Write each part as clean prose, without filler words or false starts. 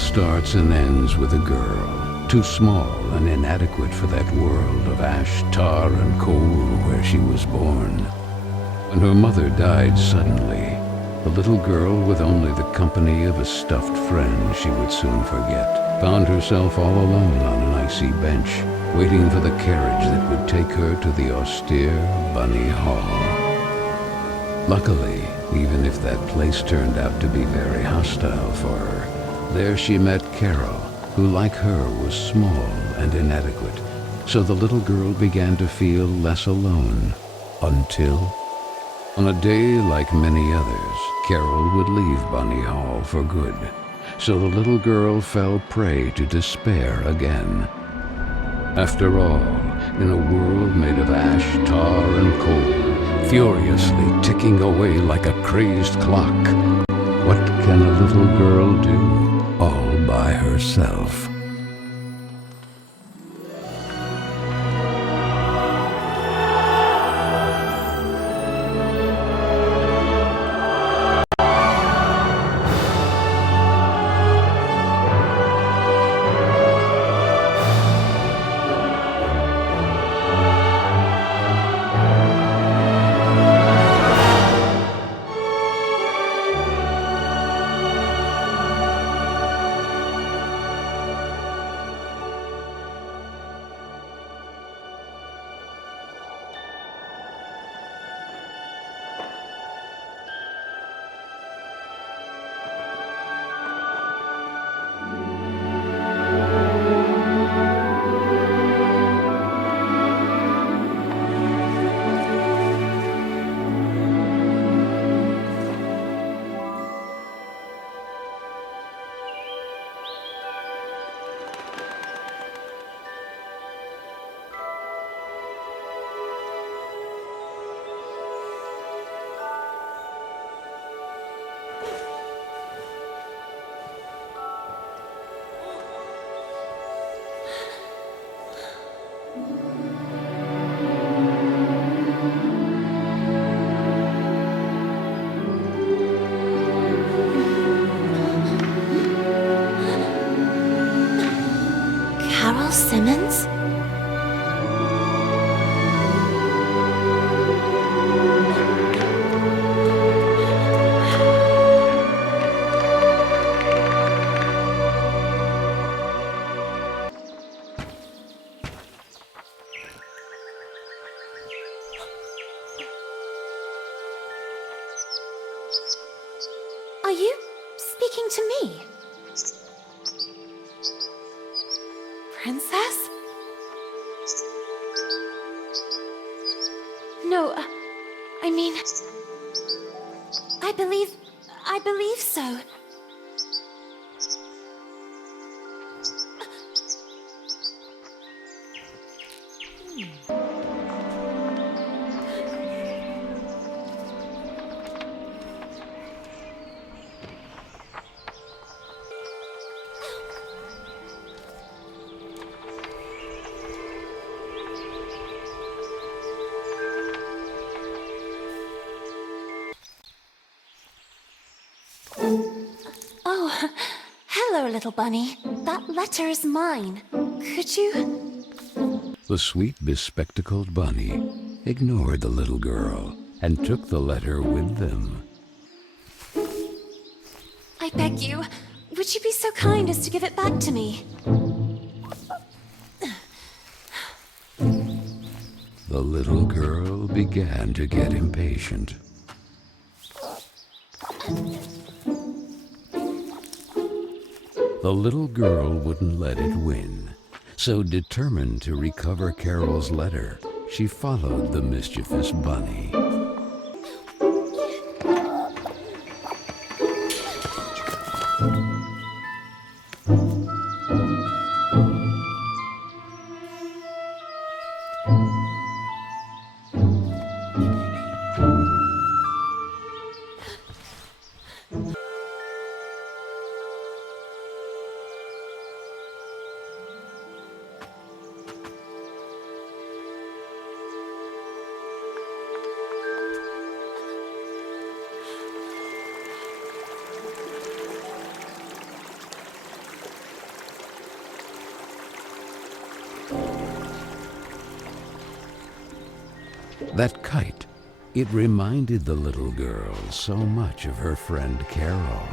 starts and ends with a girl, too small and inadequate for that world of ash, tar, and coal where she was born. When her mother died suddenly, the little girl, with only the company of a stuffed friend she would soon forget, found herself all alone on an icy bench, waiting for the carriage that would take her to the austere Bunny Hall. Luckily, even if that place turned out to be very hostile for her, there she met Carole, who like her was small and inadequate, so the little girl began to feel less alone, until, on a day like many others, Carole would leave Bunny Hall for good, so the little girl fell prey to despair again. After all, in a world made of ash, tar, and coal, furiously ticking away like a crazed clock, what can a little girl do all by herself? Carole Simmons? Are you speaking to me? Princess? No, I mean, I believe so. Oh, hello, little bunny. That letter is mine. Could you? The sweet, bespectacled bunny ignored the little girl and took the letter with them. I beg you, would you be so kind as to give it back to me? The little girl began to get impatient. The little girl wouldn't let it win, so determined to recover Carole's letter, she followed the mischievous bunny. That kite, it reminded the little girl so much of her friend Carole.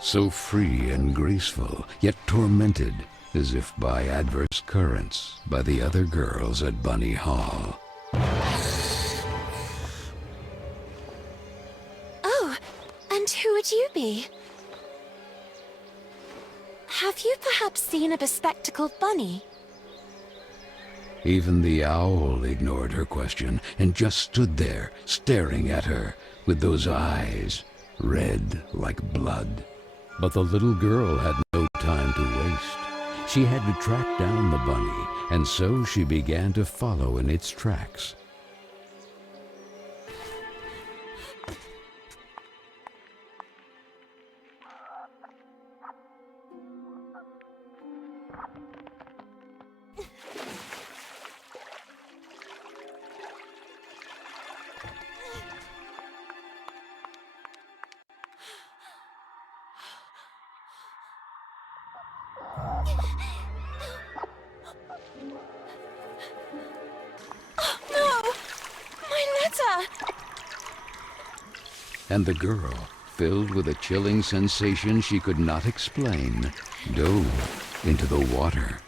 So free and graceful, yet tormented, as if by adverse currents, by the other girls at Bunny Hall. Oh, and who would you be? Have you perhaps seen a bespectacled bunny? Even the owl ignored her question and just stood there, staring at her, with those eyes, red like blood. But the little girl had no time to waste. She had to track down the bunny, and so she began to follow in its tracks. No! My letter! And the girl, filled with a chilling sensation she could not explain, dove into the water.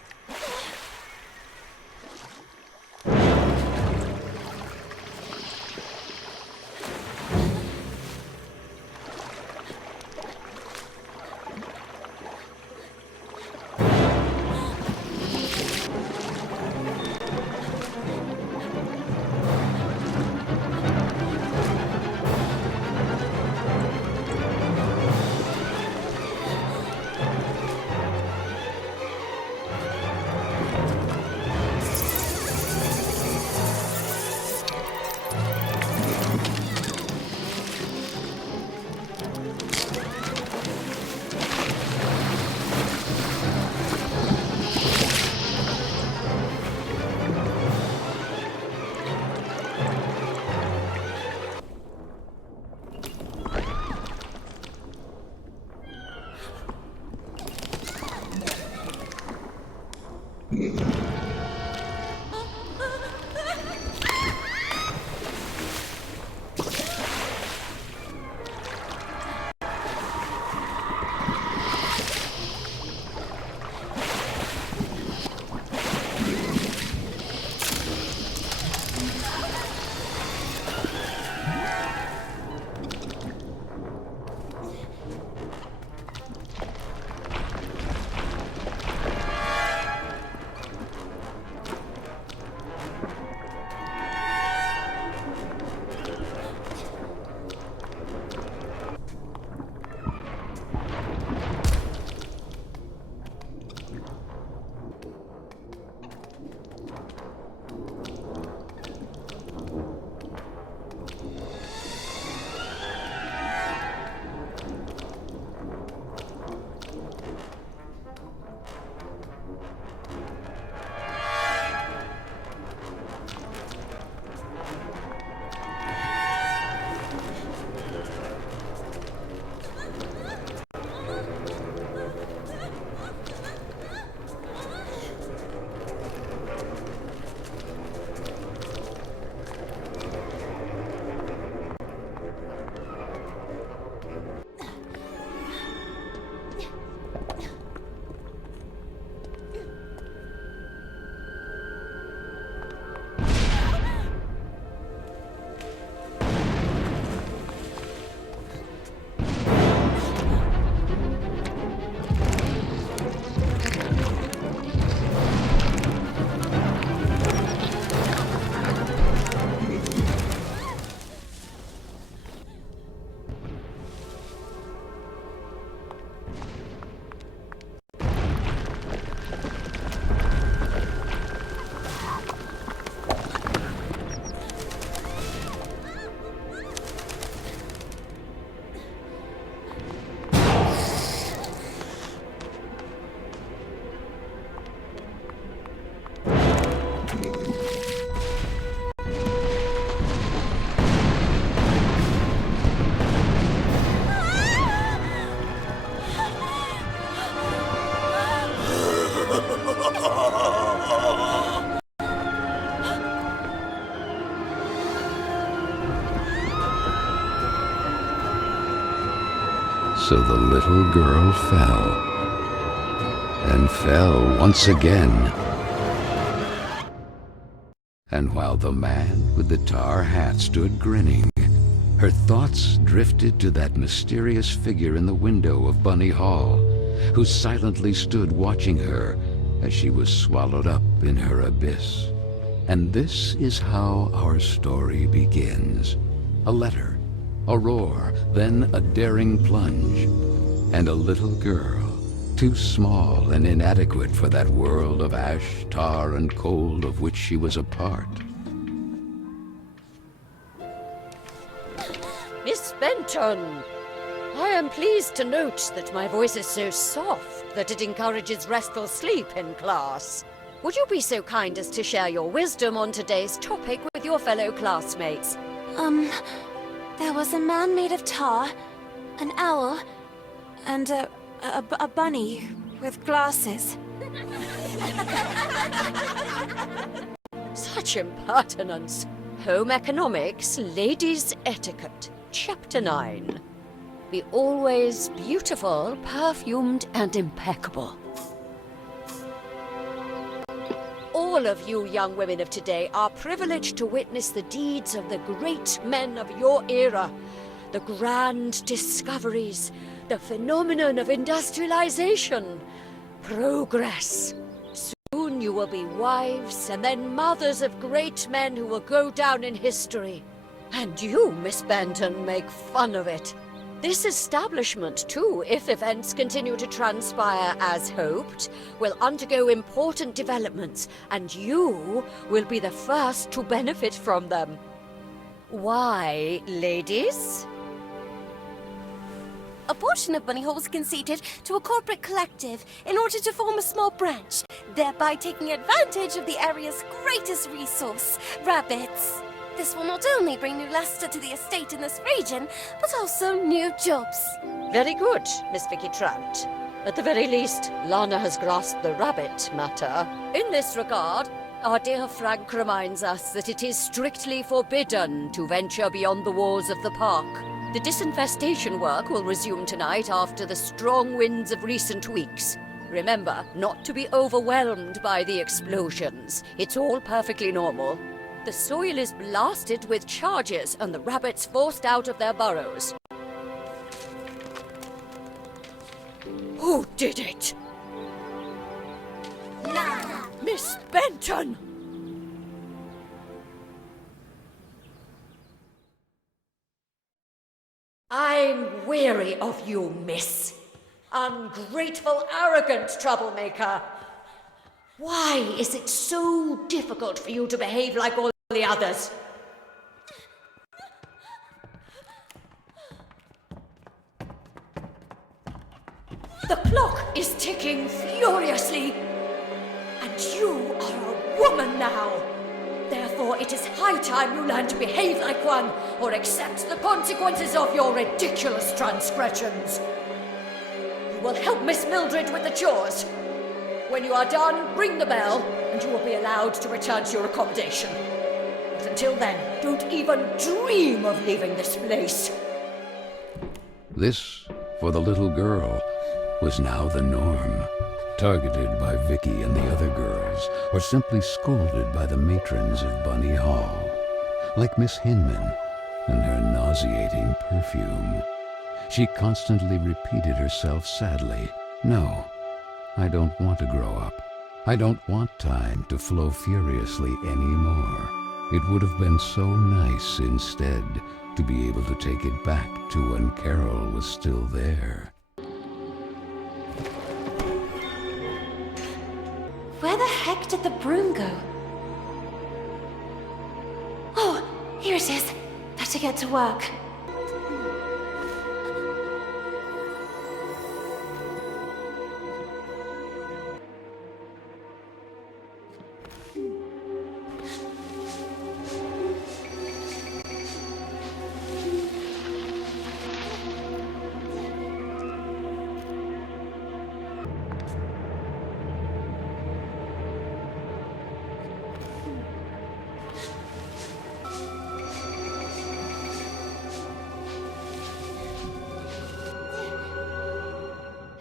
So the little girl fell, and fell once again. And while the man with the tar hat stood grinning, her thoughts drifted to that mysterious figure in the window of Bunny Hall, who silently stood watching her as she was swallowed up in her abyss. And this is how our story begins. A letter, a roar, then a daring plunge, and a little girl, too small and inadequate for that world of ash, tar, and coal of which she was a part. Miss Benton, I am pleased to note that my voice is so soft that it encourages restful sleep in class. Would you be so kind as to share your wisdom on today's topic with your fellow classmates? There was a man made of tar, an owl, and a bunny with glasses. Such impertinence. Home economics, ladies' etiquette. Chapter 9. Be always beautiful, perfumed, and impeccable. All of you young women of today are privileged to witness the deeds of the great men of your era, the grand discoveries, the phenomenon of industrialization, progress. Soon you will be wives and then mothers of great men who will go down in history. And you, Miss Benton, make fun of it. This establishment, too, if events continue to transpire as hoped, will undergo important developments, and you will be the first to benefit from them. Why, ladies? A portion of Bunny Hall was conceded to a corporate collective in order to form a small branch, thereby taking advantage of the area's greatest resource, rabbits. This will not only bring new luster to the estate in this region, but also new jobs. Very good, Miss Vicky Trout. At the very least, Lana has grasped the rabbit matter. In this regard, our dear Frank reminds us that it is strictly forbidden to venture beyond the walls of the park. The disinfestation work will resume tonight after the strong winds of recent weeks. Remember, not to be overwhelmed by the explosions. It's all perfectly normal. The soil is blasted with charges and the rabbits forced out of their burrows. Who did it? Lana! Miss Benton! I'm weary of you, miss. Ungrateful, arrogant troublemaker. Why is it so difficult for you to behave like all the others? The clock is ticking furiously, and you are a woman now. Therefore, it is high time you learn to behave like one, or accept the consequences of your ridiculous transgressions. You will help Miss Mildred with the chores. When you are done, ring the bell, and you will be allowed to return to your accommodation. But until then, don't even dream of leaving this place. This, for the little girl, was now the norm, targeted by Vicky and the other girls, or simply scolded by the matrons of Bunny Hall, like Miss Hinman and her nauseating perfume. She constantly repeated herself sadly, "No, I don't want to grow up. I don't want time to flow furiously anymore. It would have been so nice instead to be able to take it back to when Carole was still there." Where the heck did the broom go? Oh, here it is. Better get to work.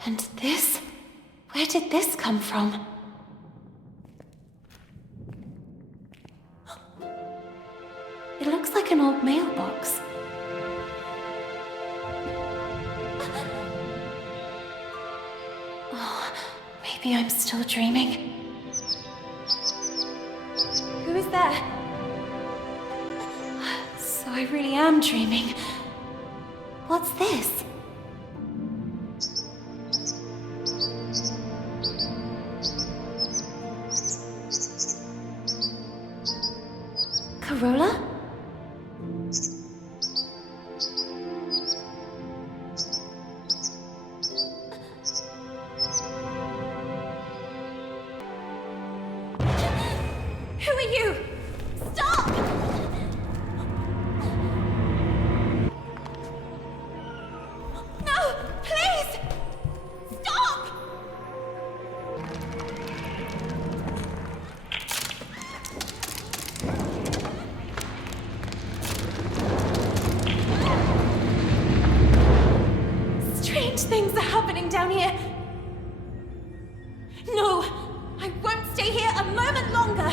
And this? Where did this come from? It looks like an old mailbox. Oh, maybe I'm still dreaming. Who is there? So I really am dreaming. What's this? Carola? Who are you? Stop! No! Please! Stop! Strange things are happening down here. No! I won't stay here a moment longer!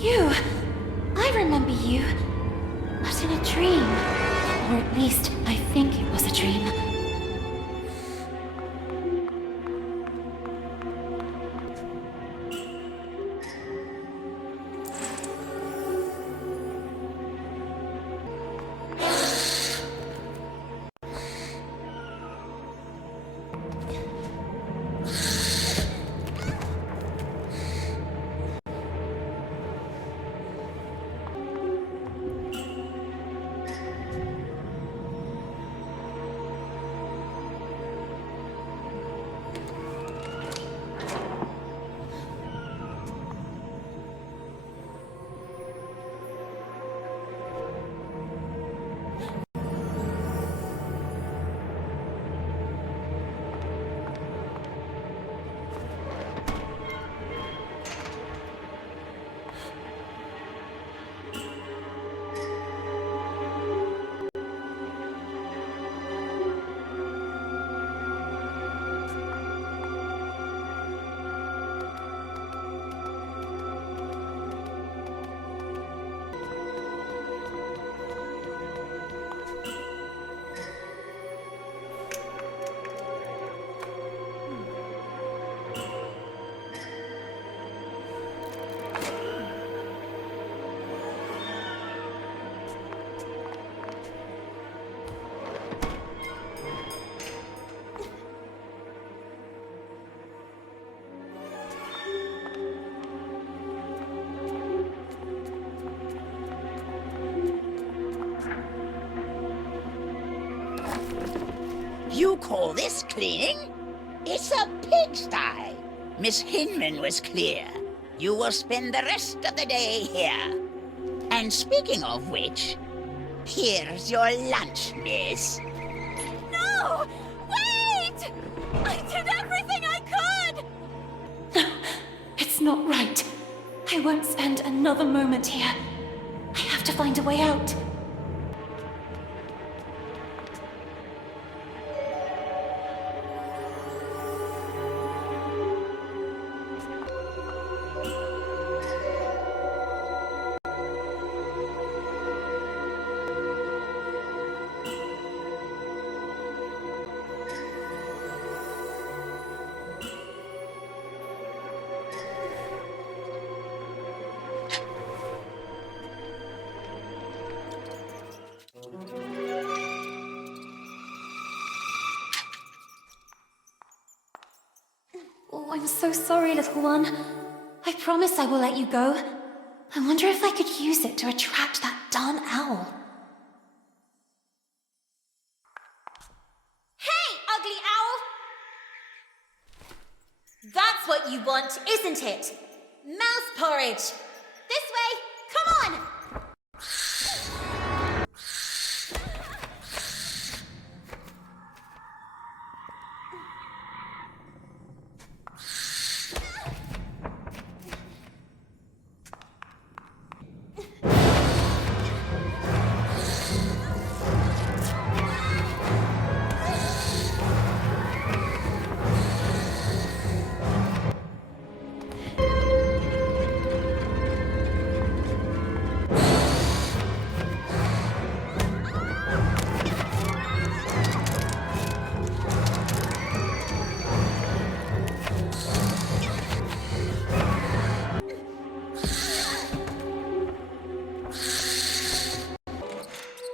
You! I remember you. But in a dream. Or at least, I think it was a dream. You call this cleaning? It's a pigsty. Miss Hinman was clear. You will spend the rest of the day here. And speaking of which, here's your lunch, miss. No! Wait! I did everything I could! No, it's not right. I won't spend another moment here. I have to find a way out. I'm so sorry, little one. I promise I will let you go. I wonder if I could use it to attract that darn owl. Hey, ugly owl! That's what you want, isn't it? Mouse porridge! This way! Come on!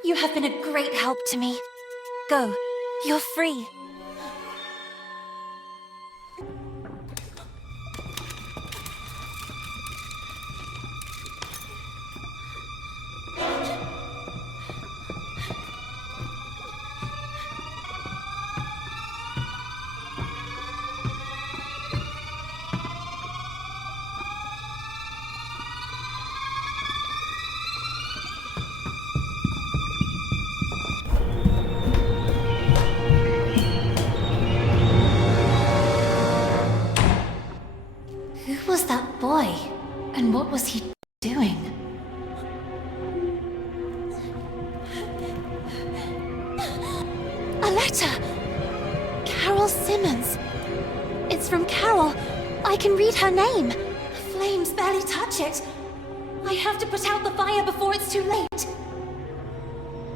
You have been a great help to me. Go. You're free. Who was that boy? And what was he doing? A letter! Carole Simmons. It's from Carole. I can read her name. The flames barely touch it. I have to put out the fire before it's too late.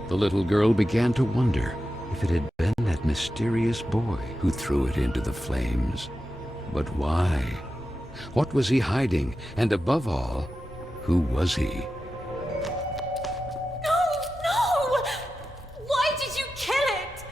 The little girl began to wonder if it had been that mysterious boy who threw it into the flames. But why? What was he hiding? And above all, who was he? No! No! Why did you kill it?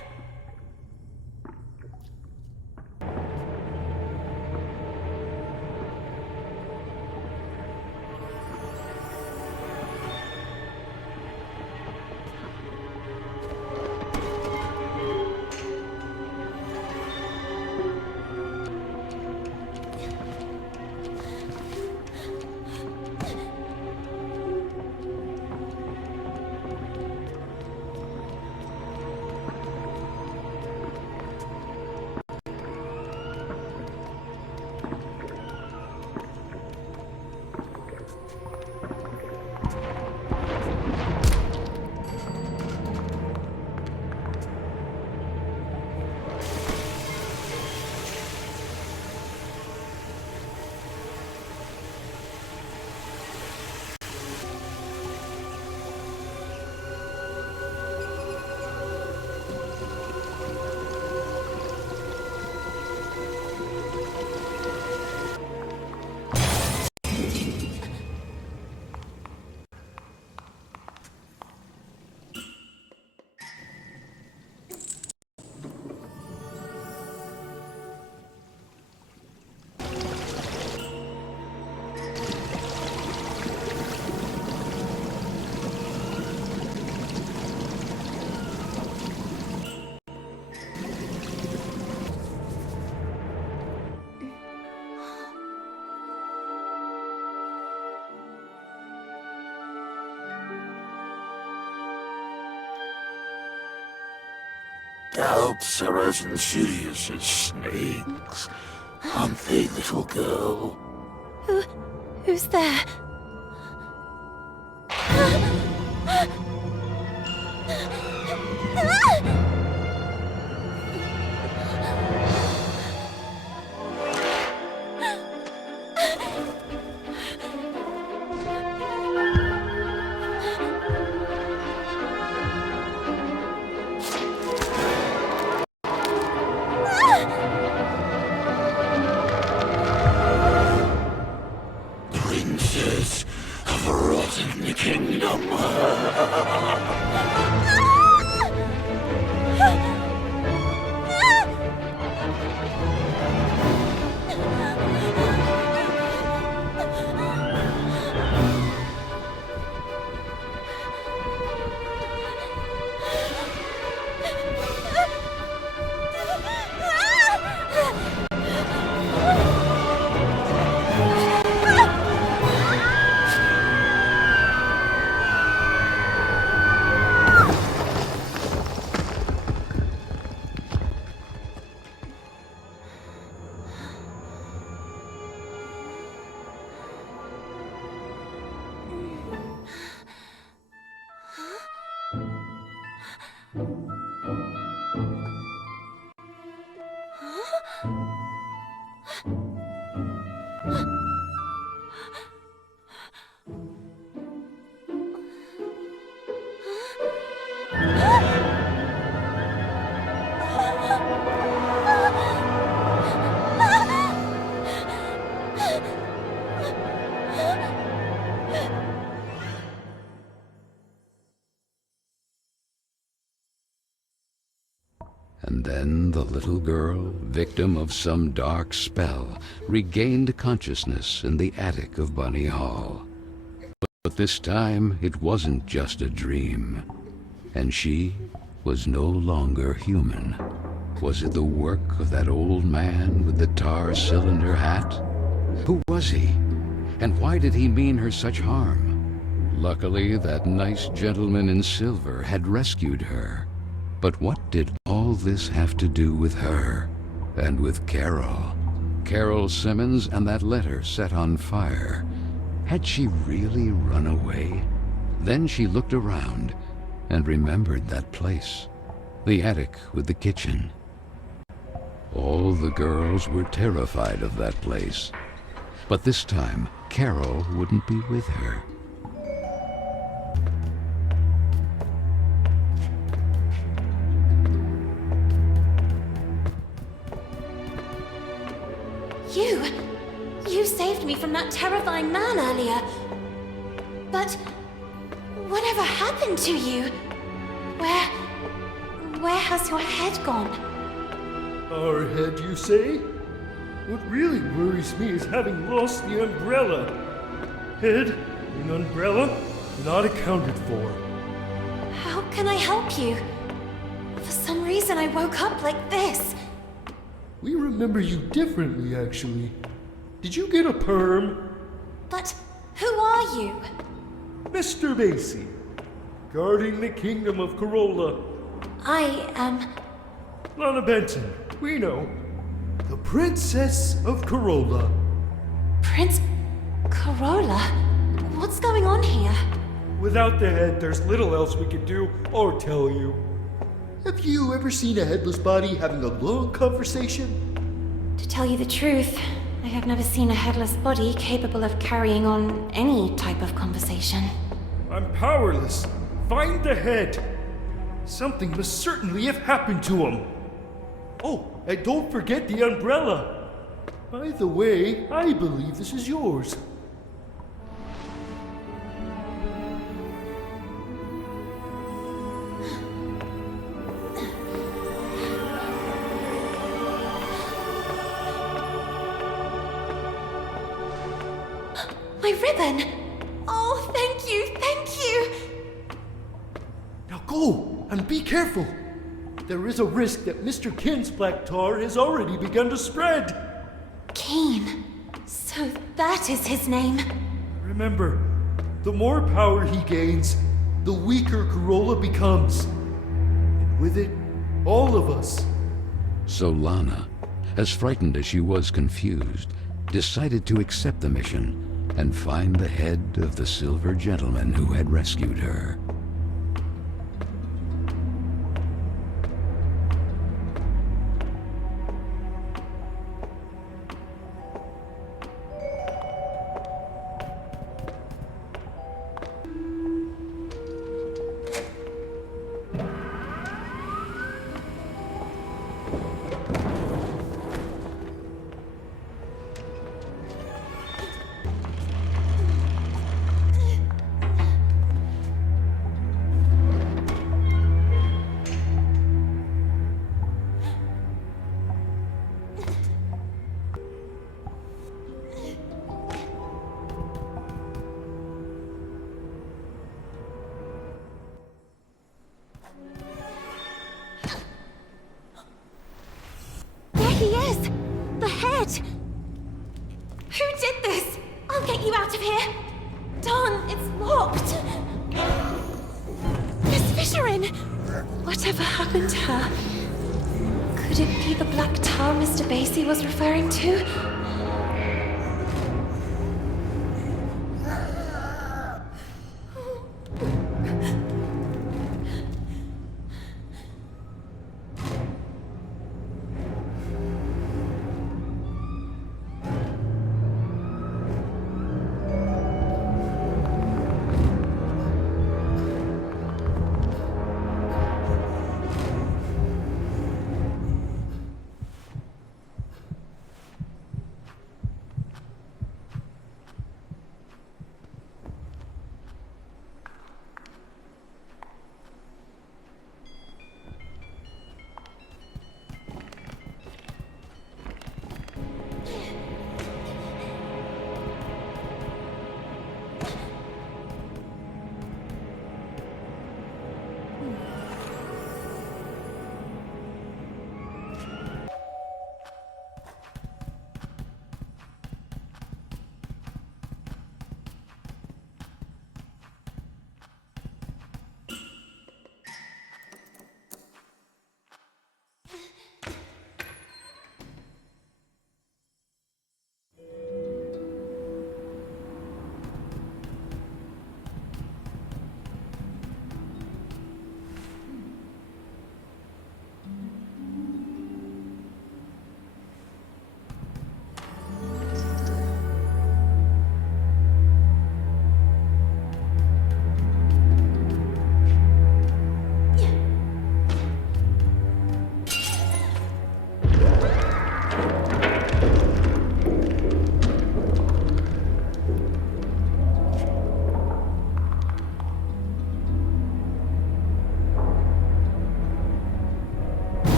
Doubts are as insidious as snakes, aren't they, little girl? Who's there? Princess of a rotten kingdom. And then the little girl, victim of some dark spell, regained consciousness in the attic of Bunny Hall. But this time, it wasn't just a dream. And she was no longer human. Was it the work of that old man with the tar cylinder hat? Who was he? And why did he mean her such harm? Luckily, that nice gentleman in silver had rescued her. But what did all this have to do with her? And with Carole? Carole Simmons and that letter set on fire. Had she really run away? Then she looked around and remembered that place. The attic with the kitchen. All the girls were terrified of that place. But this time, Carole wouldn't be with her. You saved me from that terrifying man earlier. But whatever happened to you? Where has your head gone? Our head, you say? What really worries me is having lost the umbrella. Head and umbrella not accounted for. How can I help you? For some reason I woke up like this. We remember you differently, actually. Did you get a perm? But who are you? Mr. Basie, guarding the kingdom of Carole. I am... Lana Benton, we know. The Princess of Carole. Prince Carole? What's going on here? Without the head, there's little else we can do or tell you. Have you ever seen a headless body having a long conversation? To tell you the truth, I have never seen a headless body capable of carrying on any type of conversation. I'm powerless. Find the head. Something must certainly have happened to him. Oh, and don't forget the umbrella. By the way, I believe this is yours. My ribbon! Oh, thank you, thank you! Now go, and be careful. There is a risk that Mr. Kin's black tar has already begun to spread. Keen. So that is his name. Remember, the more power he gains, the weaker Carole becomes. And with it, all of us. So Lana, as frightened as she was confused, decided to accept the mission and find the head of the silver gentleman who had rescued her. He is! The head! Who did this? I'll get you out of here! Darn, it's locked! Miss Fisherin! Whatever happened to her? Could it be the black tar Mr. Basie was referring to?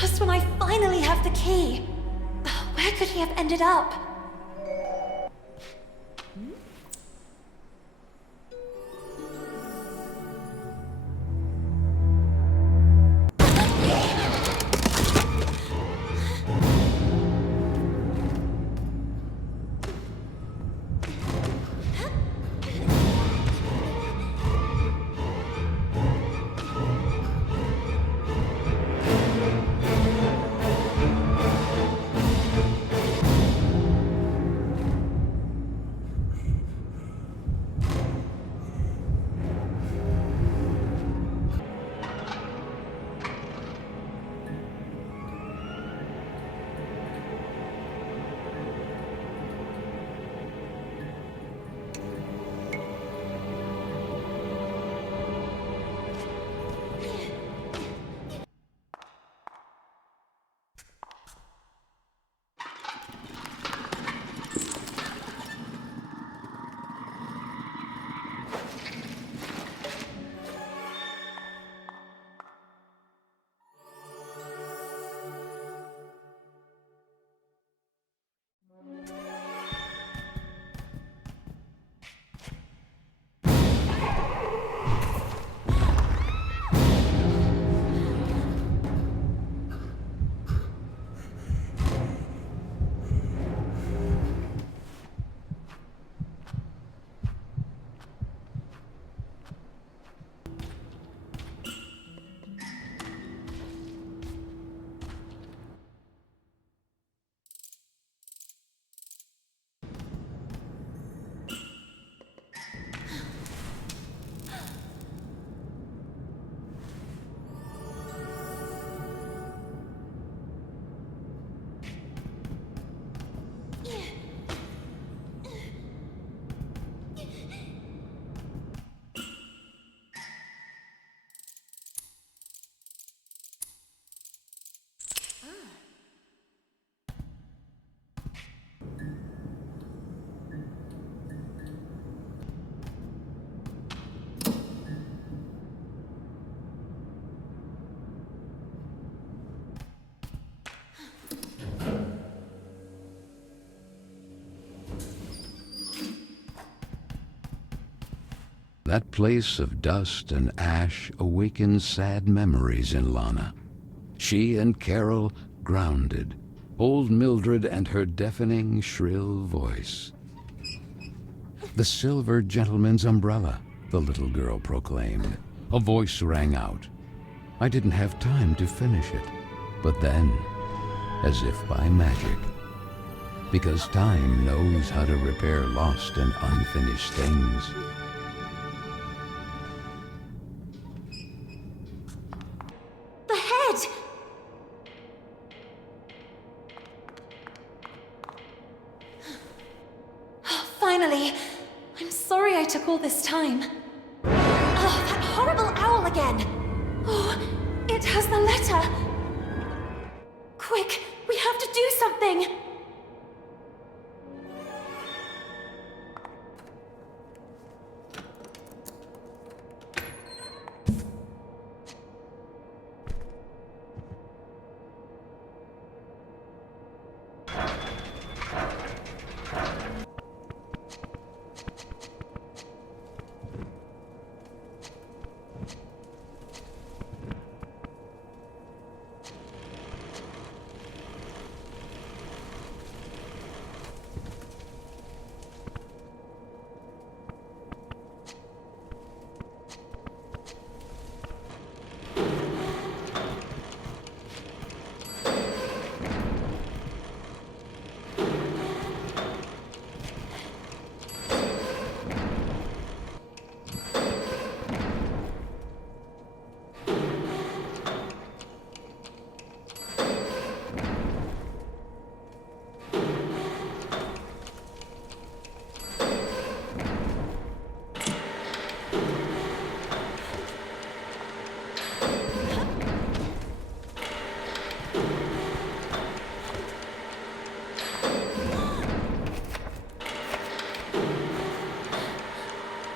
Just when I finally have the key. Where could he have ended up? That place of dust and ash awakens sad memories in Lana. She and Carole grounded, old Mildred and her deafening, shrill voice. "The silver gentleman's umbrella," the little girl proclaimed. A voice rang out. I didn't have time to finish it, but then, as if by magic, because time knows how to repair lost and unfinished things. The head! Finally! I'm sorry I took all this time. Oh, that horrible owl again! Oh, it has the letter! Quick, we have to do something!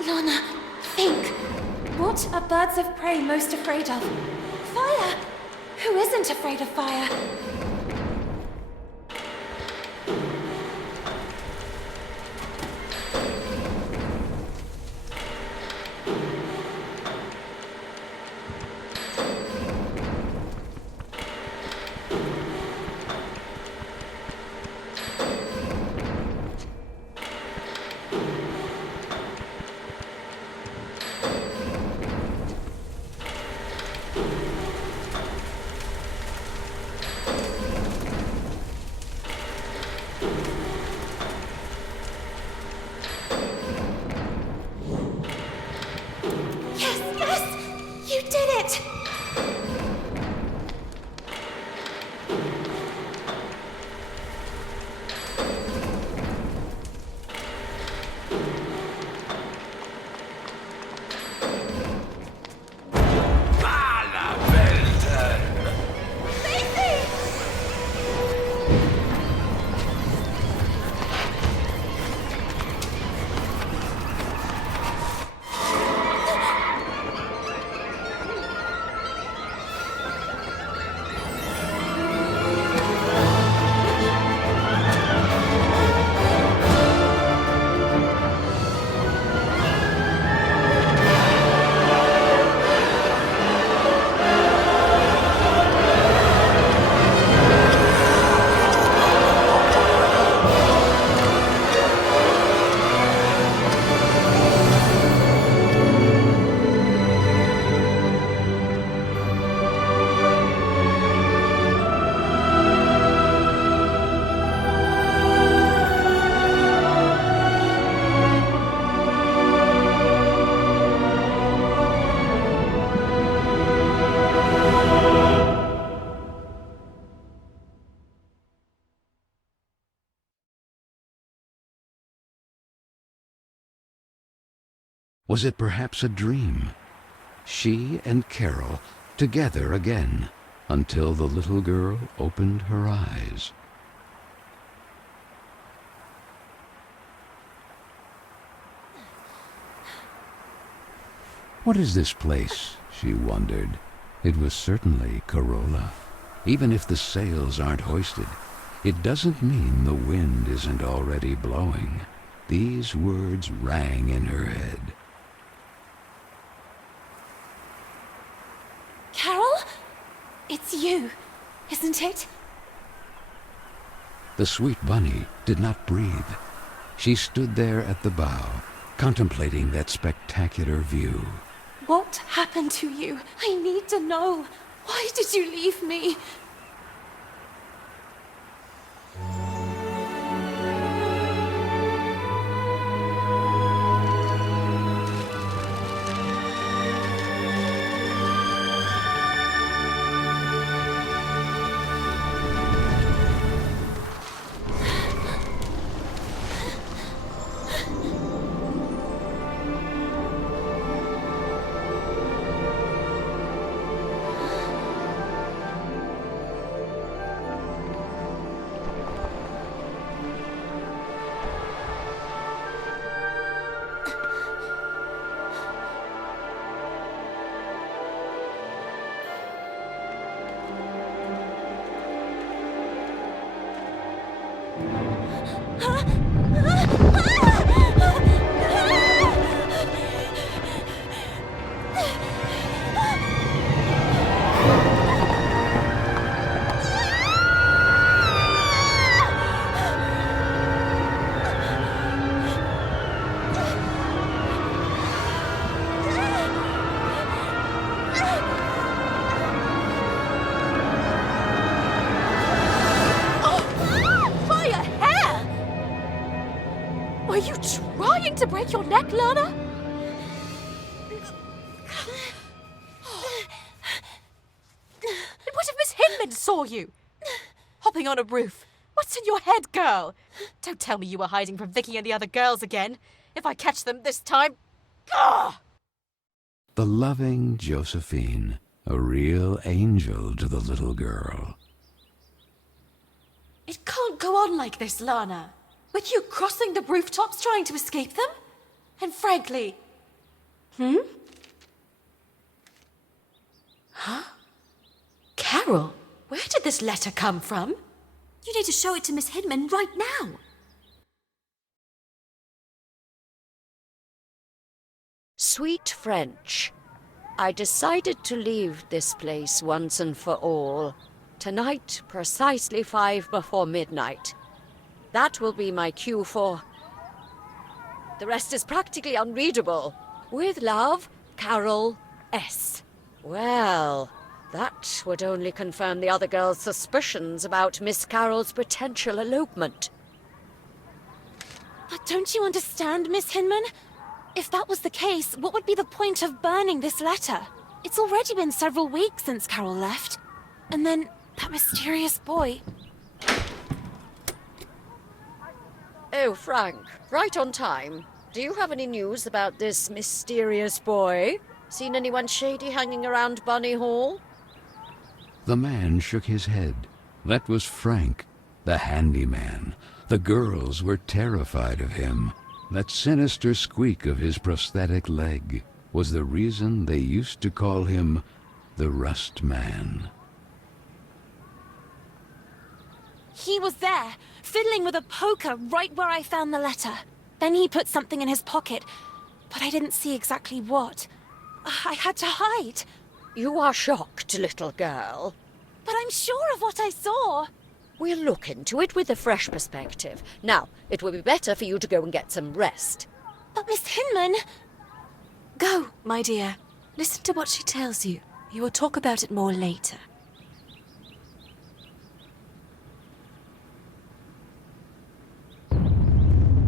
Lana, think. What are birds of prey most afraid of? Fire! Who isn't afraid of fire? You did it! Was it perhaps a dream? She and Carole together again until the little girl opened her eyes. What is this place? She wondered. It was certainly Corolla. Even if the sails aren't hoisted, it doesn't mean the wind isn't already blowing. These words rang in her head. Carole? It's you, isn't it? The sweet bunny did not breathe. She stood there at the bow, contemplating that spectacular view. What happened to you? I need to know. Why did you leave me? Are you trying to break your neck, Lana? And what if Miss Hinman saw you? Hopping on a roof. What's in your head, girl? Don't tell me you were hiding from Vicky and the other girls again. If I catch them this time... Gah! The loving Josephine, a real angel to the little girl. It can't go on like this, Lana. With you crossing the rooftops trying to escape them? And frankly... Huh? Carole? Carole, where did this letter come from? You need to show it to Miss Hinman right now. Sweet French, I decided to leave this place once and for all. Tonight, precisely 5 before midnight. That will be my cue for... The rest is practically unreadable. With love, Carole S. Well, that would only confirm the other girl's suspicions about Miss Carole's potential elopement. But don't you understand, Miss Hinman? If that was the case, what would be the point of burning this letter? It's already been several weeks since Carole left. And then, that mysterious boy... Oh, Frank, right on time. Do you have any news about this mysterious boy? Seen anyone shady hanging around Bunny Hall? The man shook his head. That was Frank, the handyman. The girls were terrified of him. That sinister squeak of his prosthetic leg was the reason they used to call him the Rust Man. He was there, fiddling with a poker right where I found the letter. Then he put something in his pocket, but I didn't see exactly what. I had to hide. You are shocked, little girl. But I'm sure of what I saw. We'll look into it with a fresh perspective. Now, it will be better for you to go and get some rest. But Miss Hinman... Go, my dear. Listen to what she tells you. You will talk about it more later.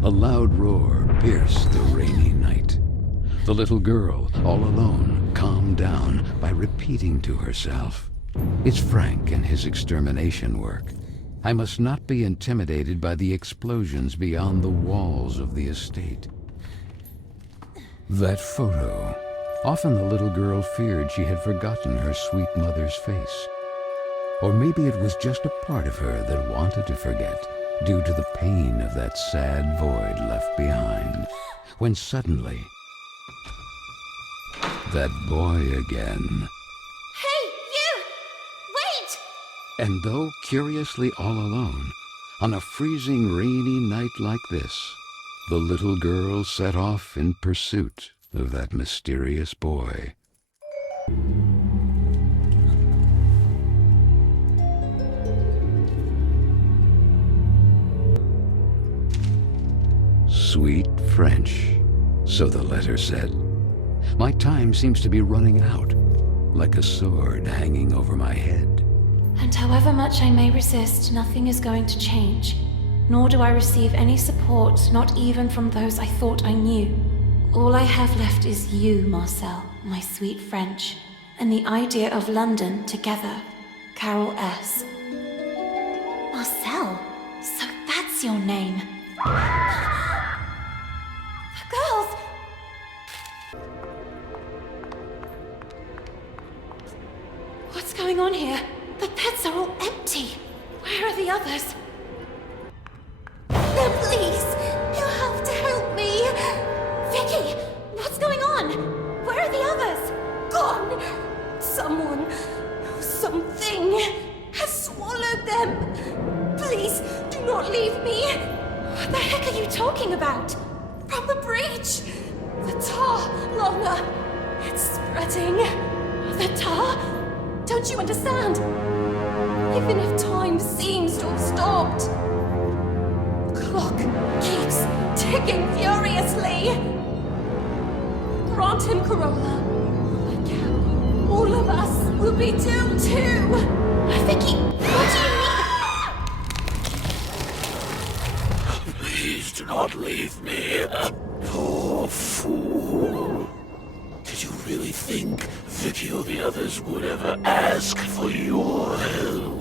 A loud roar pierced the rainy night. The little girl, all alone, calmed down by repeating to herself, "It's Frank and his extermination work. I must not be intimidated by the explosions beyond the walls of the estate." That photo. Often the little girl feared she had forgotten her sweet mother's face. Or maybe it was just a part of her that wanted to forget, due to the pain of that sad void left behind, when suddenly... that boy again. Hey, you! Wait! And though curiously all alone, on a freezing rainy night like this, the little girl set off in pursuit of that mysterious boy. Sweet French, so the letter said. My time seems to be running out, like a sword hanging over my head. And however much I may resist, nothing is going to change. Nor do I receive any support, not even from those I thought I knew. All I have left is you, Marcel, my sweet French, and the idea of London together, Carole S. Marcel, so that's your name. The girls! What's going on here? The beds are all empty. Where are the others? No, please! You have to help me! Vicky! What's going on? Where are the others? Gone! Someone, something, has swallowed them! Please, do not leave me! What the heck are you talking about? From the bridge! The tar, longer! It's spreading! The tar? Don't you understand? Even if time seems to have stopped, the clock keeps ticking furiously. Grant him, Carola. I can. All of us will be doomed too. Vicky, what do you mean? Please do not leave me. Poor fool. Did you really think Vicky or the others would ever ask for your help?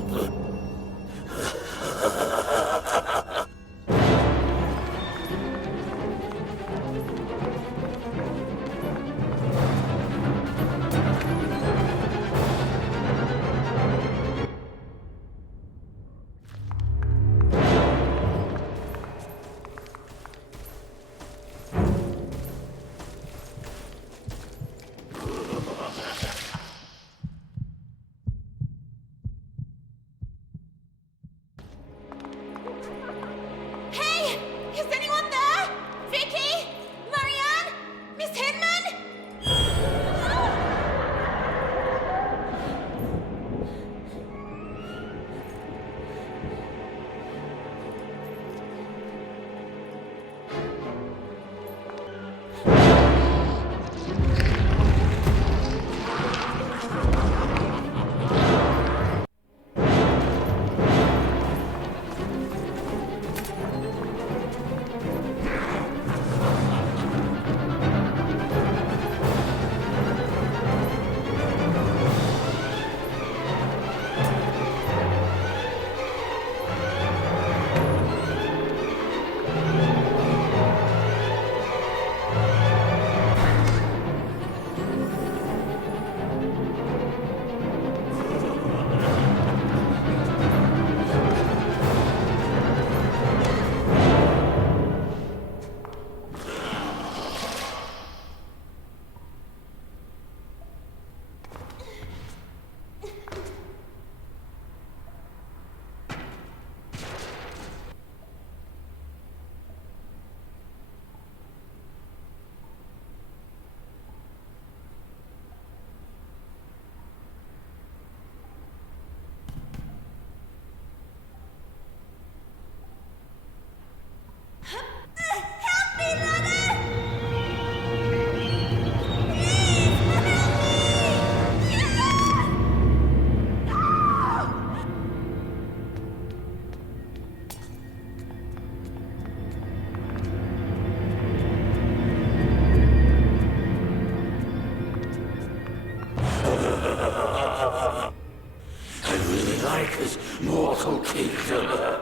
Kingdom.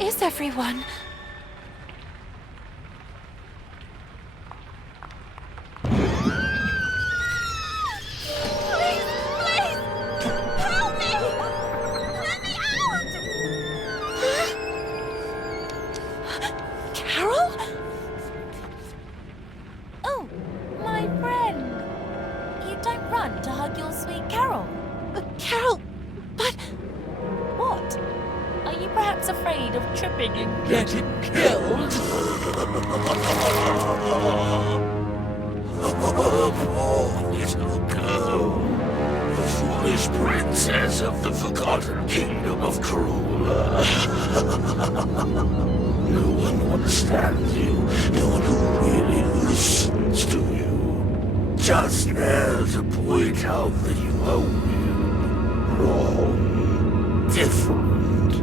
is everyone? Please! Help me! Let me out! Carole? Oh, my friend. You don't run to hug your sweet Carole. Carole, but... What? Are you perhaps afraid of tripping and Getting killed? Poor little girl. The foolish princess of the forgotten kingdom of Carole. No one understands you. No one who really listens to you. Just there to point out that you are weird, wrong, different.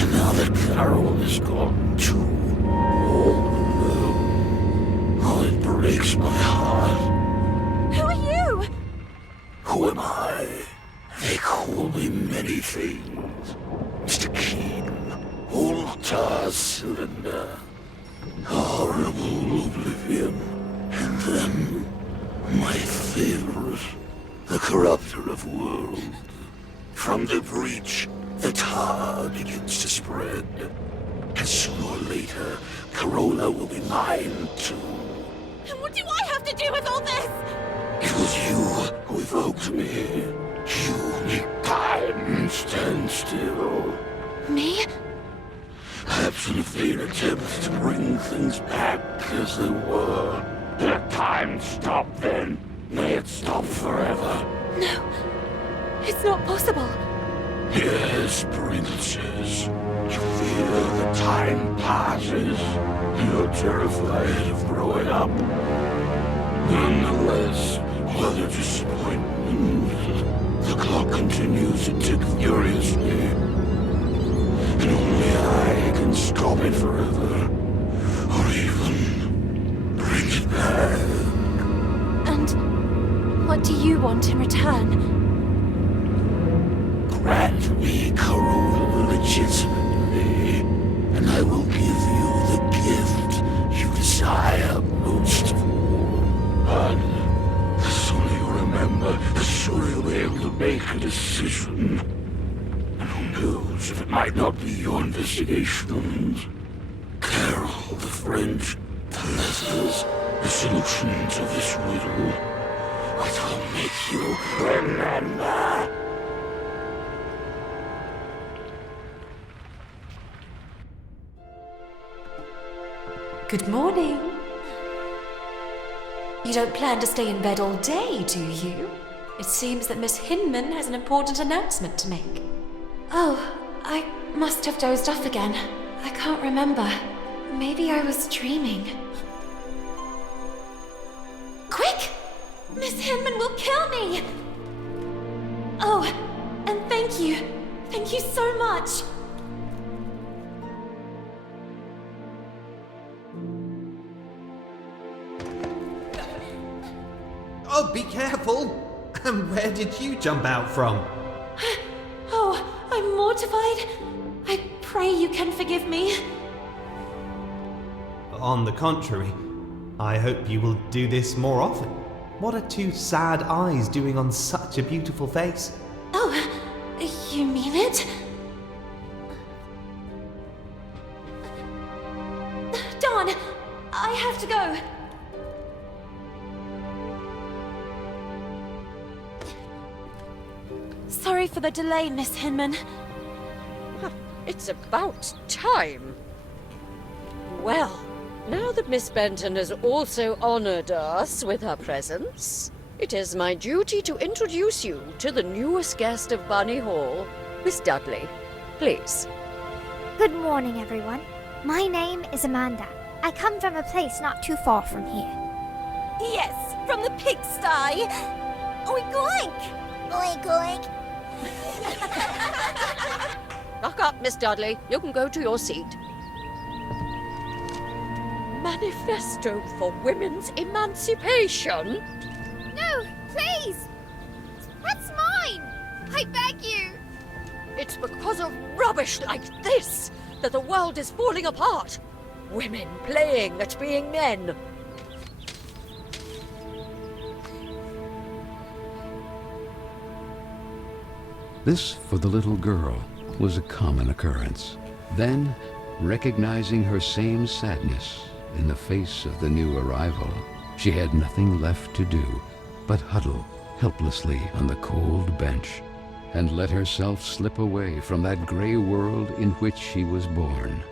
And now that Carole is gone too, all alone. Oh, it breaks my heart. Who are you? Who am I? They call me many things. Mr. Keen, Altar Cylinder, Horrible Oblivion, and then my favorite, the Corrupter of Worlds. From the breach, the tar begins to spread. And sooner or later, Carole will be mine too. And what do I have to do with all this? It was you who evoked me. You make time stand still. Me? Perhaps in a vain attempt to bring things back as they were. Let time stop then. May it stop forever. No. It's not possible. Yes, princess. You fear that time passes. You're terrified of growing up. Nonetheless, whether disappointment, the clock continues to tick furiously. And only I can stop it forever. Or even bring it back. And what do you want in return? Grant me Carole legitimately, and I will give you the gift you desire most of all. But the sooner you remember, the sooner you'll be able to make a decision. And who knows if it might not be your investigations. Carole, the French, the letters, the solution to this riddle. It will make you remember. Good morning. You don't plan to stay in bed all day, do you? It seems that Miss Hinman has an important announcement to make. Oh, I must have dozed off again. I can't remember. Maybe I was dreaming. Quick! Miss Hinman will kill me! Oh, and thank you. Thank you so much. Oh, be careful! And where did you jump out from? Oh, I'm mortified. I pray you can forgive me. On the contrary, I hope you will do this more often. What are two sad eyes doing on such a beautiful face? Oh, you mean it? Dawn, I have to go. Sorry for the delay, Miss Hinman. It's about time. Well, now that Miss Benton has also honored us with her presence, it is my duty to introduce you to the newest guest of Bunny Hall, Miss Dudley. Please. Good morning, everyone. My name is Amanda. I come from a place not too far from here. Yes, from the pigsty. Oink oink! Oink, oink. Knock up, Miss Dudley. You can go to your seat. Manifesto for Women's Emancipation? No, please! That's mine! I beg you! It's because of rubbish like this that the world is falling apart. Women playing at being men. This, for the little girl, was a common occurrence. Then, recognizing her same sadness in the face of the new arrival, she had nothing left to do but huddle helplessly on the cold bench and let herself slip away from that gray world in which she was born.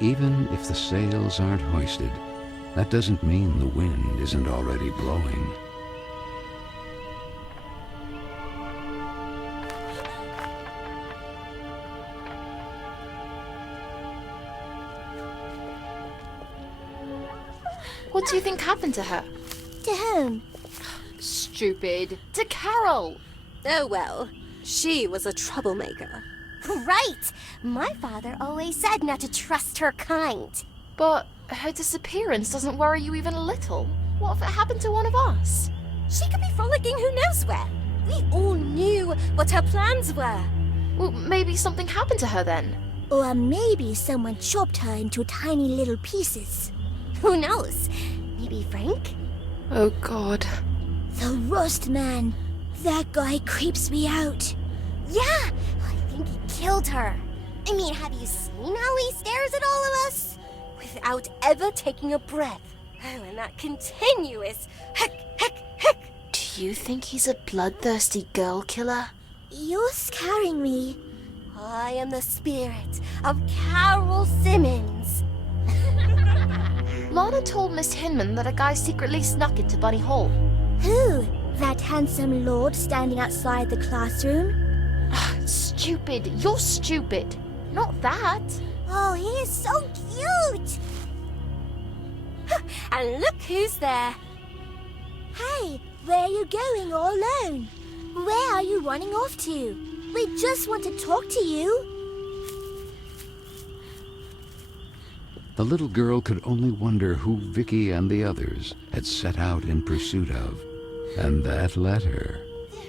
Even if the sails aren't hoisted, that doesn't mean the wind isn't already blowing. What do you think happened to her? To whom? Stupid. To Carole. Oh well, she was a troublemaker. Right! My father always said not to trust her kind. But her disappearance doesn't worry you even a little. What if it happened to one of us? She could be frolicking who knows where. We all knew what her plans were. Well, maybe something happened to her then. Or maybe someone chopped her into tiny little pieces. Who knows? Maybe Frank? Oh God. The Rust Man. That guy creeps me out. Yeah, I think he killed her. I mean, have you seen how he stares at all of us? Without ever taking a breath. Oh, and that continuous heck, heck, heck. Do you think he's a bloodthirsty girl killer? You're scaring me. I am the spirit of Carole Simmons. Lana told Miss Hinman that a guy secretly snuck into Bunny Hall. Who? That handsome lord standing outside the classroom? Stupid. You're stupid. Not that. Oh, he is so cute! And look who's there. Hey, where are you going all alone? Where are you running off to? We just want to talk to you. The little girl could only wonder who Vicky and the others had set out in pursuit of. And that letter.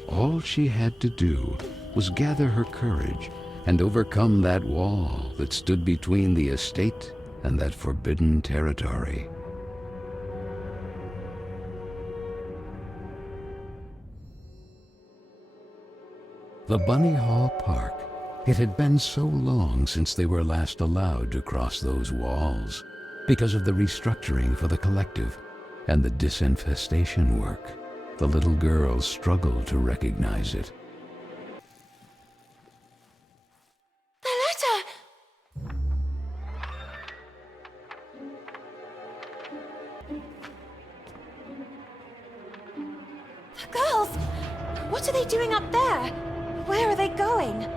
All she had to do was gather her courage and overcome that wall that stood between the estate and that forbidden territory. The Bunny Hall Park. It had been so long since they were last allowed to cross those walls because of the restructuring for the collective and the disinfestation work. The little girl struggled to recognize it. The letter! The girls! What are they doing up there? Where are they going?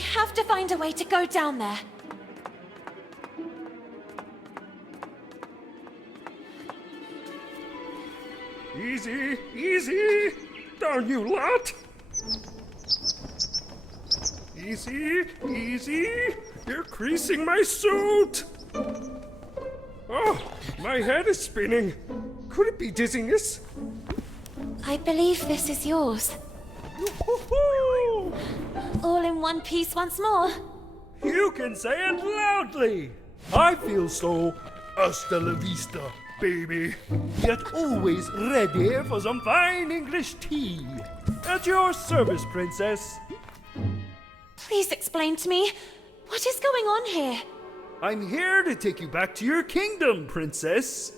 have to find a way to go down there. Easy, easy! Down, you lot! Easy, easy! You're creasing my suit! Oh, my head is spinning. Could it be dizziness? I believe this is yours. Yoo-hoo-hoo! All in one piece once more. You can say it loudly! I feel so hasta la vista, baby. Yet always ready for some fine English tea. At your service, princess. Please explain to me, what is going on here? I'm here to take you back to your kingdom, princess.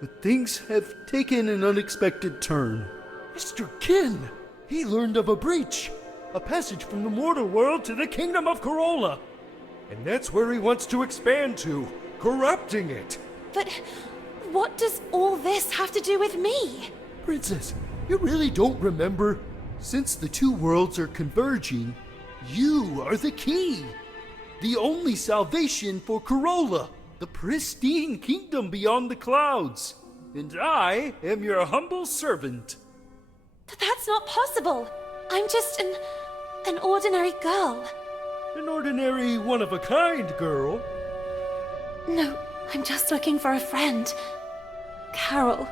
But things have taken an unexpected turn. Mr. Kin, he learned of a breach. A passage from the mortal world to the kingdom of Carole. And that's where he wants to expand to, corrupting it. But what does all this have to do with me? Princess, you really don't remember? Since the two worlds are converging, you are the key. The only salvation for Carole, the pristine kingdom beyond the clouds. And I am your humble servant. But that's not possible. I'm just an ordinary girl. An ordinary one-of-a-kind girl. No, I'm just looking for a friend. Carole.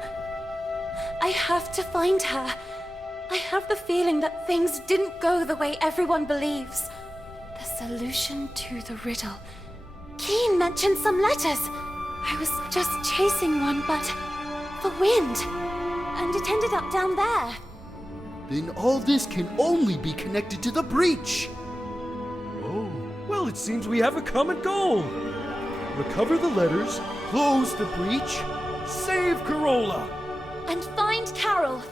I have to find her. I have the feeling that things didn't go the way everyone believes. The solution to the riddle. Keen mentioned some letters. I was just chasing one, but the wind. And it ended up down there. Then all this can only be connected to the breach. Oh, well, it seems we have a common goal. Recover the letters, close the breach, save Carole. And find Carole.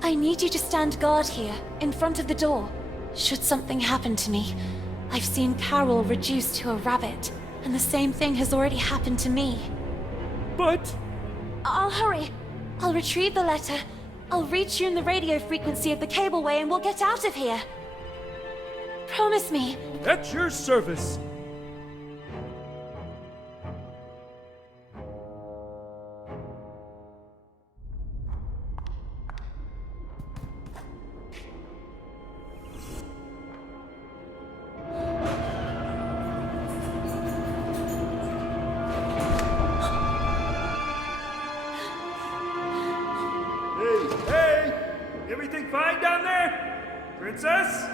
I need you to stand guard here, in front of the door. Should something happen to me, I've seen Carole reduced to a rabbit, and the same thing has already happened to me. But I'll hurry. I'll retrieve the letter. I'll retune the radio frequency of the cableway and we'll get out of here. Promise me. at your service. Hey! Everything fine down there? Princess?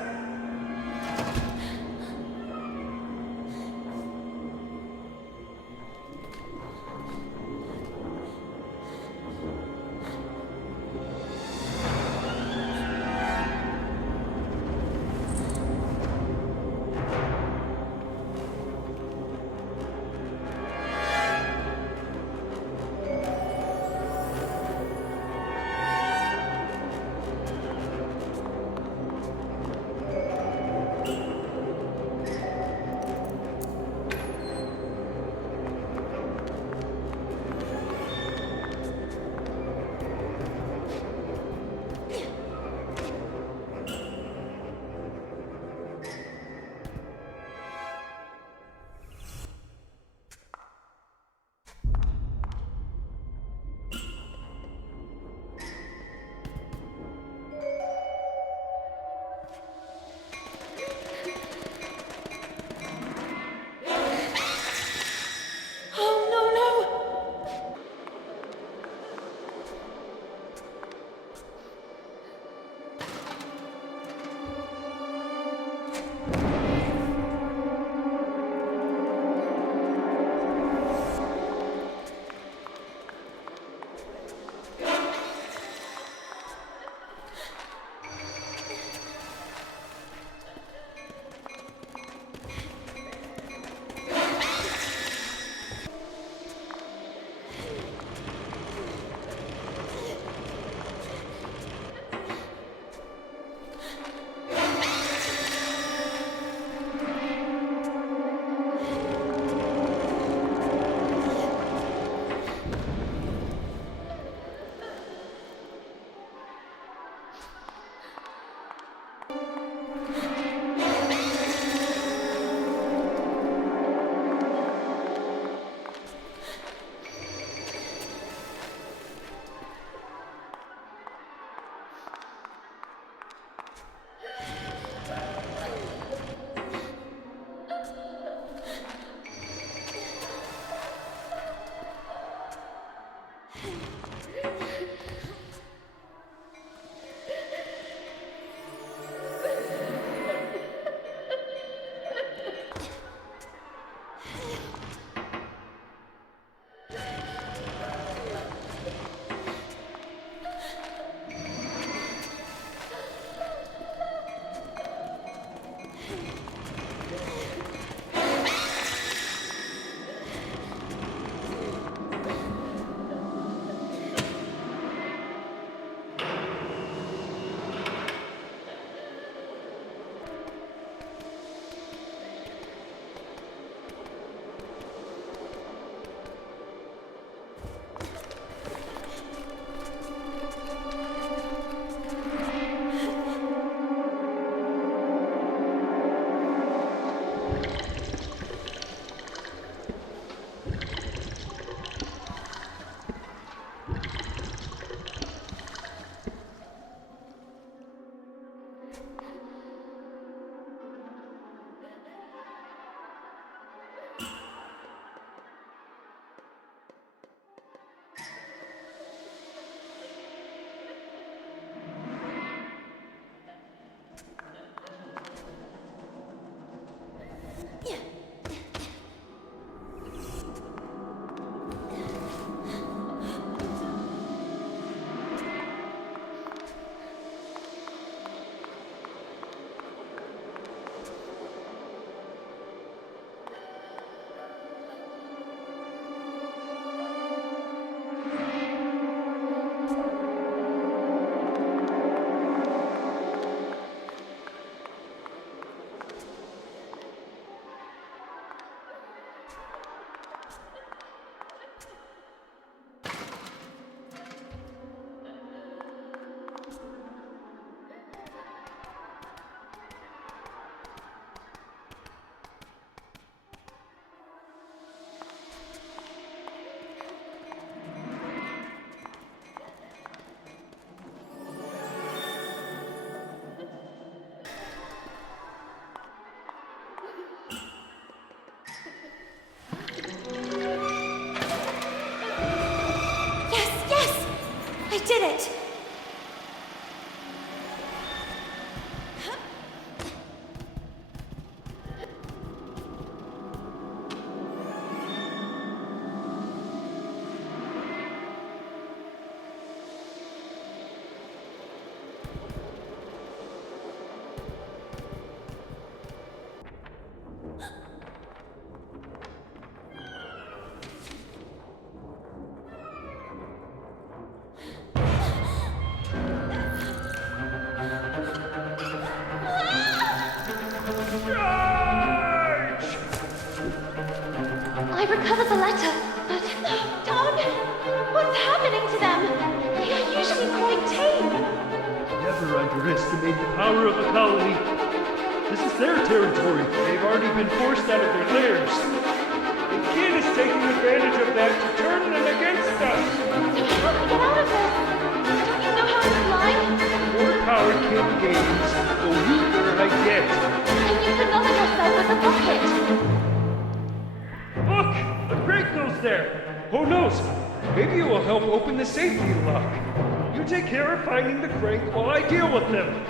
did it! I recovered the letter, but... Don! What's happening to them? They are usually quite tame. Never underestimate the power of a colony. This is their territory. They've already been forced out of their lairs. The kid is taking advantage of that to turn them against us. So how do we get out of this? Don't you know how to fly? The more power kid gains, the weaker I get. And you can lower yourself with a bucket. Look! The crate goes there! Who knows? Maybe it will help open the safety lock. You take care of finding the crate while I deal with them.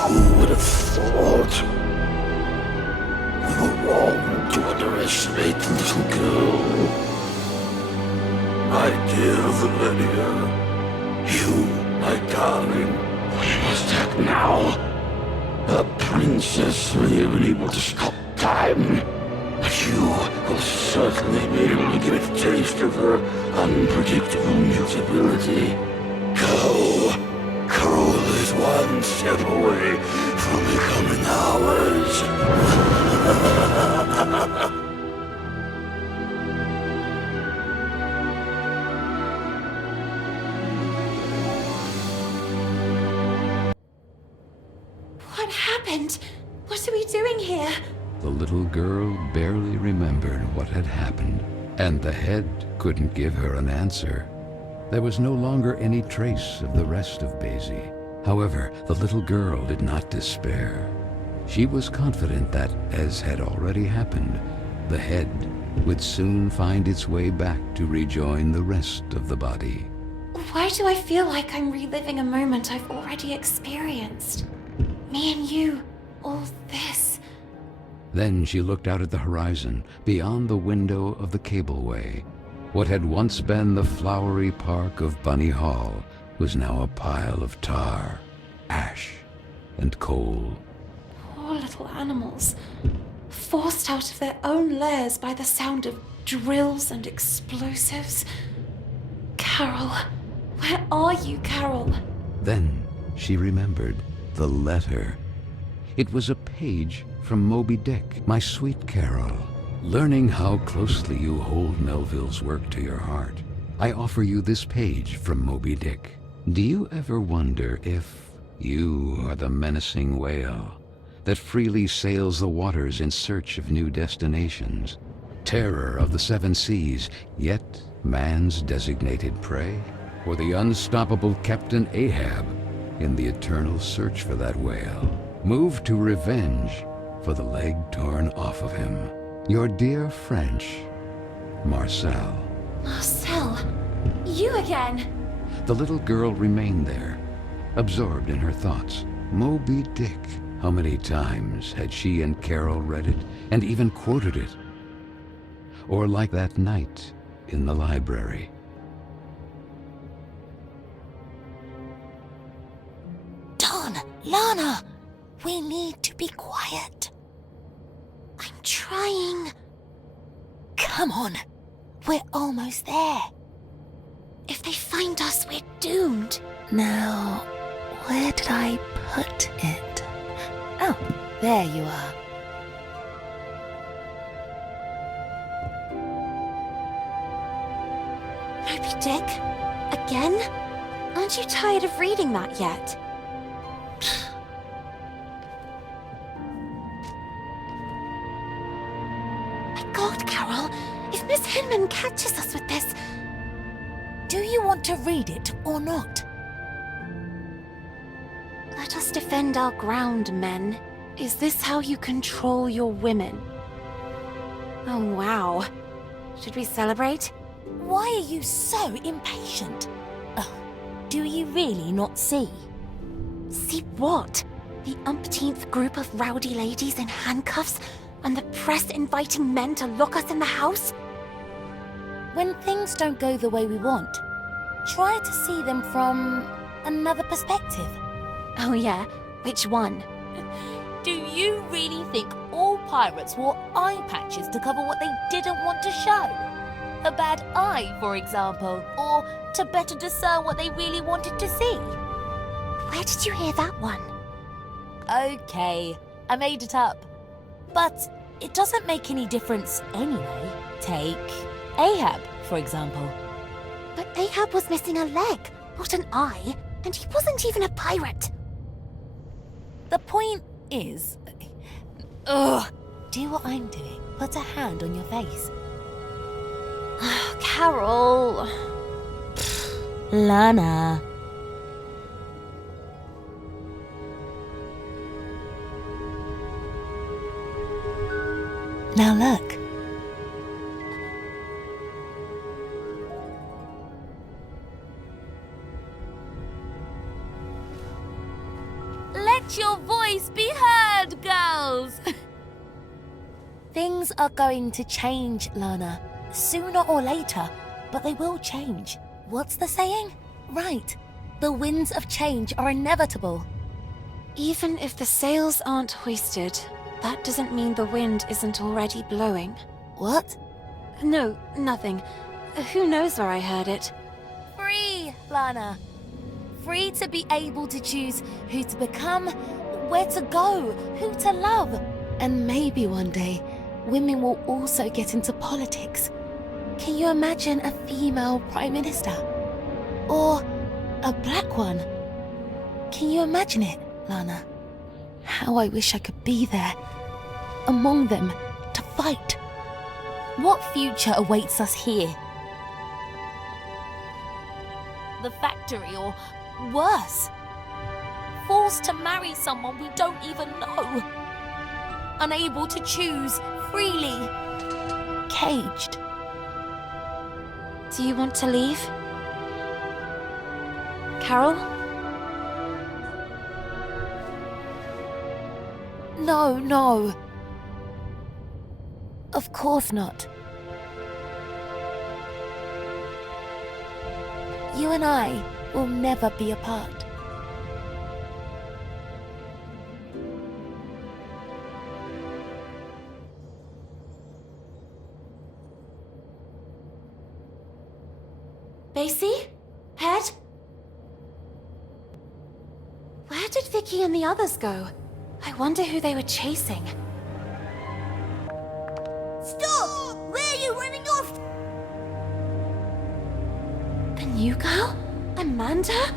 Who would have thought? We were wrong to underestimate the little girl. My dear Valeria, you, my darling, we must act now. A princess may have been able to stop time, but you will certainly be able to give it a taste of her unpredictable mutability. Go! Carole is one step away from becoming ours. What happened? What are we doing here? The little girl barely remembered what had happened, and the head couldn't give her an answer. There was no longer any trace of the rest of Basie. However, the little girl did not despair. She was confident that, as had already happened, the head would soon find its way back to rejoin the rest of the body. Why do I feel like I'm reliving a moment I've already experienced? Me and you, all this. Then she looked out at the horizon, beyond the window of the cableway. What had once been the flowery park of Bunny Hall was now a pile of tar, ash, and coal. Poor little animals, forced out of their own lairs by the sound of drills and explosives. Carole, where are you, Carole? Then she remembered the letter. It was a page from Moby Dick, my sweet Carole. Learning how closely you hold Melville's work to your heart, I offer you this page from Moby Dick. Do you ever wonder if you are the menacing whale that freely sails the waters in search of new destinations, terror of the seven seas, yet man's designated prey? Or the unstoppable Captain Ahab in the eternal search for that whale, moved to revenge for the leg torn off of him? Your dear French, Marcel. Marcel, you again. The little girl remained there, absorbed in her thoughts. Moby Dick. How many times had she and Carole read it, and even quoted it? Or like that night in the library. Don, Lana, we need to be quiet. I'm trying. Come on, we're almost there. If they find us, we're doomed. Now, where did I put it? Oh, there you are. Moby Dick? Again? Aren't you tired of reading that yet? My God, Carole, if Miss Hinman catches us with this... Do you want to read it or not? Let us defend our ground, men. Is this how you control your women? Oh, wow. Should we celebrate? Why are you so impatient? Oh, do you really not see? See what? The umpteenth group of rowdy ladies in handcuffs, and the press inviting men to lock us in the house? When things don't go the way we want, try to see them from another perspective. Oh yeah? Which one? Do you really think all pirates wore eye patches to cover what they didn't want to show? A bad eye, for example, or to better discern what they really wanted to see? Where did you hear that one? Okay, I made it up. But it doesn't make any difference anyway. Take Ahab, for example. But Ahab was missing a leg. not an eye, and he wasn't even a pirate. The point is... Ugh! Do what I'm doing. Put a hand on your face. Carole. Lana. Now look. Let your voice be heard, girls! Things are going to change, Lana. Sooner or later, but they will change. What's the saying? Right. The winds of change are inevitable. Even if the sails aren't hoisted, that doesn't mean the wind isn't already blowing. What? No, nothing. Who knows where I heard it? Free, Lana. Free to be able to choose who to become, where to go, who to love. And maybe one day, women will also get into politics. Can you imagine a female prime minister? Or a black one? Can you imagine it, Lana? How I wish I could be there, among them, to fight. What future awaits us here? The factory, or worse. Forced to marry someone we don't even know. Unable to choose freely. Caged. Do you want to leave? Carole? No. Of course not. You and I will never be apart. Basie? Head? Where did Vicky and the others go? I wonder who they were chasing. Stop! Where are you running off? A new girl? Amanda?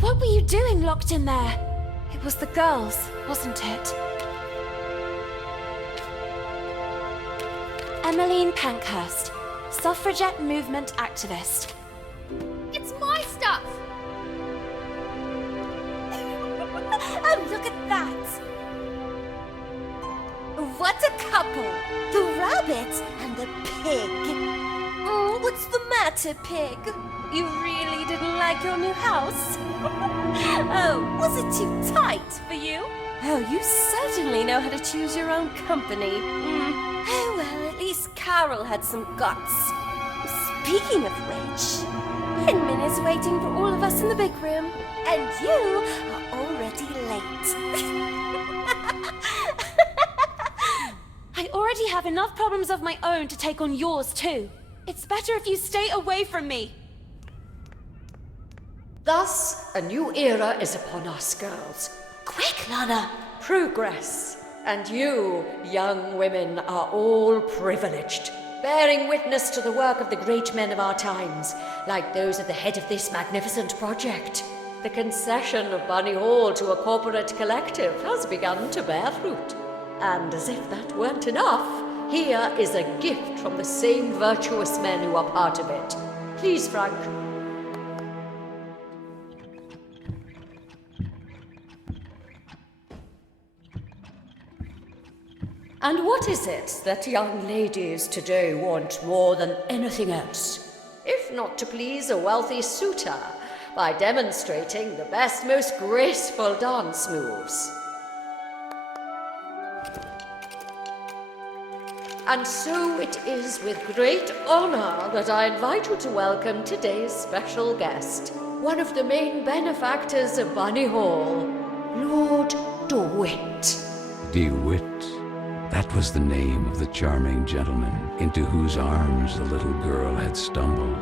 What were you doing locked in there? It was the girls, wasn't it? Emmeline Pankhurst, suffragette movement activist. It's my stuff! Oh, look at that! What a couple! The rabbit and the pig! Oh, what's the matter, pig? You really didn't like your new house? Oh, was it too tight for you? Oh, you certainly know how to choose your own company. Oh, well, at least Carole had some guts. Speaking of which, Hinman is waiting for all of us in the big room, and you are already late. I already have enough problems of my own to take on yours too. It's better if you stay away from me. Thus, a new era is upon us, girls. Quick, Lana! Progress. And you, young women, are all privileged, bearing witness to the work of the great men of our times, like those at the head of this magnificent project. The concession of Bunny Hall to a corporate collective has begun to bear fruit. And as if that weren't enough, here is a gift from the same virtuous men who are part of it. Please, Frank. And what is it that young ladies today want more than anything else? If not to please a wealthy suitor by demonstrating the best, most graceful dance moves. And so it is with great honor that I invite you to welcome today's special guest, one of the main benefactors of Bunny Hall, Lord DeWitt. DeWitt. That was the name of the charming gentleman into whose arms the little girl had stumbled.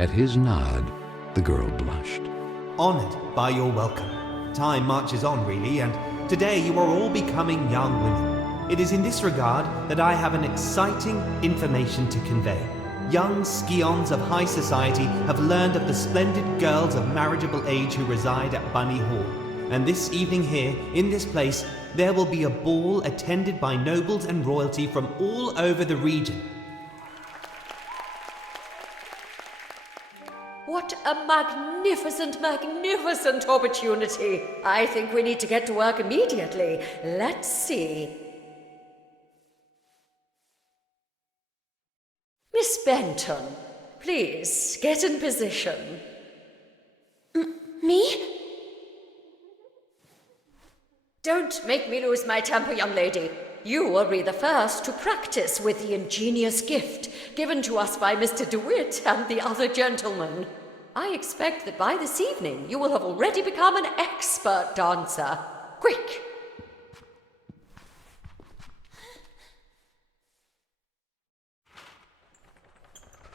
At his nod, the girl blushed. Honoured by your welcome. Time marches on, really, and today you are all becoming young women. It is in this regard that I have an exciting information to convey. Young scions of high society have learned of the splendid girls of marriageable age who reside at Bunny Hall. And this evening here, in this place, there will be a ball attended by nobles and royalty from all over the region. What a magnificent, magnificent opportunity. I think we need to get to work immediately. Let's see. Miss Benton, please get in position. Me? Don't make me lose my temper, young lady. You will be the first to practice with the ingenious gift given to us by Mr. DeWitt and the other gentlemen. I expect that by this evening you will have already become an expert dancer. Quick!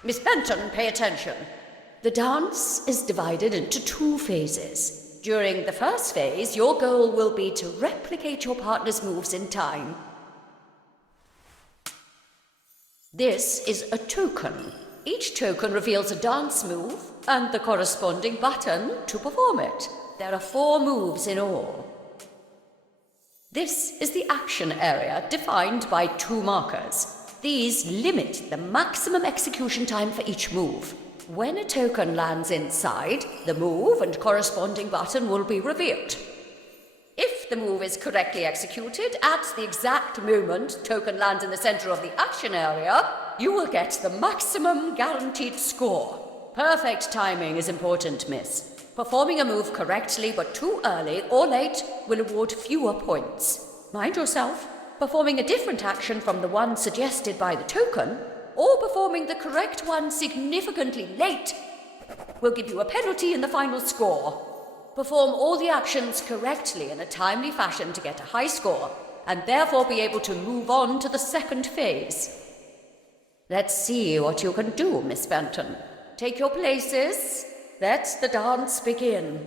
Miss Benton, pay attention. The dance is divided into 2 phases. During the first phase, your goal will be to replicate your partner's moves in time. This is a token. Each token reveals a dance move and the corresponding button to perform it. There are 4 moves in all. This is the action area defined by 2 markers. These limit the maximum execution time for each move. When a token lands inside, the move and corresponding button will be revealed. If the move is correctly executed at the exact moment token lands in the center of the action area, you will get the maximum guaranteed score. Perfect timing is important, miss. Performing a move correctly but too early or late will award fewer points. Mind yourself, performing a different action from the one suggested by the token, or performing the correct one significantly late, will give you a penalty in the final score. Perform all the actions correctly in a timely fashion to get a high score, and therefore be able to move on to the second phase. Let's see what you can do, Miss Benton. Take your places. Let the dance begin.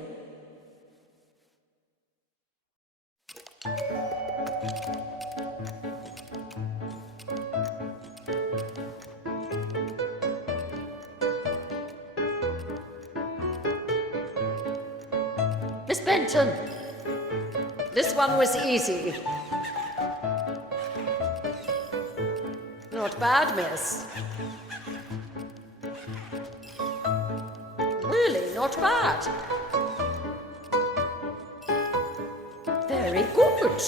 Miss Benton, this one was easy. Not bad, miss. Really not bad. Very good.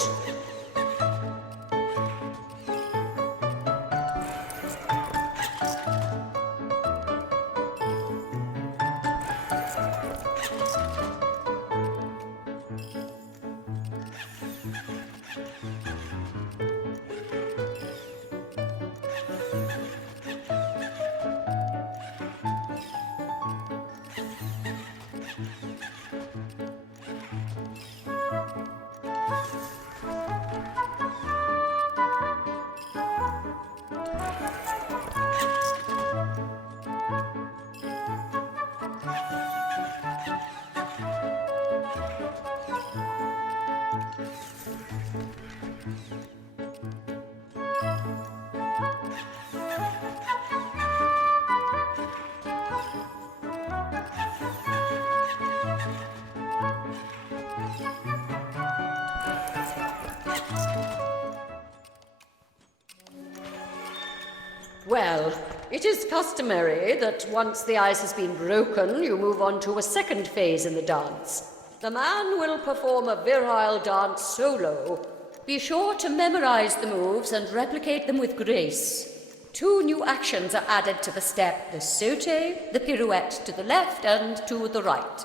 Well, it is customary that once the ice has been broken, you move on to a second phase in the dance. The man will perform a virile dance solo. Be sure to memorize the moves and replicate them with grace. 2 new actions are added to the step: the saute, the pirouette to the left and to the right.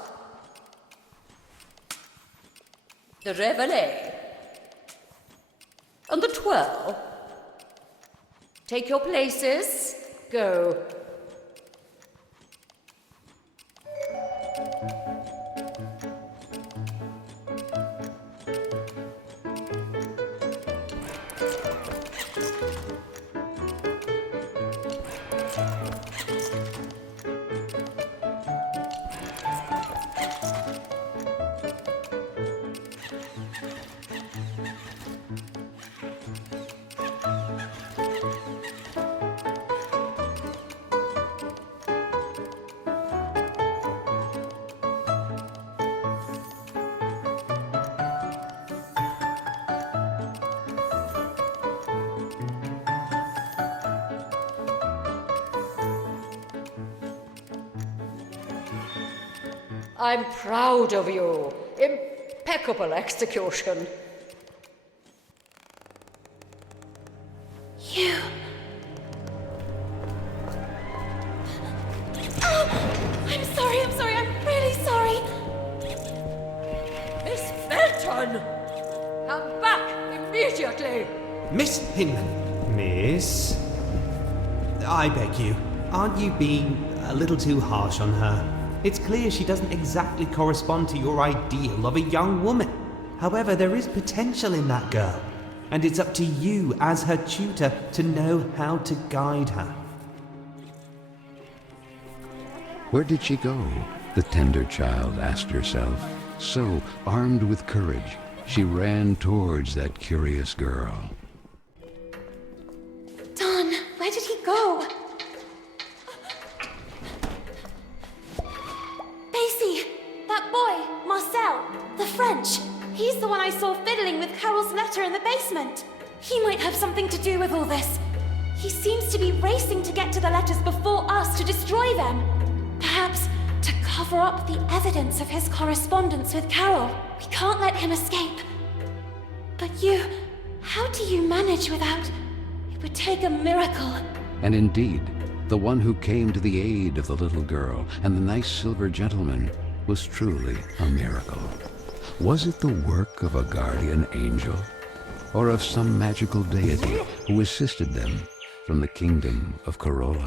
The reveille. And the twirl. Take your places. Go. I'm proud of you. Impeccable execution. You... Oh, I'm sorry, I'm really sorry. Miss Felton! Come back immediately! Miss Hinman. Miss? I beg you, aren't you being a little too harsh on her? It's clear she doesn't exactly correspond to your ideal of a young woman. However, there is potential in that girl, and it's up to you as her tutor to know how to guide her. Where did she go? The tender child asked herself. So, armed with courage, she ran towards that curious girl. Don, where did he go? Basie, that boy, Marcel, the French. He's the one I saw fiddling with Carole's letter in the basement. He might have something to do with all this. He seems to be racing to get to the letters before us to destroy them. Perhaps to cover up the evidence of his correspondence with Carole. We can't let him escape. But you, how do you manage without... It would take a miracle. And indeed, the one who came to the aid of the little girl and the nice silver gentleman was truly a miracle. Was it the work of a guardian angel, or of some magical deity who assisted them from the kingdom of Carole?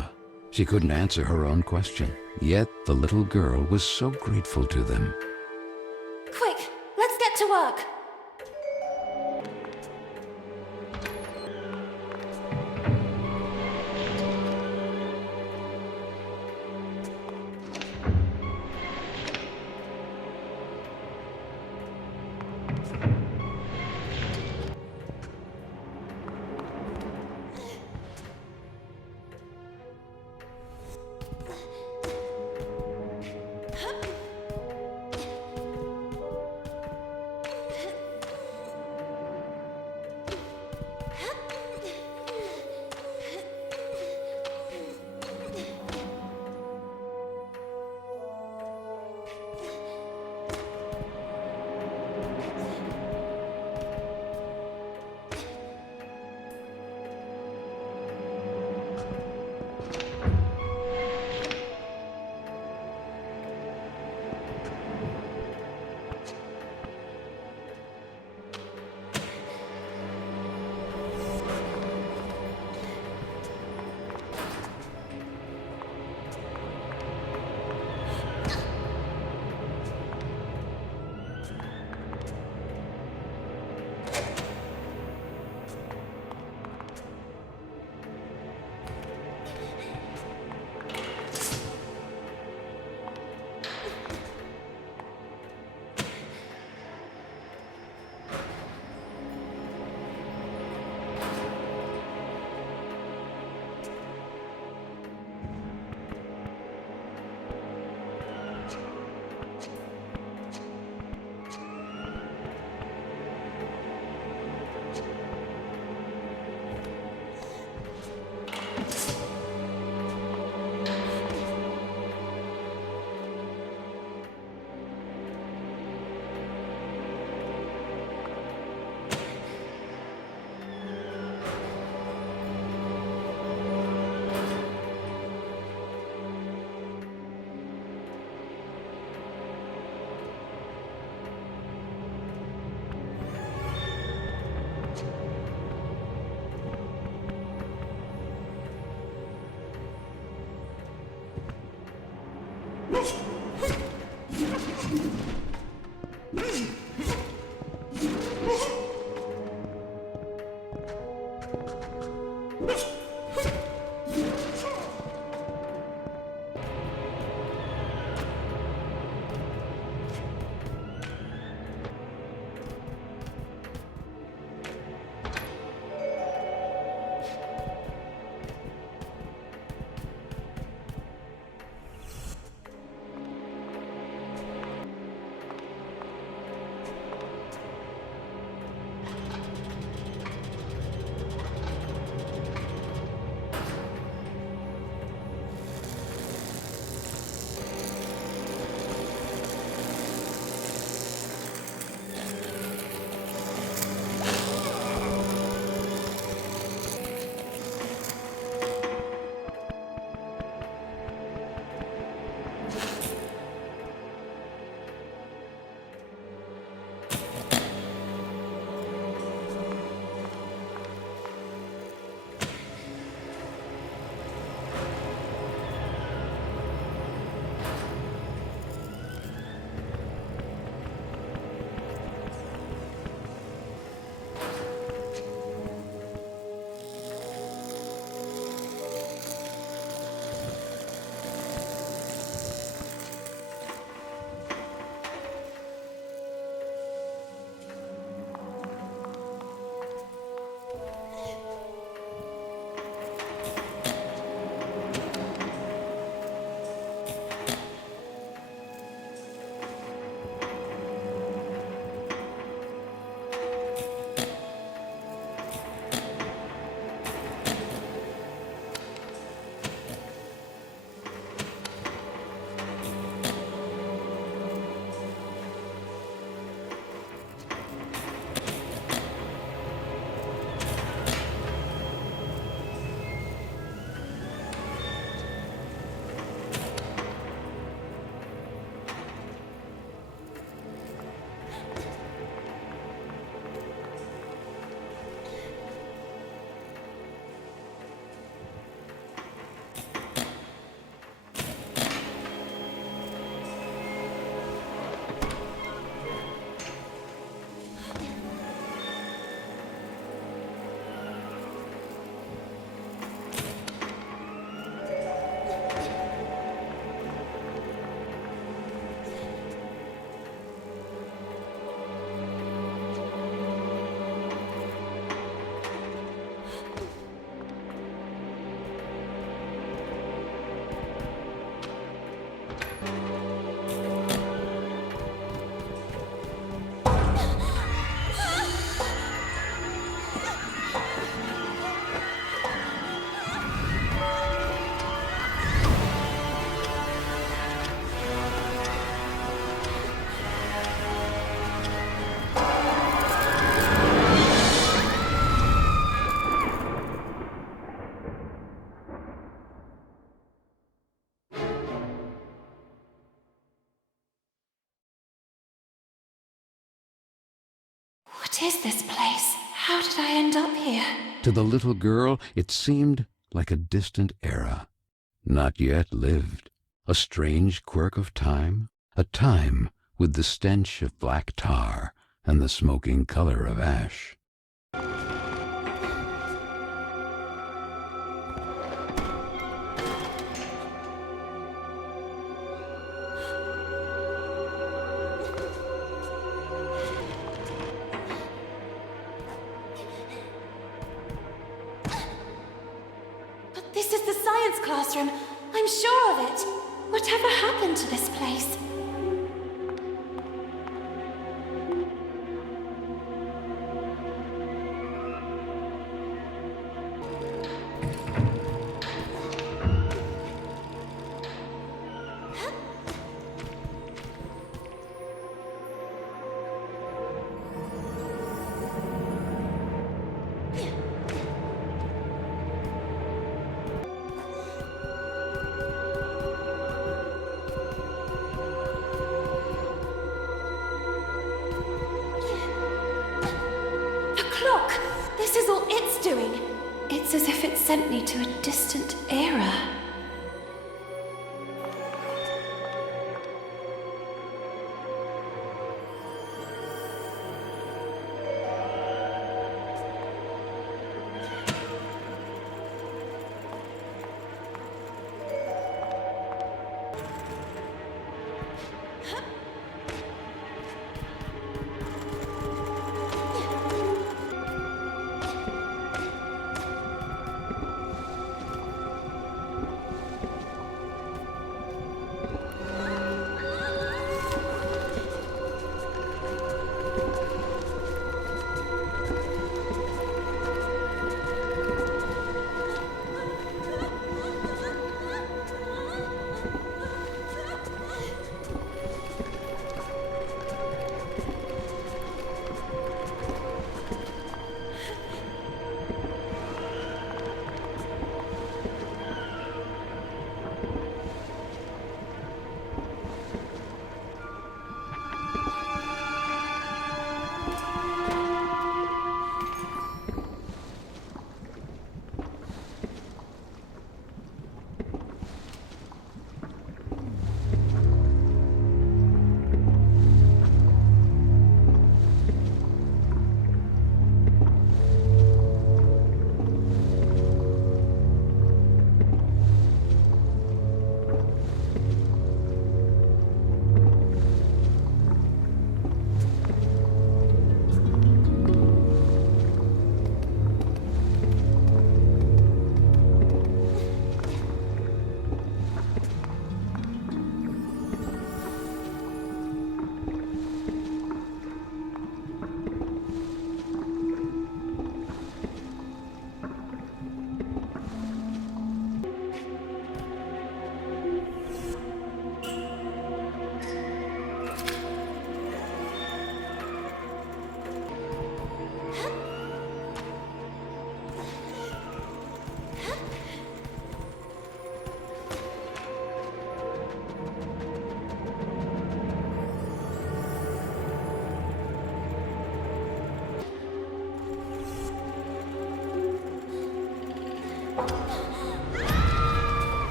She couldn't answer her own question, yet the little girl was so grateful to them. Quick, let's get to work. What is this place? How did I end up here? To the little girl, it seemed like a distant era, not yet lived, a strange quirk of time, a time with the stench of black tar and the smoking color of ash. This is the science classroom. I'm sure of it. Whatever happened to this place? This is all it's doing. It's as if it sent me to a distant era.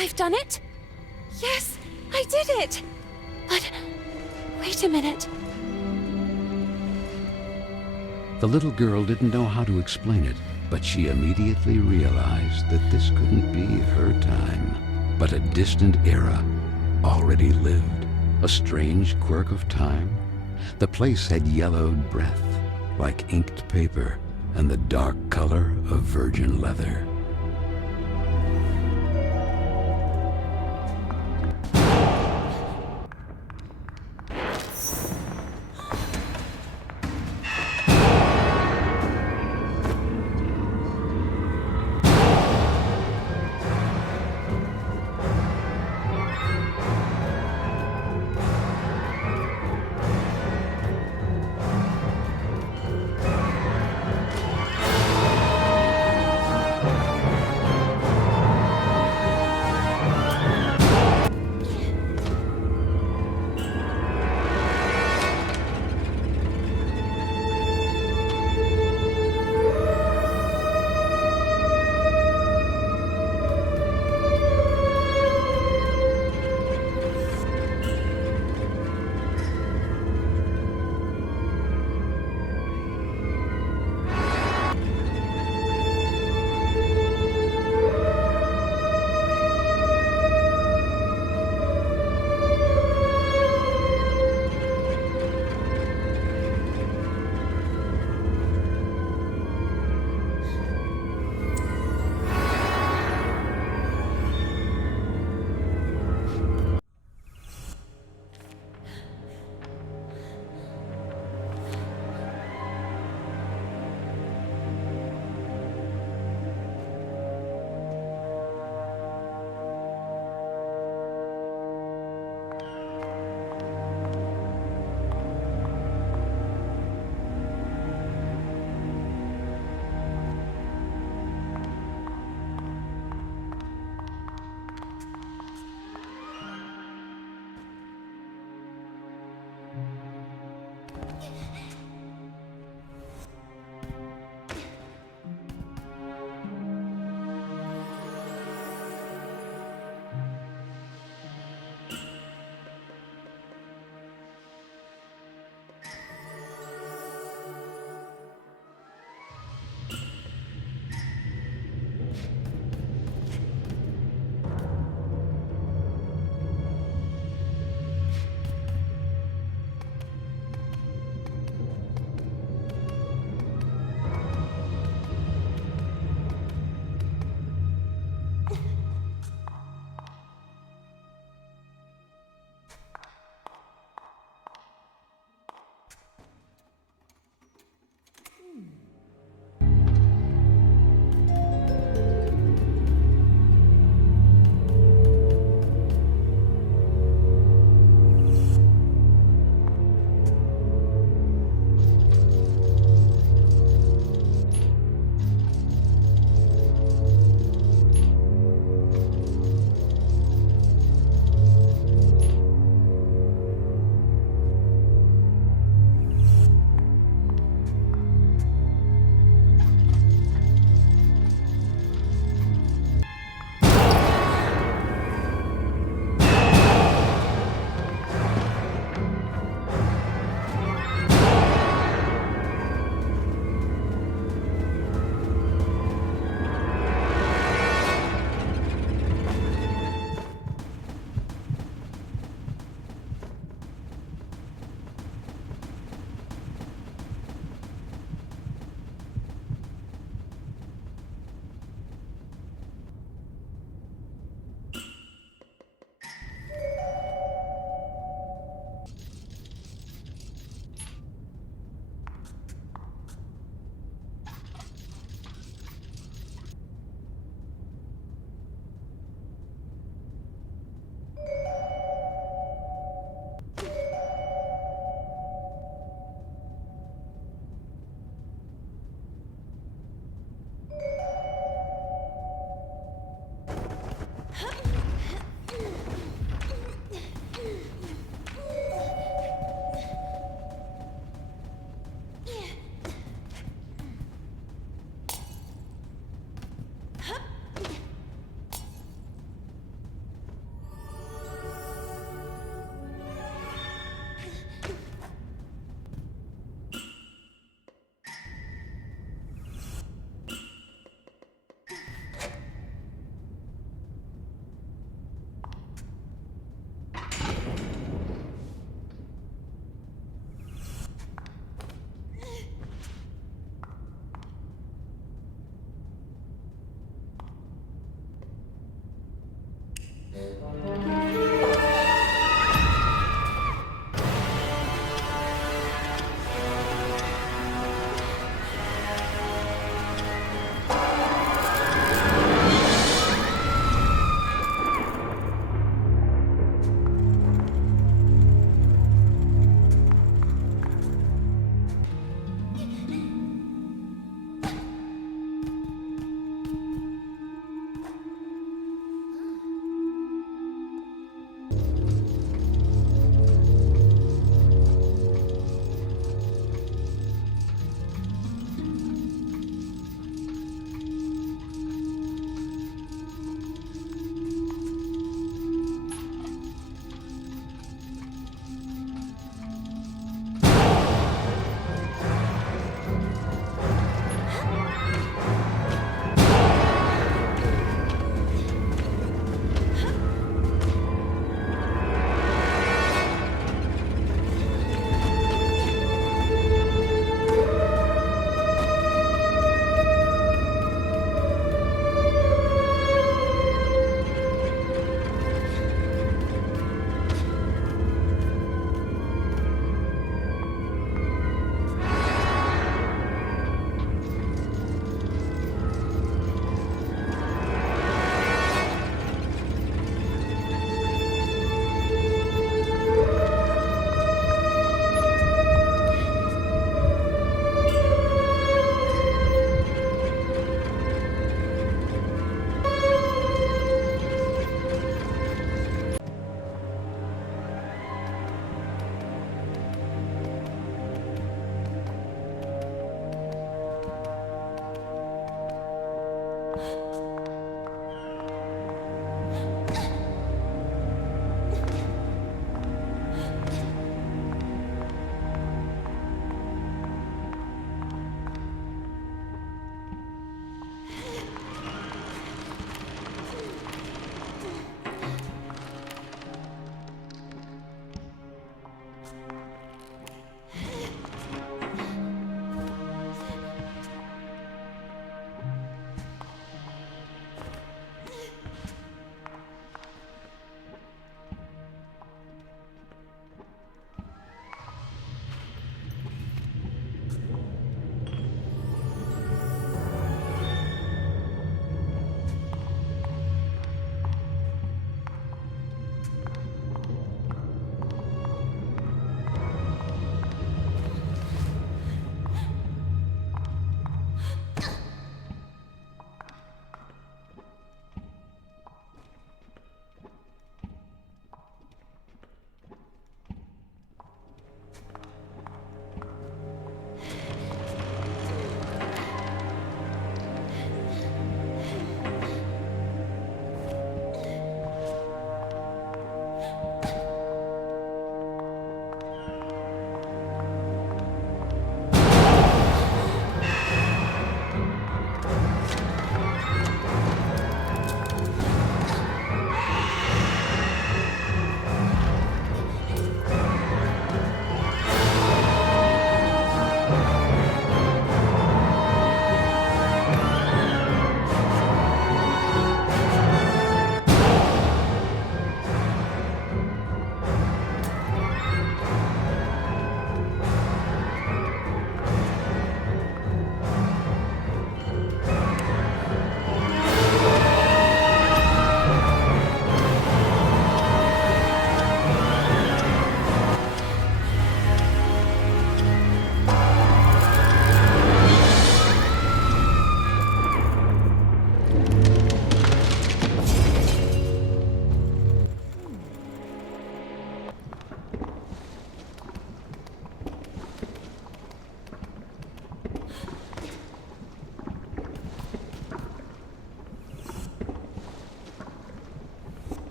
I've done it? Yes, I did it! But wait a minute. The little girl didn't know how to explain it, but she immediately realized that this couldn't be her time, but a distant era already lived, a strange quirk of time. The place had yellowed breath, like inked paper, and the dark color of virgin leather.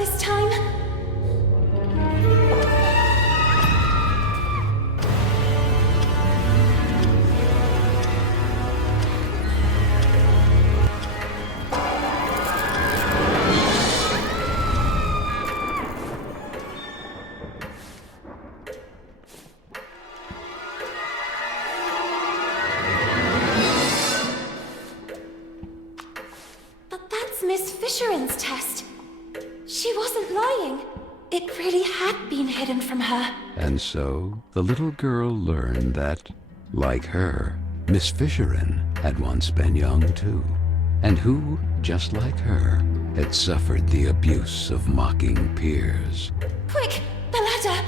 this time? But that's Miss Fisheran's test. She wasn't lying. It really had been hidden from her. And so the little girl learned that, like her, Miss Fisheran had once been young too, and who, just like her, had suffered the abuse of mocking peers. Quick, the ladder!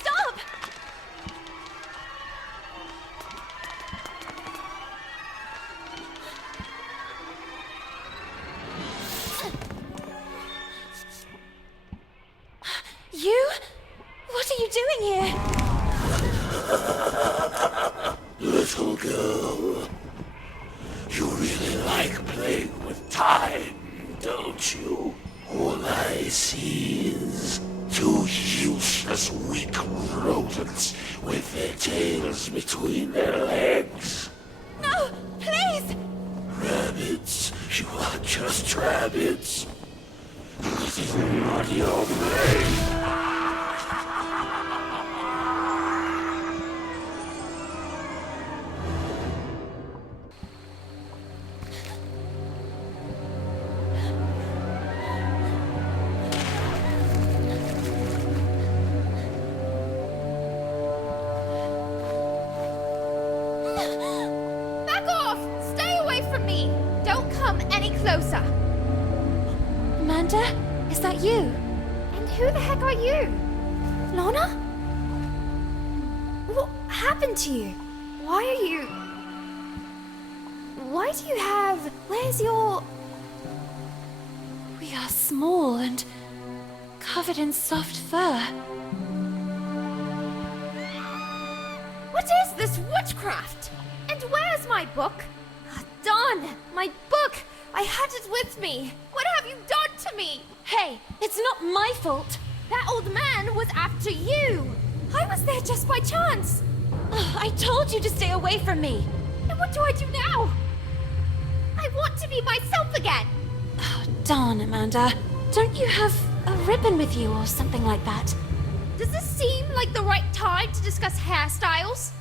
Stop! You? What are you doing here? Little girl, you really like playing with time, don't you? All I see is two useless, weak rodents with their tails between their legs. No, please! Rabbits, you are just rabbits. This is not your brain. Back off! Stay away from me! Don't come any closer! Amanda, is that you? And who the heck are you? Lorna? What happened to you? Why are you... Why do you have... Where's your... We are small and covered in soft fur. What is this witchcraft? And where's my book? Darn, my book! I had it with me. What have you done to me? Hey, it's not my fault. That old man was after you. I was there just by chance. I told you to stay away from me. And what do I do now? I want to be myself again. Oh, darn, Amanda. Don't you have a ribbon with you or something like that? Does this seem like the right time to discuss hairstyles?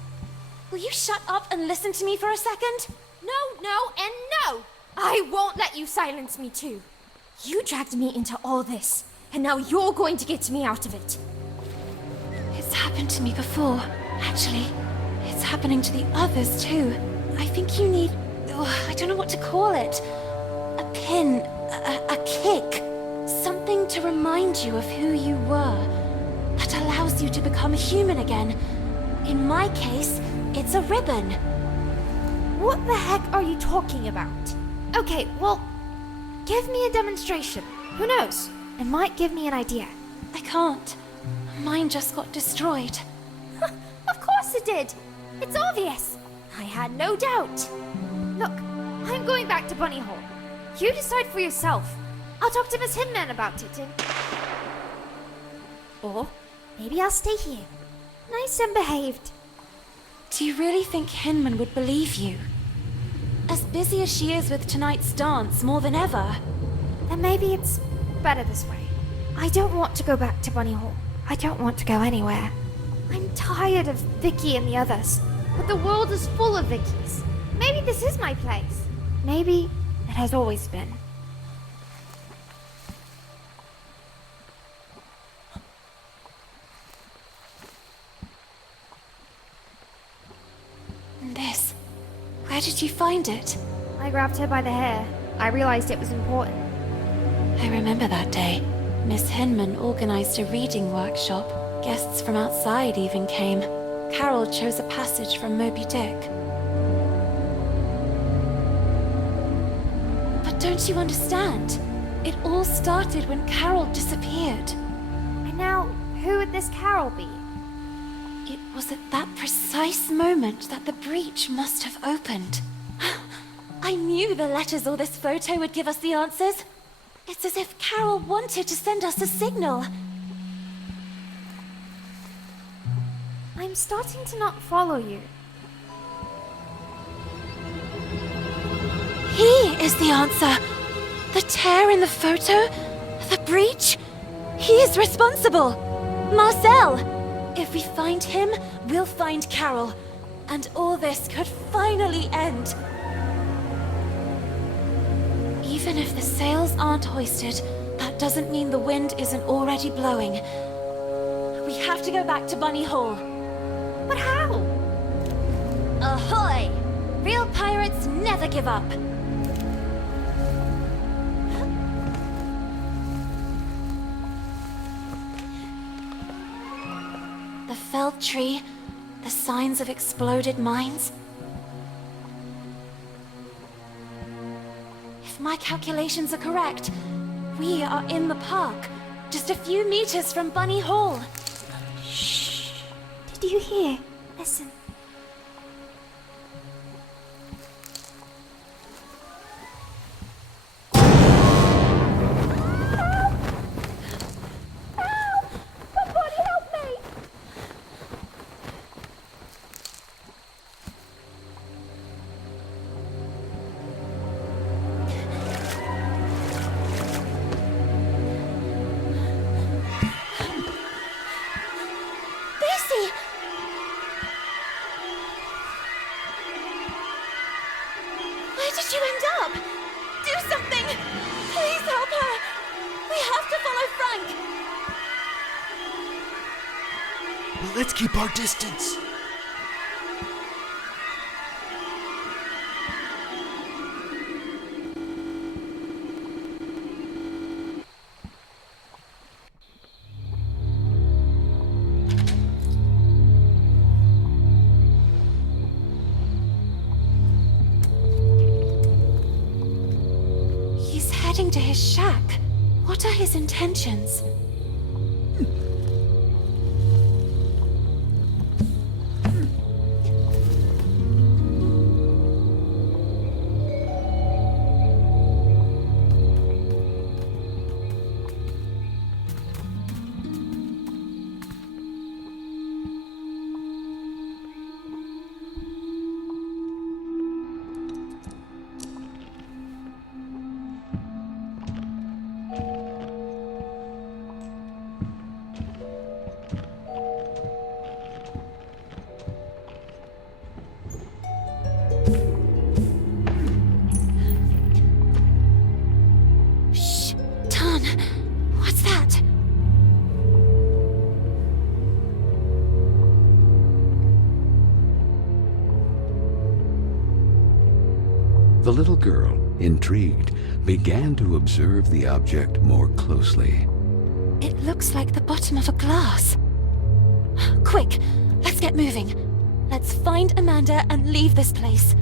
Will you shut up and listen to me for a second? No, no, and no! I won't let you silence me too. You dragged me into all this, and now you're going to get me out of it. It's happened to me before. Actually, it's happening to the others too. I think you need... I don't know what to call it. A pin, a kick. Something to remind you of who you were. That allows you to become human again. In my case, it's a ribbon. What the heck are you talking about? Okay, well, give me a demonstration. Who knows? It might give me an idea. I can't. Mine just got destroyed. Of course it did. It's obvious. I had no doubt. Look, I'm going back to Bunny Hole. You decide for yourself. I'll talk to Miss Hinman about it and... Or maybe I'll stay here. Nice and behaved. Do you really think Hinman would believe you? As busy as she is with tonight's dance more than ever. Then maybe it's better this way. I don't want to go back to Bunny Hole. I don't want to go anywhere. I'm tired of Vicky and the others. But the world is full of Vickies. Maybe this is my place. Maybe it has always been. This. Where did you find it? I grabbed her by the hair. I realized it was important. I remember that day. Miss Hinman organized a reading workshop. Guests from outside even came. Carole chose a passage from Moby Dick. But don't you understand? It all started when Carole disappeared. And now, who would this Carole be? It was at that precise moment that the breach must have opened. I knew the letters or this photo would give us the answers. It's as if Carole wanted to send us a signal. I'm starting to not follow you. He is the answer. The tear in the photo? The breach? He is responsible. Marcel! If we find him, we'll find Carole. And all this could finally end. Even if the sails aren't hoisted, that doesn't mean the wind isn't already blowing. We have to go back to Bunny Hole. But how? Ahoy! Real pirates never give up. The felled tree, the signs of exploded mines. If my calculations are correct, we are in the park, just a few meters from Bunny Hole. Shh. Did you hear? Listen. Where did you end up? Do something! Please help her! We have to follow Frank! Let's keep our distance. He's heading to his shack. What are his intentions? The little girl, intrigued, began to observe the object more closely. It looks like the bottom of a glass. Quick, let's get moving. Let's find Amanda and leave this place.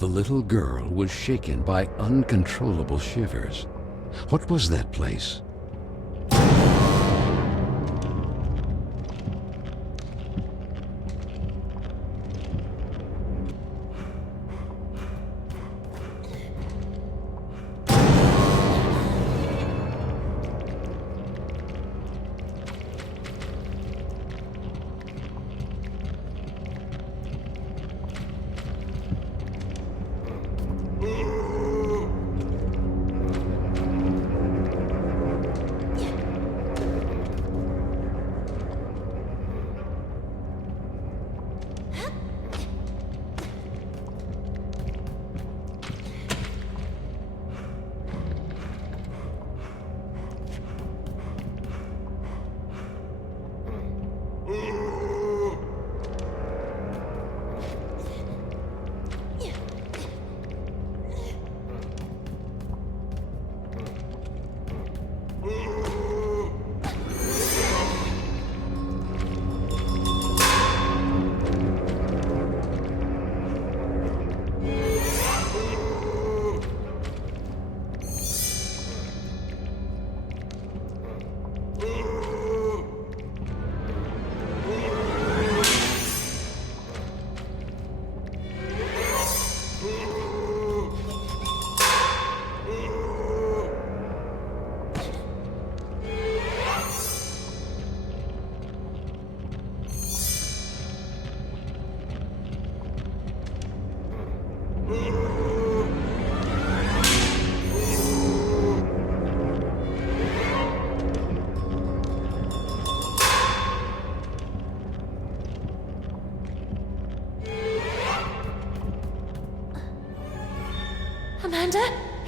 The little girl was shaken by uncontrollable shivers. What was that place?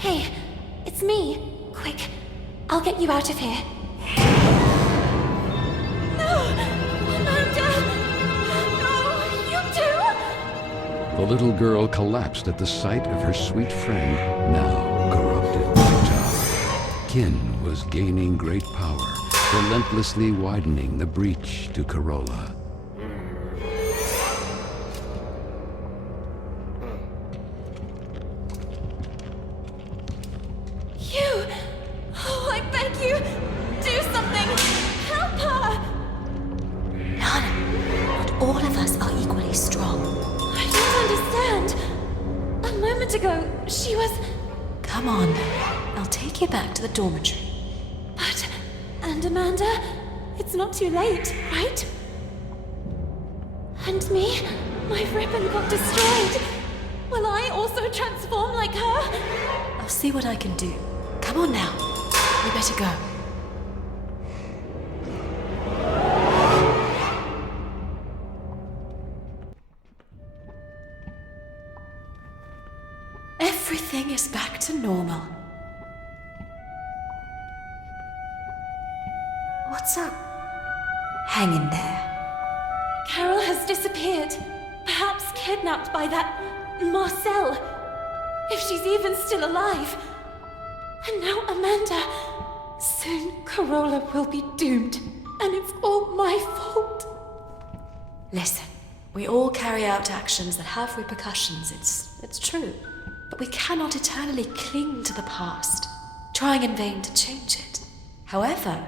Hey, it's me. Quick, I'll get you out of here. No! Amanda! No, you too! The little girl collapsed at the sight of her sweet friend, now corrupted by Tar. Kin was gaining great power, relentlessly widening the breach to Carola. You! Oh, I beg you! Do something! Help her! None. Not all of us are equally strong. I don't understand. A moment ago, she was... Come on. I'll take you back to the dormitory. But... And Amanda? It's not too late, right? And me? My ribbon got destroyed. Will I also transform like her? I'll see what I can do. Come on now. We better go. Everything is back to normal. What's up? Hang in there. Carole has disappeared. Perhaps kidnapped by that... Marcel. If she's even still alive. And now Amanda. Soon Carola will be doomed. And it's all my fault. Listen, we all carry out actions that have repercussions, it's true. But we cannot eternally cling to the past, trying in vain to change it. However,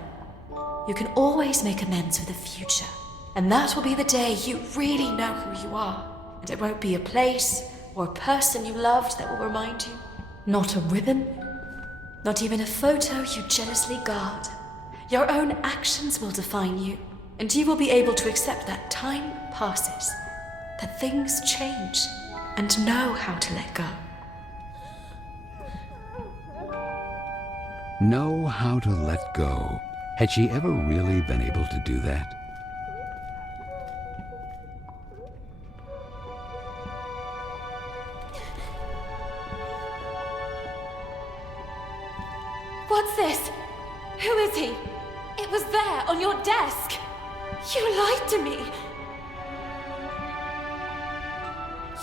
you can always make amends for the future. And that will be the day you really know who you are. And it won't be a place or a person you loved that will remind you. Not a ribbon, not even a photo you jealously guard. Your own actions will define you, and you will be able to accept that time passes, that things change, and know how to let go. Know how to let go. Had she ever really been able to do that? What's this? Who is he? It was there, on your desk. You lied to me.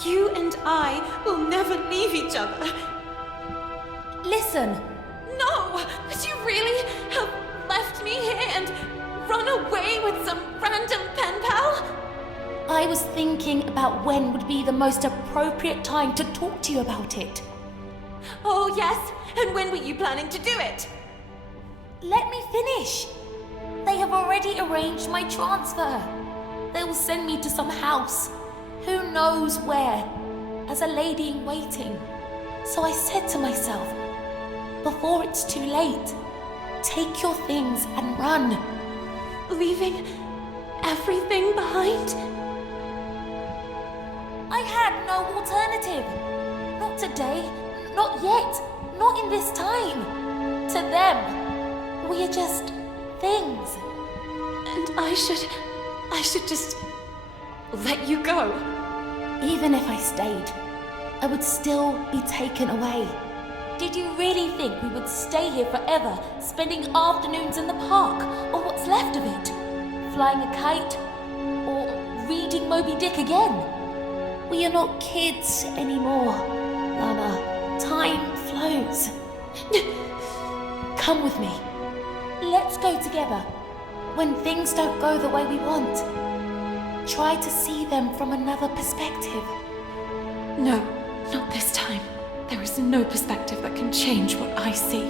You and I will never leave each other. Listen, No! But you really have left me here and run away with some random pen pal? I was thinking about when would be the most appropriate time to talk to you about it. Oh, yes. And when were you planning to do it? Let me finish. They have already arranged my transfer. They will send me to some house, who knows where, as a lady in waiting. So I said to myself, before it's too late, take your things and run. Leaving everything behind? I had no alternative. Not today, not yet, not in this time. To them, we are just things. And I should just let you go. Even if I stayed, I would still be taken away. Did you really think we would stay here forever, spending afternoons in the park, or what's left of it? Flying a kite, or reading Moby Dick again? We are not kids anymore, Lana. Time flows. Come with me. Let's go together. When things don't go the way we want, try to see them from another perspective. No, not this time. There is no perspective that can change what I see.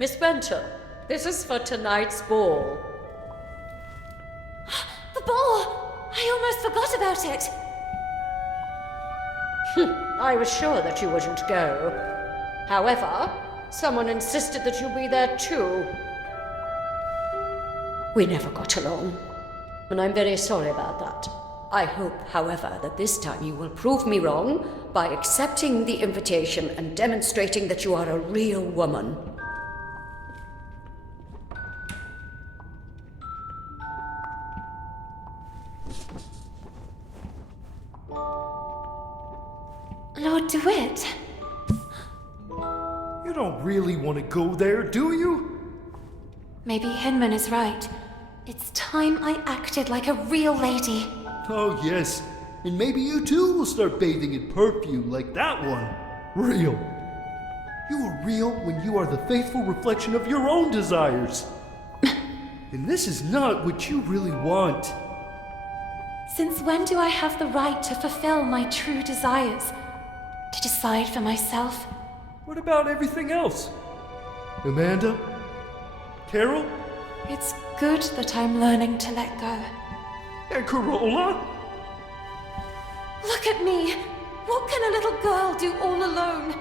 Miss Benton, this is for tonight's ball. The ball! I almost forgot about it. I was sure that you wouldn't go. However, someone insisted that you be there too. We never got along, and I'm very sorry about that. I hope, however, that this time you will prove me wrong by accepting the invitation and demonstrating that you are a real woman. Lord DeWitt. You don't really want to go there, do you? Maybe Hinman is right. It's time I acted like a real lady. Oh, yes. And maybe you too will start bathing in perfume like that one. Real. You are real when you are the faithful reflection of your own desires. And this is not what you really want. Since when do I have the right to fulfill my true desires? To decide for myself? What about everything else? Amanda? Carole? It's good that I'm learning to let go. And Carola? Look at me! What can a little girl do all alone?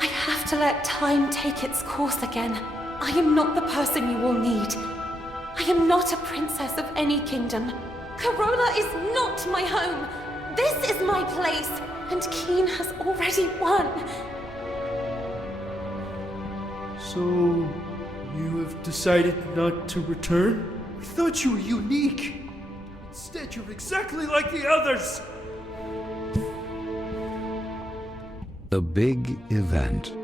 I have to let time take its course again. I am not the person you all need. I am not a princess of any kingdom. Carola is not my home. This is my place, and Keen has already won. So, you have decided not to return? I thought you were unique. Instead, you're exactly like the others. The big event.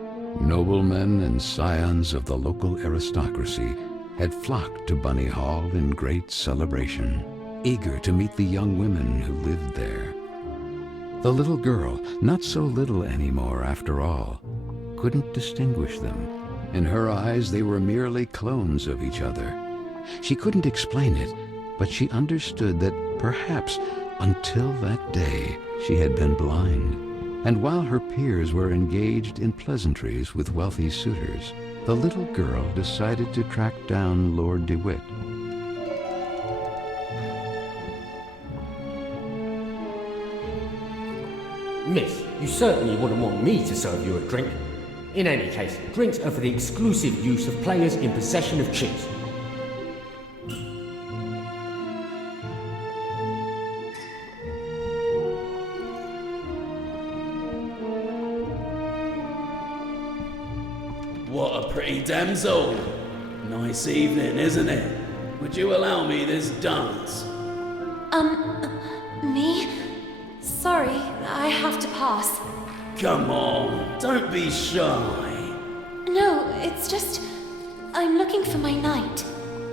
Noblemen and scions of the local aristocracy had flocked to Bunny Hall in great celebration, eager to meet the young women who lived there. The little girl, not so little anymore after all, couldn't distinguish them. In her eyes, they were merely clones of each other. She couldn't explain it, but she understood that perhaps until that day she had been blind. And while her peers were engaged in pleasantries with wealthy suitors, the little girl decided to track down Lord DeWitt. Miss, you certainly wouldn't want me to serve you a drink. In any case, drinks are for the exclusive use of players in possession of chips. What a pretty damsel. Nice evening, isn't it? Would you allow me this dance? Me? Sorry, I have to pass. Come on, don't be shy. No, it's just... I'm looking for my knight.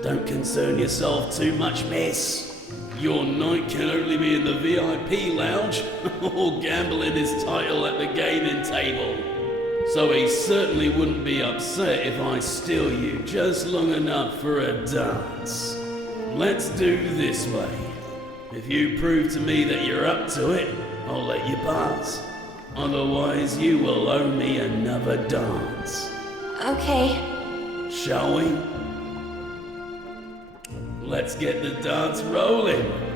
Don't concern yourself too much, miss. Your knight can only be in the VIP lounge or gambling his title at the gaming table. So he certainly wouldn't be upset if I steal you just long enough for a dance. Let's do this way. If you prove to me that you're up to it, I'll let you pass. Otherwise, you will owe me another dance. Okay. Shall we? Let's get the dance rolling.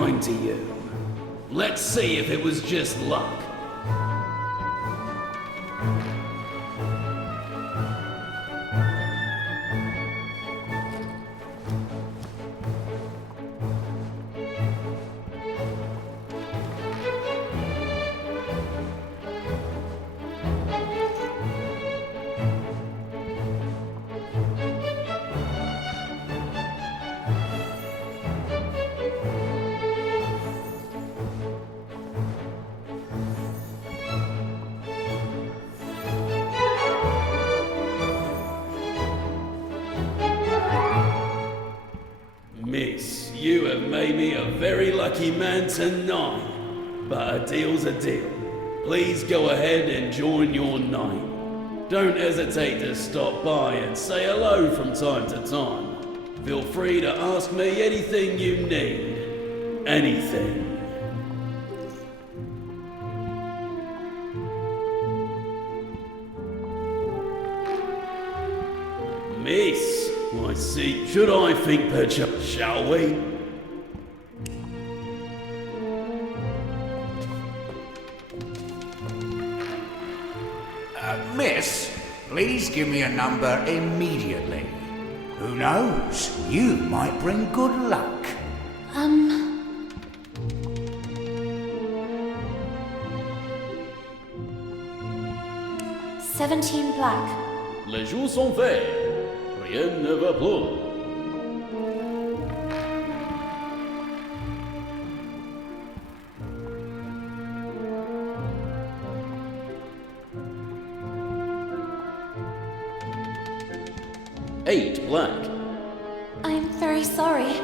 kind to you. Let's see if it was just luck. Miss, you have made me a very lucky man tonight. But a deal's a deal. Please go ahead and join your night. Don't hesitate to stop by and say hello from time to time. Feel free to ask me anything you need. Anything. Miss, I see. Should I think perchance, shall we? Miss, please give me a number immediately. Who knows? You might bring good luck. 17 black. Les jours sont faits. Rien ne va plus. Eight black. I'm very sorry.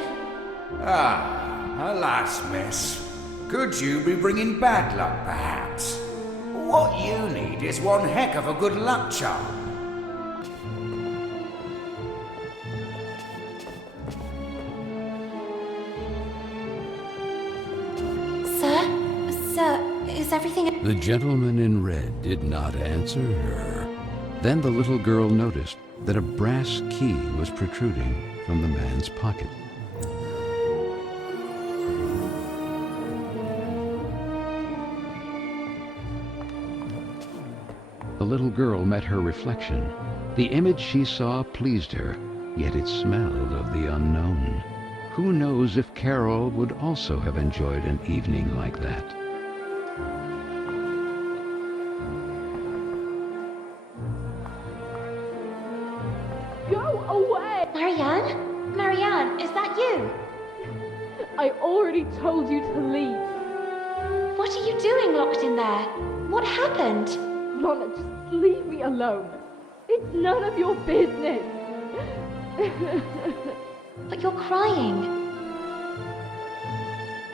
Ah, alas, miss. Could you be bringing bad luck, perhaps? What you need is one heck of a good luck charm. Sir, is everything... The gentleman in red did not answer her. Then the little girl noticed that a brass key was protruding from the man's pocket. The little girl met her reflection. The image she saw pleased her, yet it smelled of the unknown. Who knows if Carole would also have enjoyed an evening like that? Go away! Marianne? Marianne, is that you? I already told you to leave. What are you doing locked in there? What happened? Lana, just leave me alone. It's none of your business. But you're crying.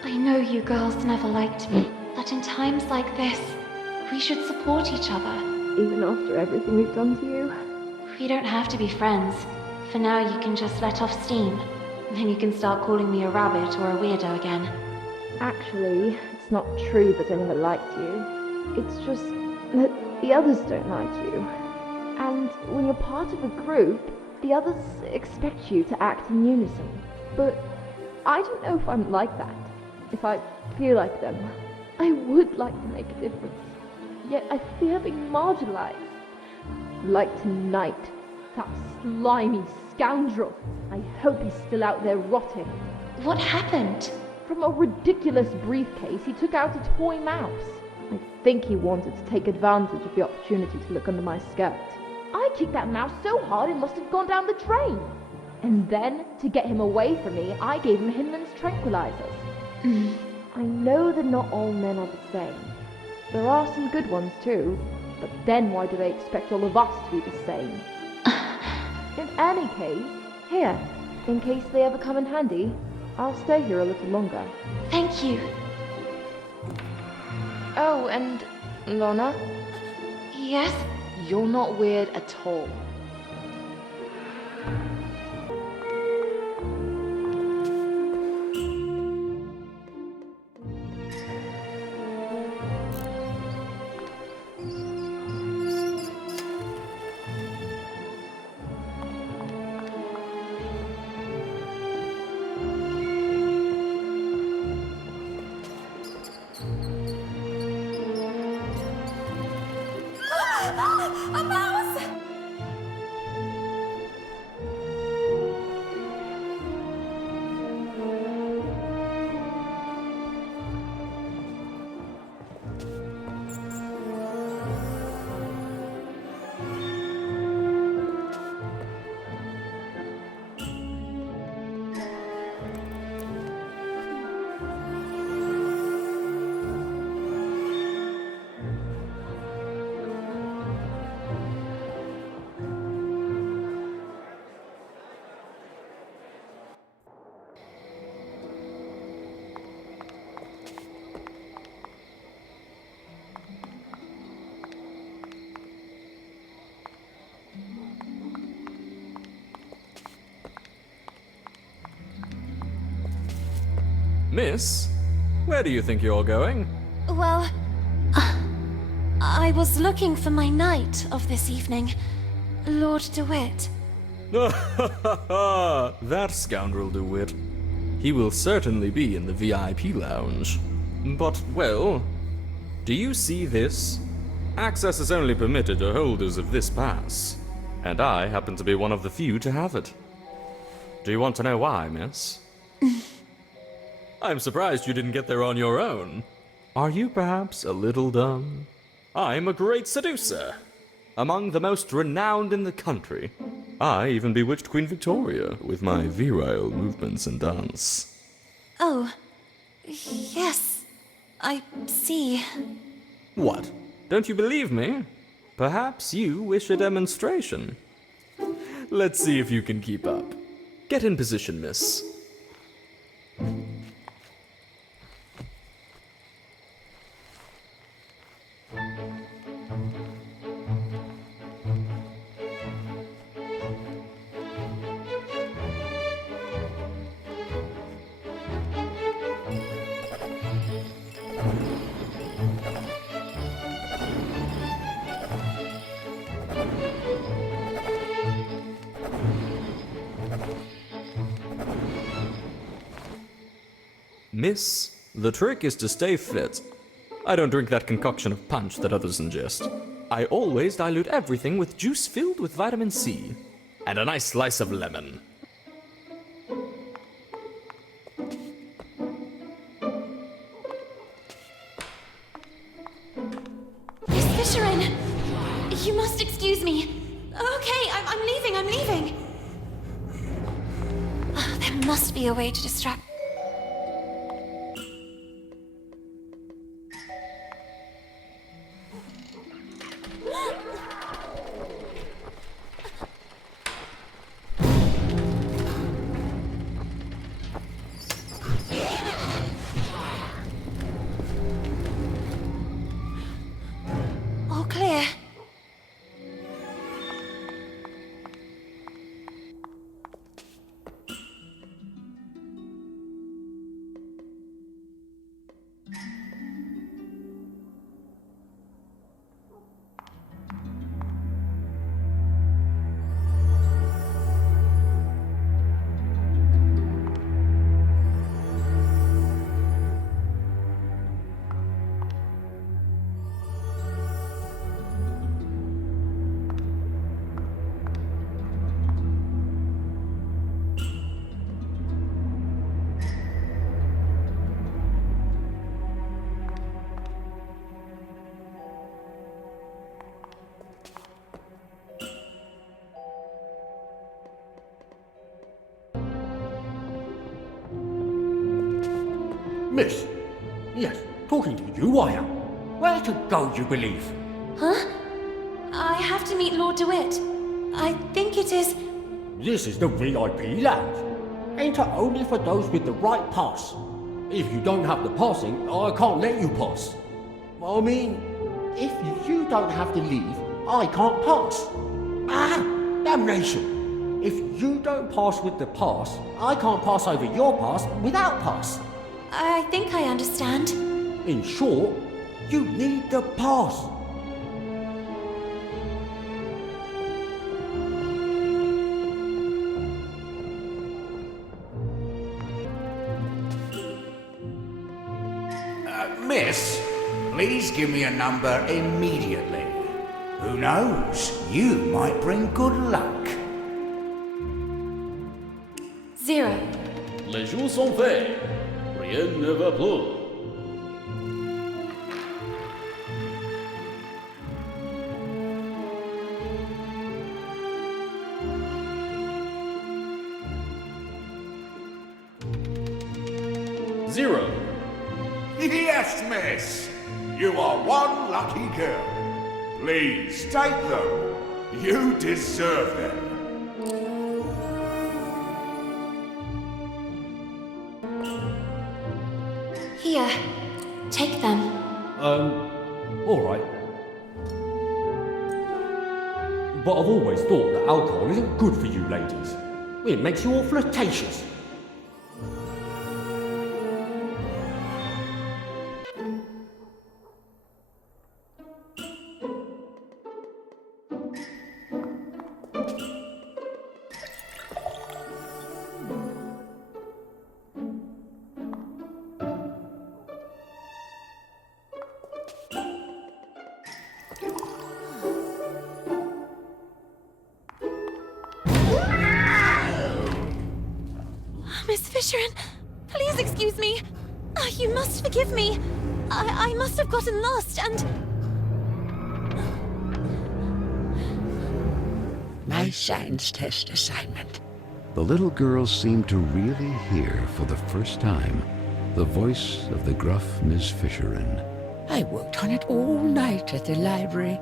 I know you girls never liked me, but in times like this, we should support each other. Even after everything we've done to you? We don't have to be friends. For now, you can just let off steam. Then you can start calling me a rabbit or a weirdo again. Actually, it's not true that I never liked you. It's just that the others don't like you. And when you're part of a group, the others expect you to act in unison. But I don't know if I'm like that. If I feel like them. I would like to make a difference. Yet I fear being marginalized. Like tonight. That slimy scoundrel. I hope he's still out there rotting. What happened? From a ridiculous briefcase, he took out a toy mouse. I think he wanted to take advantage of the opportunity to look under my skirt. I kicked that mouse so hard it must have gone down the drain. And then, to get him away from me, I gave him Hinman's tranquilizers. I know that not all men are the same. There are some good ones too, but then why do they expect all of us to be the same? In any case, here, in case they ever come in handy, I'll stay here a little longer. Thank you. Oh, and Lana? Yes? You're not weird at all. A mouse! Miss, where do you think you're going? Well, I was looking for my knight of this evening, Lord DeWitt. That scoundrel DeWitt. He will certainly be in the VIP lounge. But, well, do you see this? Access is only permitted to holders of this pass, and I happen to be one of the few to have it. Do you want to know why, miss? I'm surprised you didn't get there on your own. Are you perhaps a little dumb? I'm a great seducer, among the most renowned in the country. I even bewitched Queen Victoria with my virile movements and dance. Oh, yes, I see. What? Don't you believe me? Perhaps you wish a demonstration. Let's see if you can keep up. Get in position, miss. Miss, the trick is to stay fit. I don't drink that concoction of punch that others ingest. I always dilute everything with juice filled with vitamin C. And a nice slice of lemon. Miss Fisherin! You must excuse me. Okay, I'm leaving. There must be a way to distract... All clear. Miss. Yes, talking to you I am. Where to go, you believe? Huh? I have to meet Lord DeWitt. I think it is... This is the VIP lounge. Enter only for those with the right pass. If you don't have the passing, I can't let you pass. I mean, if you don't have to leave, I can't pass. Ah, damnation. If you don't pass with the pass, I can't pass over your pass without pass. I think I understand. In short, you need the pass. Miss, please give me a number immediately. Who knows? You might bring good luck. 0. Les jours sont faits. Rien ne va plus. Zero. Yes, miss. You are one lucky girl. Please take them. You deserve them. Here, take them. Alright. But I've always thought that alcohol isn't good for you ladies. It makes you all flirtatious. Miss Fisherin, please excuse me. You must forgive me. I must have gotten lost and... My science test assignment. The little girl seemed to really hear for the first time the voice of the gruff Miss Fisherin. I worked on it all night at the library.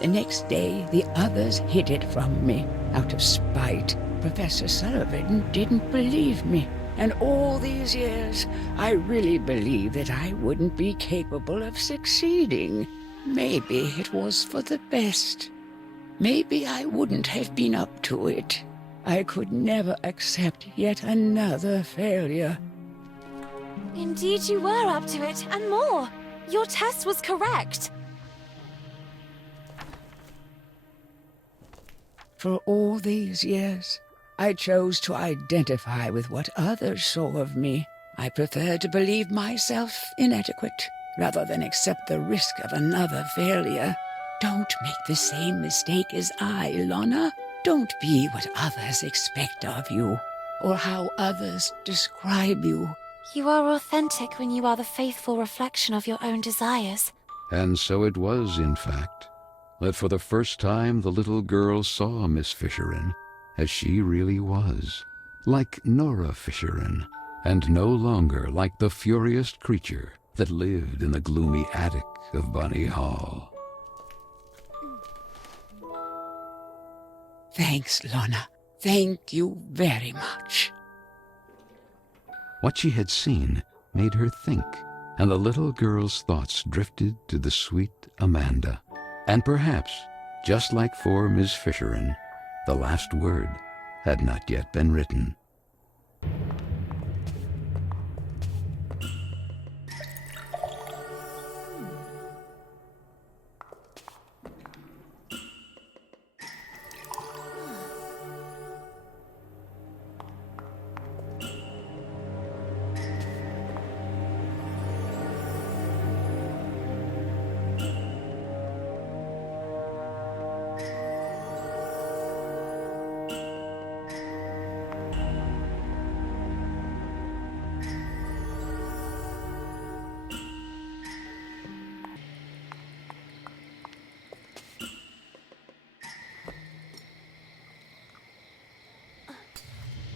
The next day, the others hid it from me out of spite. Professor Sullivan didn't believe me. And all these years, I really believed that I wouldn't be capable of succeeding. Maybe it was for the best. Maybe I wouldn't have been up to it. I could never accept yet another failure. Indeed you were up to it, and more. Your test was correct. For all these years, I chose to identify with what others saw of me. I preferred to believe myself inadequate, rather than accept the risk of another failure. Don't make the same mistake as I, Lorna. Don't be what others expect of you, or how others describe you. You are authentic when you are the faithful reflection of your own desires. And so it was, in fact, that for the first time the little girl saw Miss Fisherin as she really was, like Nora Fisherin, and no longer like the furious creature that lived in the gloomy attic of Bunny Hall. Thanks, Lorna. Thank you very much. What she had seen made her think, and the little girl's thoughts drifted to the sweet Amanda. And perhaps, just like for Miss Fisherin, the last word had not yet been written.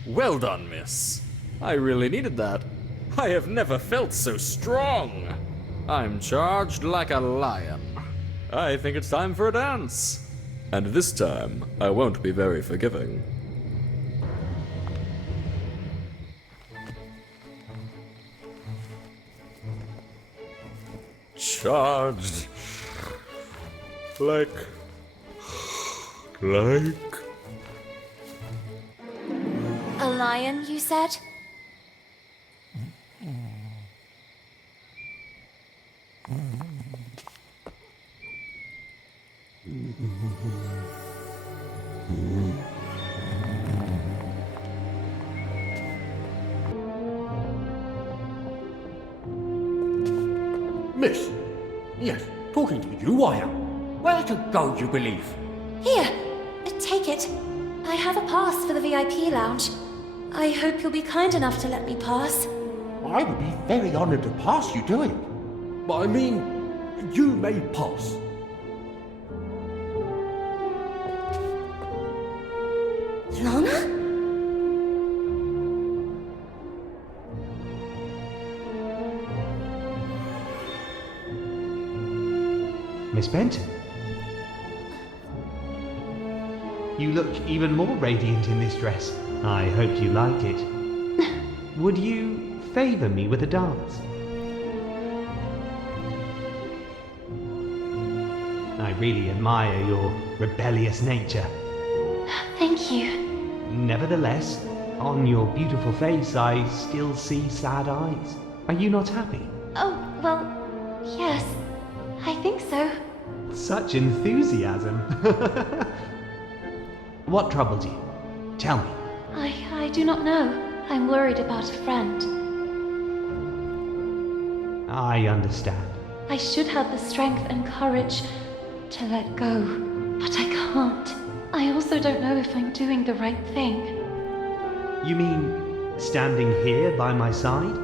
Well done, miss. I really needed that. I have never felt so strong. I'm charged like a lion. I think it's time for a dance. And this time, I won't be very forgiving. Charged. Like... A lion, you said? Miss, yes, Talking to you, I am. Where to go, you believe? Here, take it. I have a pass for the VIP lounge. I hope you'll be kind enough to let me pass. I would be very honored to pass you to him. But I mean, you may pass. Lana? Miss Benton. You look even more radiant in this dress. I hope you like it. Would you favour me with a dance? I really admire your rebellious nature. Thank you. Nevertheless, on your beautiful face I still see sad eyes. Are you not happy? Oh, well, yes. I think so. Such enthusiasm. What troubled you? Tell me. I do not know. I'm worried about a friend. I understand. I should have the strength and courage to let go, but I can't. I also don't know if I'm doing the right thing. You mean standing here by my side?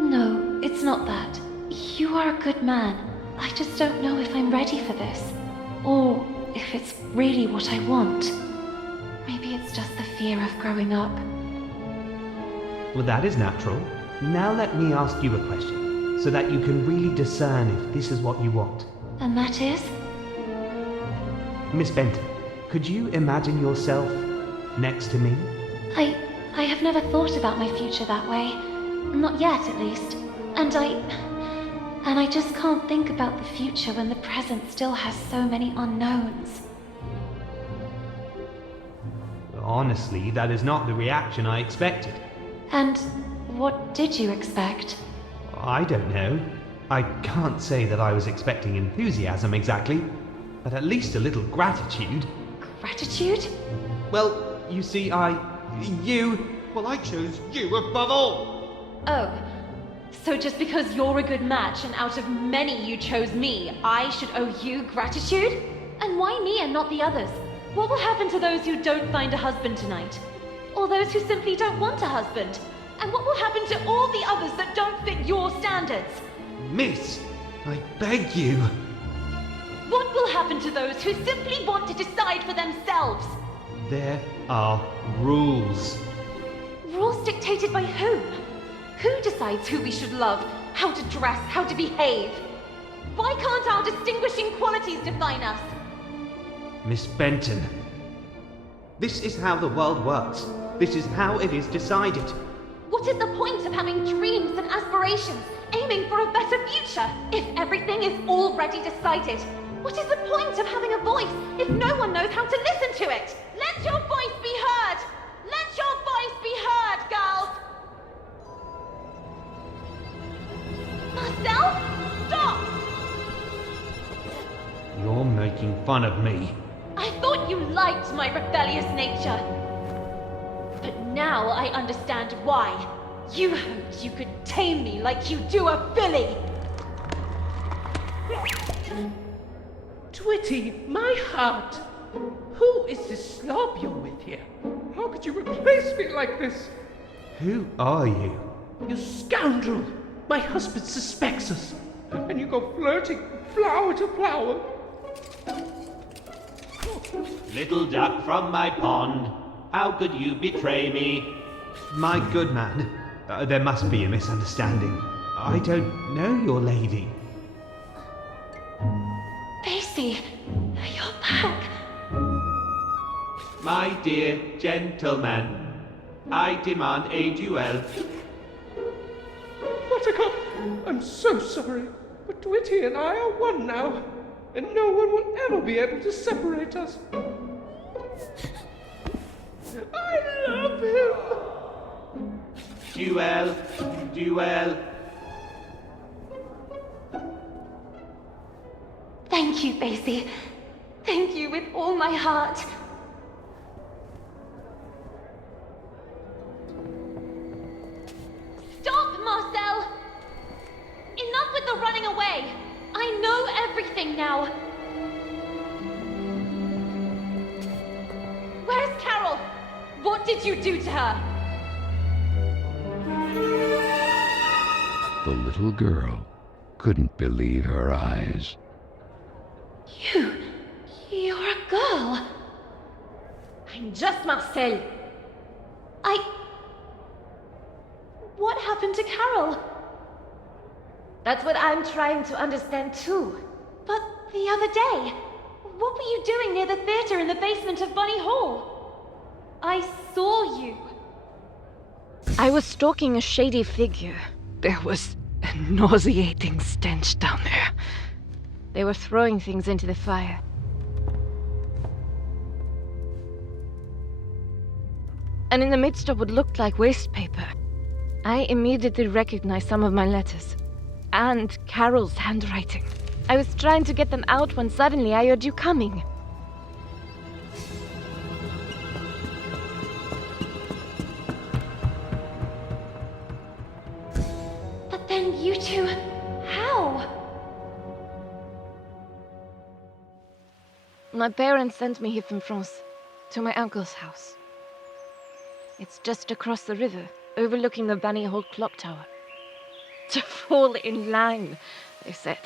No, it's not that. You are a good man. I just don't know if I'm ready for this. Or if it's really what I want. Maybe it's just the fear of growing up. Well, that is natural. Now let me ask you a question, so that you can really discern if this is what you want. And that is? Miss Benton, could you imagine yourself next to me? I have never thought about my future that way. Not yet, at least. And I just can't think about the future when the present still has so many unknowns. Honestly, that is not the reaction I expected. And what did you expect? I don't know. I can't say that I was expecting enthusiasm exactly, but at least a little gratitude. Gratitude? Well, you see, I chose you above all! Oh, so just because you're a good match and out of many you chose me, I should owe you gratitude? And why me and not the others? What will happen to those who don't find a husband tonight? Or those who simply don't want a husband? And what will happen to all the others that don't fit your standards? Miss, I beg you. What will happen to those who simply want to decide for themselves? There are rules. Rules dictated by whom? Who decides who we should love, how to dress, how to behave? Why can't our distinguishing qualities define us? Miss Benton, this is how the world works. This is how it is decided. What is the point of having dreams and aspirations, aiming for a better future, if everything is already decided? What is the point of having a voice if no one knows how to listen to it? Let your voice be heard! Let your voice be heard, girls! Marcel, stop! You're making fun of me. I thought you liked my rebellious nature. But now I understand why. You hoped you could tame me like you do a filly. Twitty, my heart! Who is this slob you're with here? How could you replace me like this? Who are you? You scoundrel! My husband suspects us, and you go flirting flower to flower. Little duck from my pond, how could you betray me? My good man, there must be a misunderstanding. I don't know your lady. Basie, you're back. My dear gentleman, I demand a duel. Buttercup, I'm so sorry, but Twitty and I are one now, and no one will ever be able to separate us. I love him! Duel, duel. Thank you, Basie. Thank you with all my heart. Stop, Marcel! Enough with the running away! I know everything now! Where's Carole? What did you do to her? The little girl couldn't believe her eyes. You're a girl. I'm just Marcel. What happened to Carole? That's what I'm trying to understand too. But the other day, what were you doing near the theater in the basement of Bunny Hall? I saw you. I was stalking a shady figure. There was a nauseating stench down there. They were throwing things into the fire. And in the midst of what looked like waste paper, I immediately recognized some of my letters. And Carole's handwriting. I was trying to get them out when suddenly I heard you coming. But then you two... how? My parents sent me here from France, to my uncle's house. It's just across the river, overlooking the Bunny Hall clock tower. To fall in line, they said.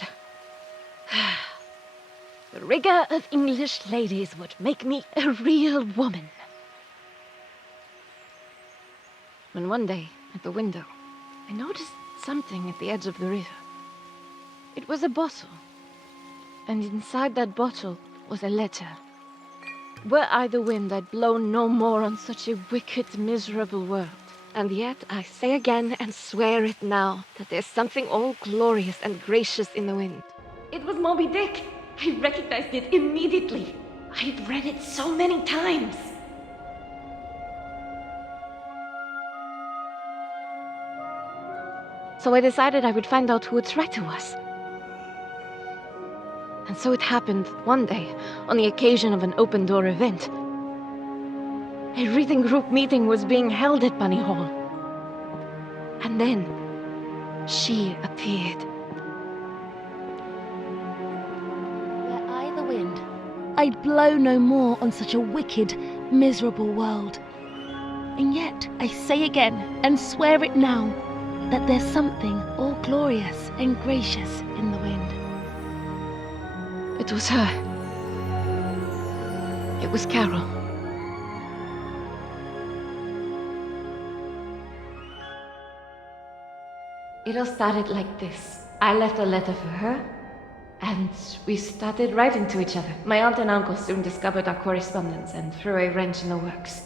The rigor of English ladies would make me a real woman. When one day, at the window, I noticed something at the edge of the river. It was a bottle, and inside that bottle was a letter. Were I the wind, I'd blow no more on such a wicked, miserable world. And yet, I say again and swear it now, that there's something all glorious and gracious in the wind. It was Moby Dick. I recognized it immediately. I'd read it so many times. So I decided I would find out who the traitor was. And so it happened one day, on the occasion of an open-door event. A reading group meeting was being held at Bunny Hall. And then, she appeared. Were I the wind, I'd blow no more on such a wicked, miserable world. And yet, I say again, and swear it now, that there's something all glorious and gracious in the wind. It was her. It was Carole. It all started like this. I left a letter for her, and we started writing to each other. My aunt and uncle soon discovered our correspondence and threw a wrench in the works.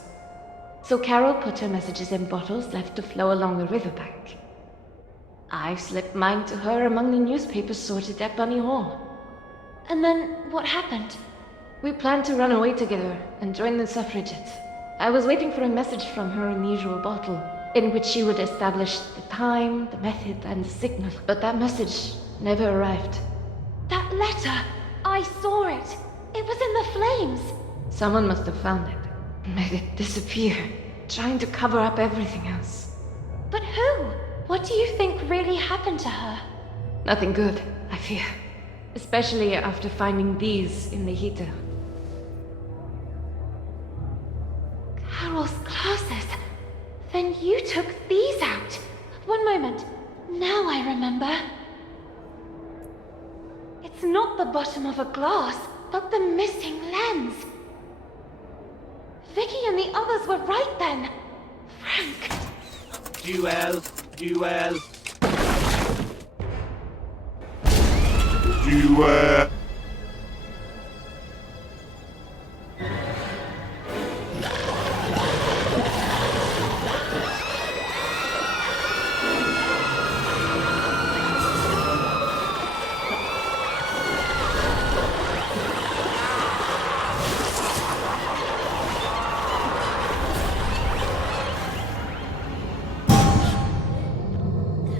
So Carole put her messages in bottles left to flow along the riverbank. I slipped mine to her among the newspapers sorted at Bunny Hall. And then, what happened? We planned to run away together and join the suffragettes. I was waiting for a message from her in the usual bottle, in which she would establish the time, the method, and the signal. But that message never arrived. That letter! I saw it! It was in the flames! Someone must have found it, and made it disappear, trying to cover up everything else. But who? What do you think really happened to her? Nothing good, I fear. Especially after finding these in the heater. Carole's glasses. Then you took these out. One moment. Now I remember. It's not the bottom of a glass, but the missing lens. Vicky and the others were right then. Frank. Duel. Duel.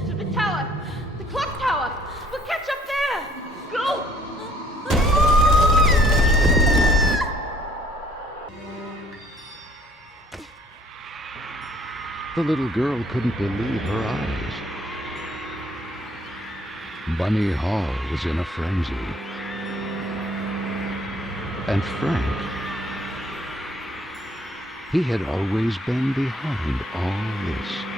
To the tower! The clock tower! We'll catch up there! Go! The little girl couldn't believe her eyes. Bunny Hall was in a frenzy. And Frank, he had always been behind all this.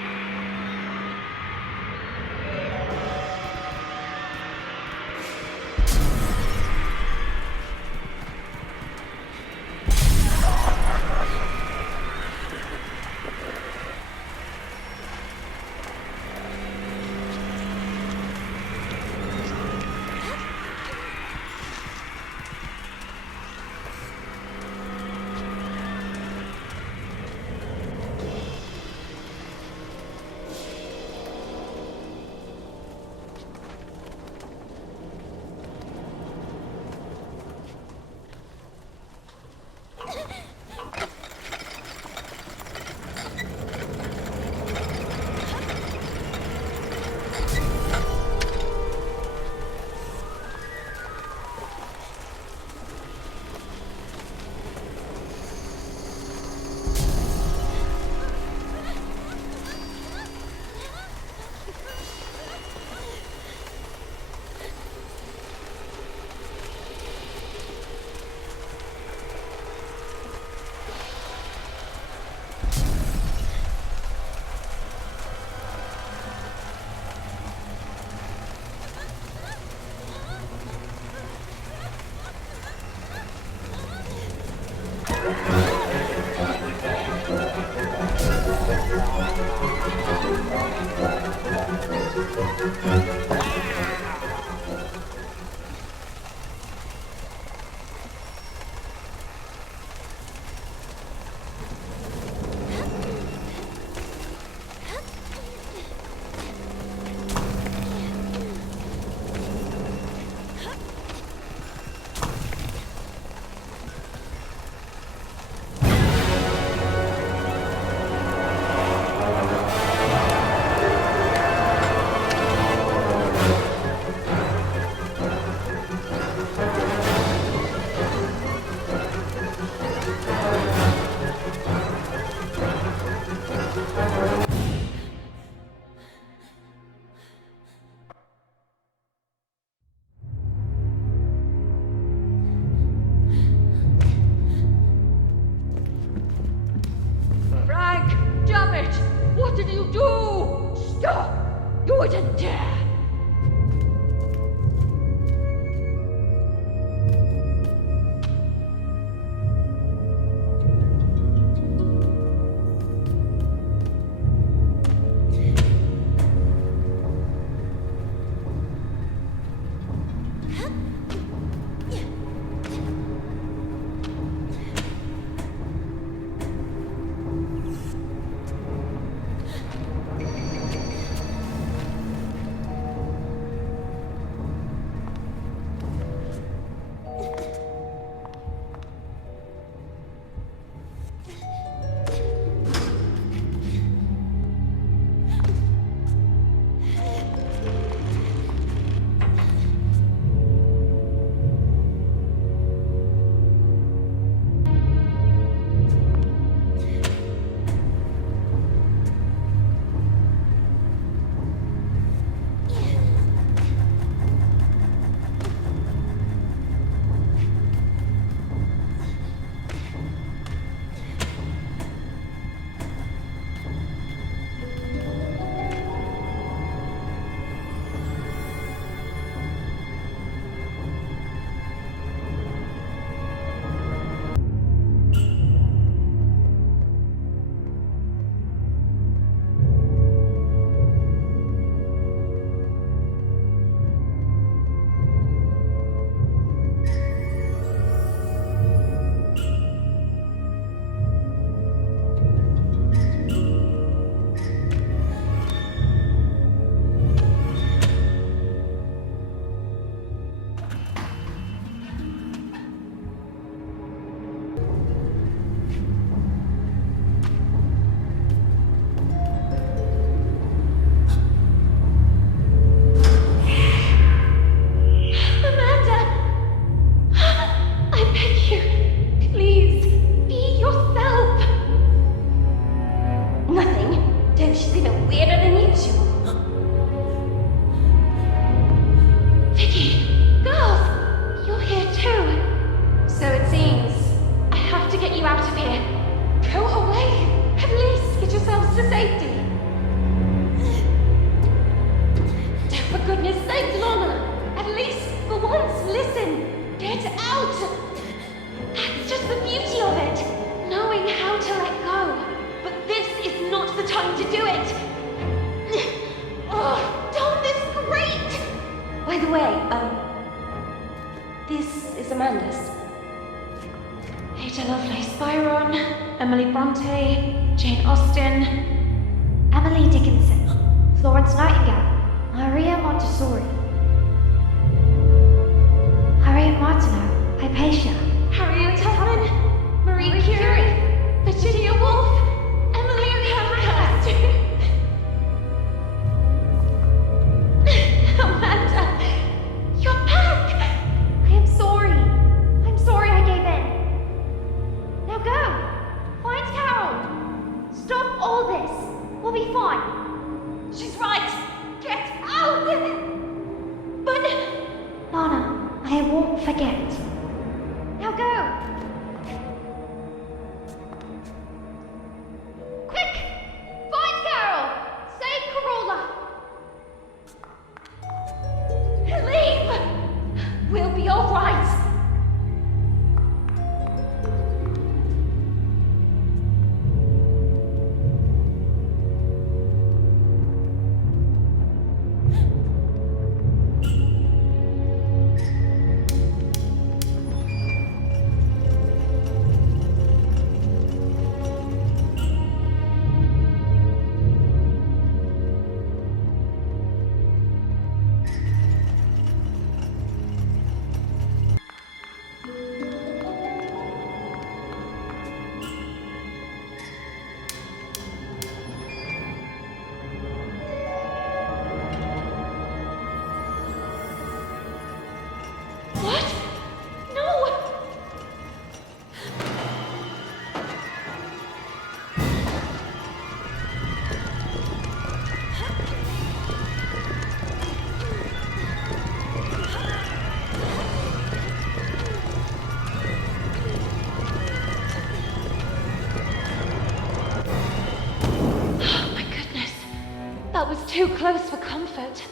goodness sake, Lana! At least for once, listen! Get out! That's just the beauty of it! Knowing how to let go. But this is not the time to do it! Oh, Dom, this is great! By the way, this is Amanda's. Ada Lovelace Byron, Emily Bronte, Jane Austen, Emily Dickinson, Florence Nightingale, Maria Montessori, Harriet Martineau, Hypatia, Harriet Tubman, Marie Curie, Virginia Woolf, Emily Pankhurst. Amanda, you're back! I am sorry. I'm sorry I gave in. Now go! Find Carole! Stop all this! We'll be fine. She's right! Get out! But... Lana, I won't forget. Now go! Quick! Find Carole! Save Carola! Leave! We'll be alright! That was too close for comfort.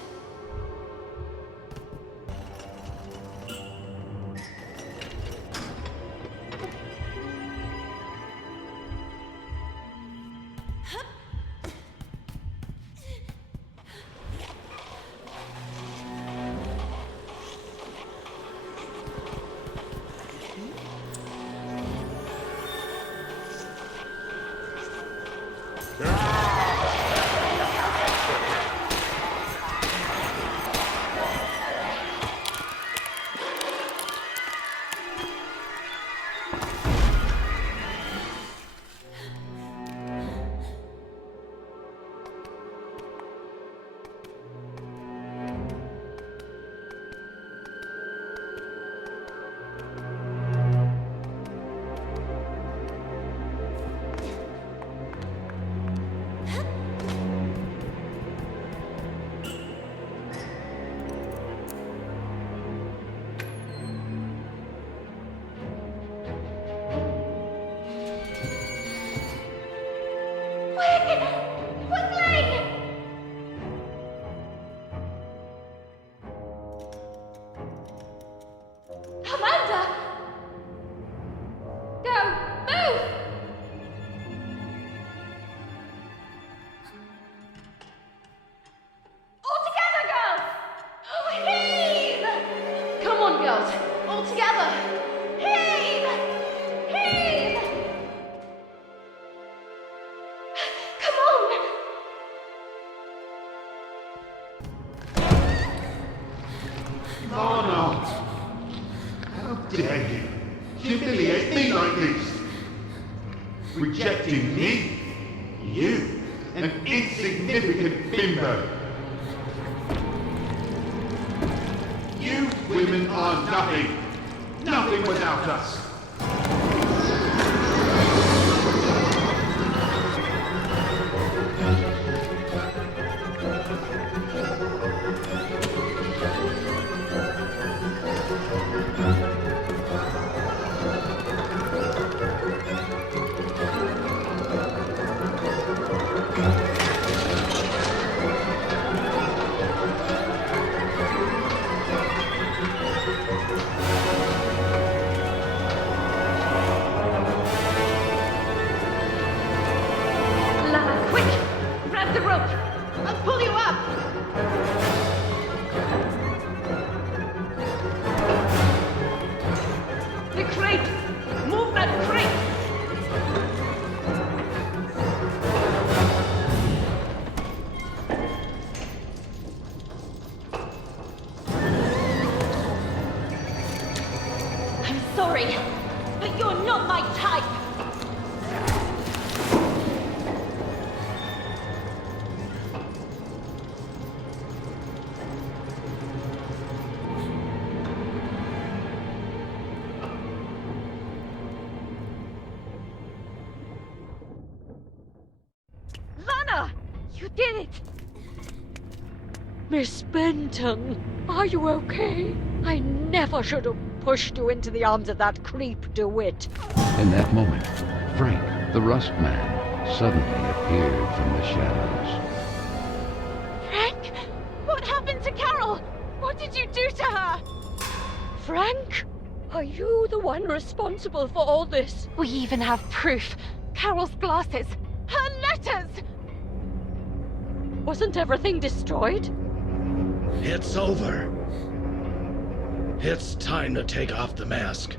Rejecting me? You, an insignificant bimbo. You women are nothing. Nothing without us. sorry, but you're not my type. Lana! You did it! Miss Benton, are you okay? I never should have pushed you into the arms of that creep DeWitt. In that moment, Frank, the Rust Man, suddenly appeared from the shadows. Frank? What happened to Carole? What did you do to her? Frank? Are you the one responsible for all this? We even have proof. Carole's glasses. Her letters! Wasn't everything destroyed? It's over. It's time to take off the mask.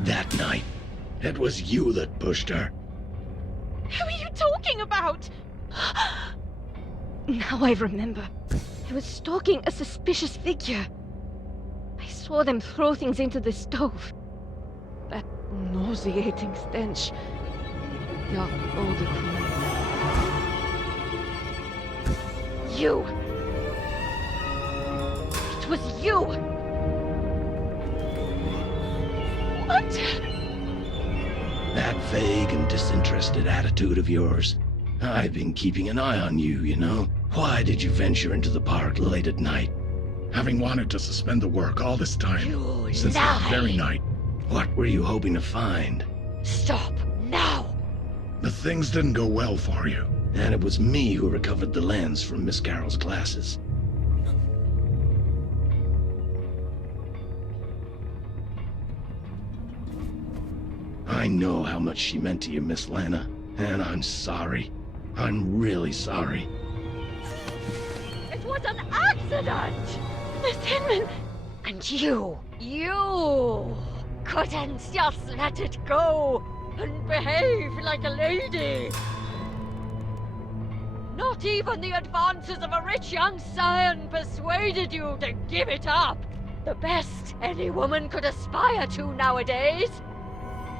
That night, it was you that pushed her. Who are you talking about? Now I remember. I was stalking a suspicious figure. I saw them throw things into the stove. That nauseating stench. The older queen. You! It was you! What? That vague and disinterested attitude of yours. I've been keeping an eye on you, you know. Why did you venture into the park late at night? Having wanted to suspend the work all this time, since that very night, what were you hoping to find? Stop, now! The things didn't go well for you. And it was me who recovered the lens from Miss Carole's glasses. I know how much she meant to you, Miss Lana, and I'm sorry. I'm really sorry. It was an accident! Miss Hinman! And you couldn't just let it go and behave like a lady. Not even the advances of a rich young scion persuaded you to give it up. The best any woman could aspire to nowadays.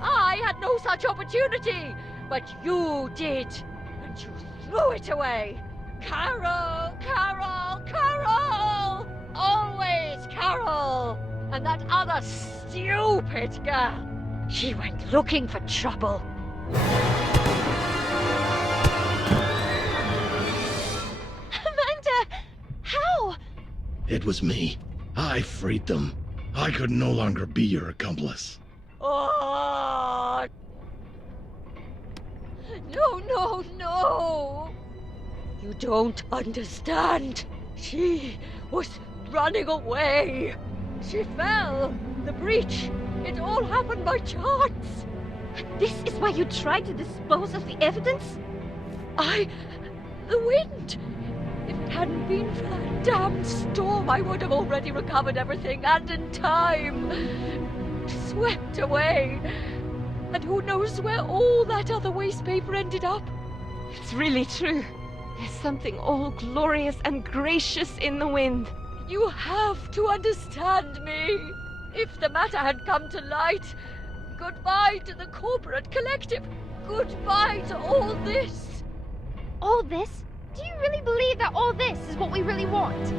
I had no such opportunity, but you did, and you threw it away. Carole, Carole, Carole! Always Carole! And that other stupid girl, she went looking for trouble. Amanda! How? It was me. I freed them. I could no longer be your accomplice. Oh! No, no, no! You don't understand. She was running away. She fell. The breach. It all happened by chance. This is why you tried to dispose of the evidence? The wind. If it hadn't been for that damned storm, I would have already recovered everything, and in time. Swept away. And who knows where all that other waste paper ended up? It's really true. There's something all glorious and gracious in the wind. You have to understand me. If the matter had come to light, goodbye to the corporate collective. Goodbye to all this. All this? Do you really believe that all this is what we really want?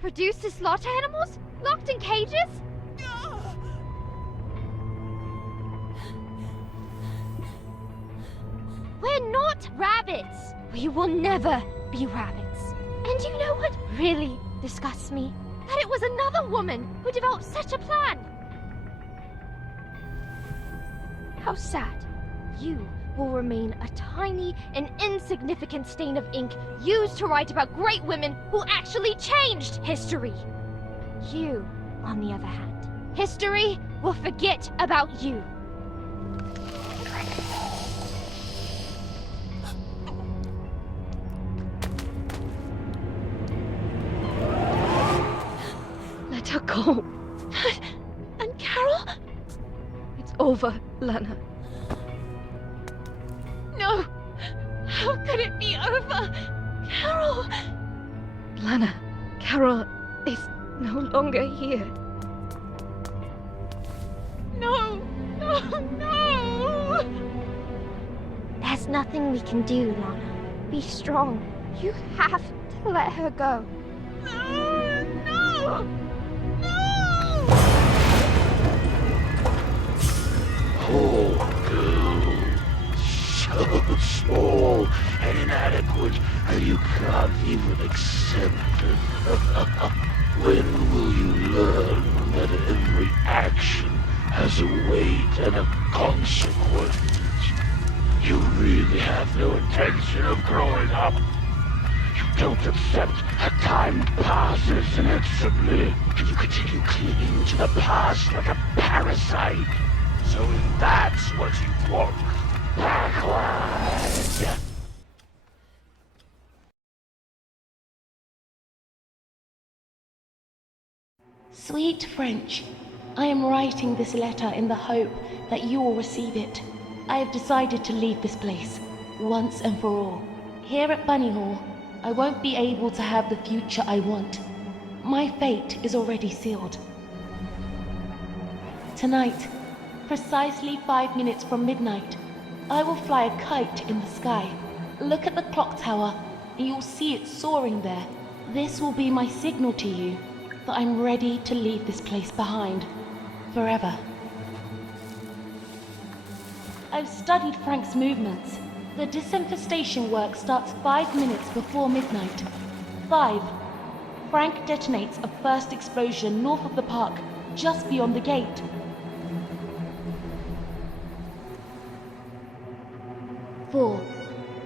Produced to slaughter animals? Locked in cages? We're not rabbits! We will never be rabbits. And you know what really disgusts me? That it was another woman who developed such a plan. How sad. You will remain a tiny and insignificant stain of ink used to write about great women who actually changed history. You, on the other hand, history will forget about you. Let her go. And Carole? It's over, Lana. No! How could it be over? Carole! Lana, Carole is no longer here. No! No! No! There's nothing we can do, Lana. Be strong. You have to let her go. No! No! Poor girl. So small and inadequate, and you can't even accept it. When will you learn that every action has a weight and a consequence? You really have no intention of growing up. You don't accept that time passes inexorably, and you continue clinging to the past like a parasite. So if that's what you want, backward! Sweet French, I am writing this letter in the hope that you will receive it. I have decided to leave this place, once and for all. Here at Bunny Hall, I won't be able to have the future I want. My fate is already sealed. Tonight, precisely 5 minutes from midnight, I will fly a kite in the sky. Look at the clock tower, and you'll see it soaring there. This will be my signal to you that I'm ready to leave this place behind, forever. I've studied Frank's movements. The disinfestation work starts 5 minutes before midnight. 5. Frank detonates a first explosion north of the park, just beyond the gate. 4.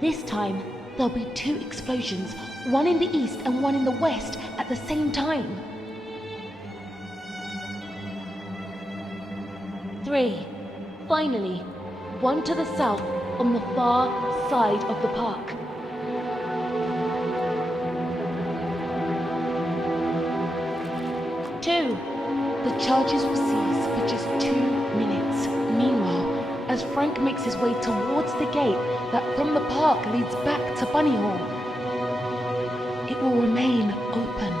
This time, there'll be 2 explosions, one in the east and one in the west at the same time. 3. Finally, one to the south on the far side of the park. 2. The charges will cease for just 2 minutes. Meanwhile, as Frank makes his way towards the gate that from the park leads back to Bunny Hall, it will remain open.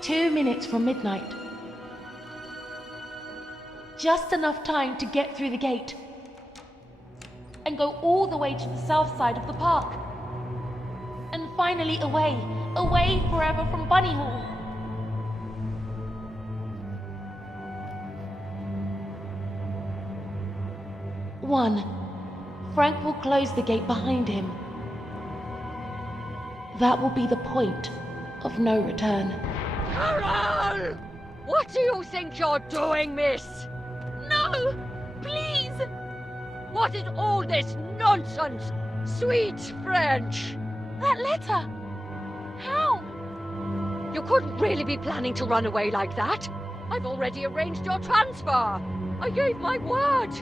Two minutes from midnight. Just enough time to get through the gate and go all the way to the south side of the park. And finally away forever from Bunny Hall. 1. Frank will close the gate behind him. That will be the point of no return. Carole! What do you think you're doing, miss? No! Please! What is all this nonsense? Sweet French! That letter! How? You couldn't really be planning to run away like that. I've already arranged your transfer. I gave my word.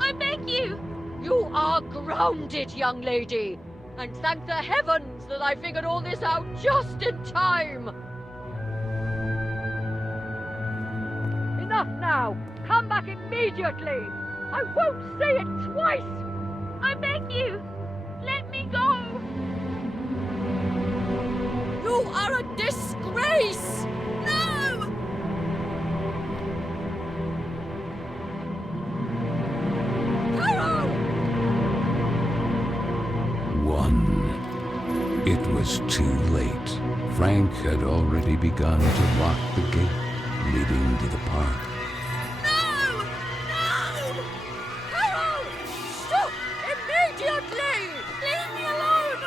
I beg you! You are grounded, young lady. And thank the heavens that I figured all this out just in time. Enough now. Come back immediately. I won't say it twice. I beg you. Let me go. You are a disgrace. No! Carole! 1. It was too late. Frank had already begun to lock the gate leading to the park. No! No! Carole! Stop immediately! Leave me alone!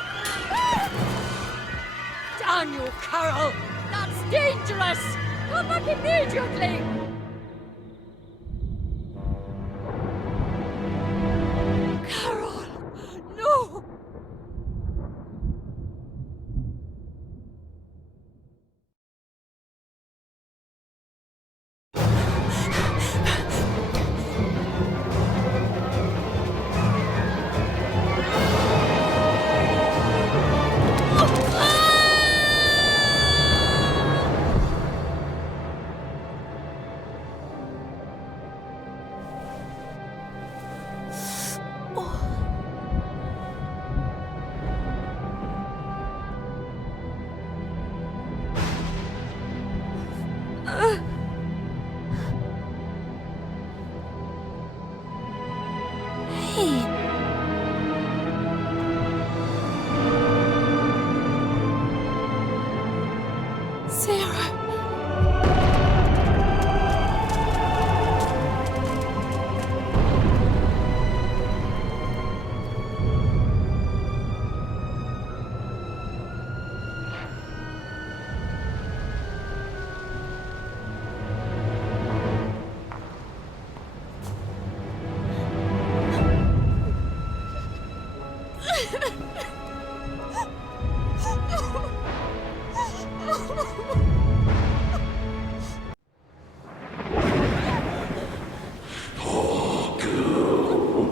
Damn you, Carole! That's dangerous! Come back immediately! Carole! No! me? Sarah. Oh, girl.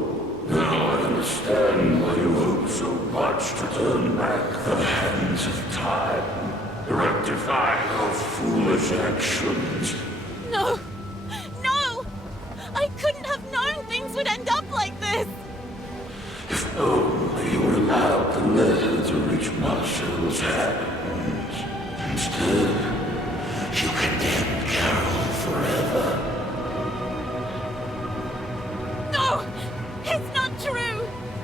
Now I understand why you hope so much to turn back the hands of time, rectify your foolish actions. No! No! I couldn't have known things would end up like this! If only you were allowed the letter to reach Marcel's hands. Instead, you condemned Carole forever. No! It's not true!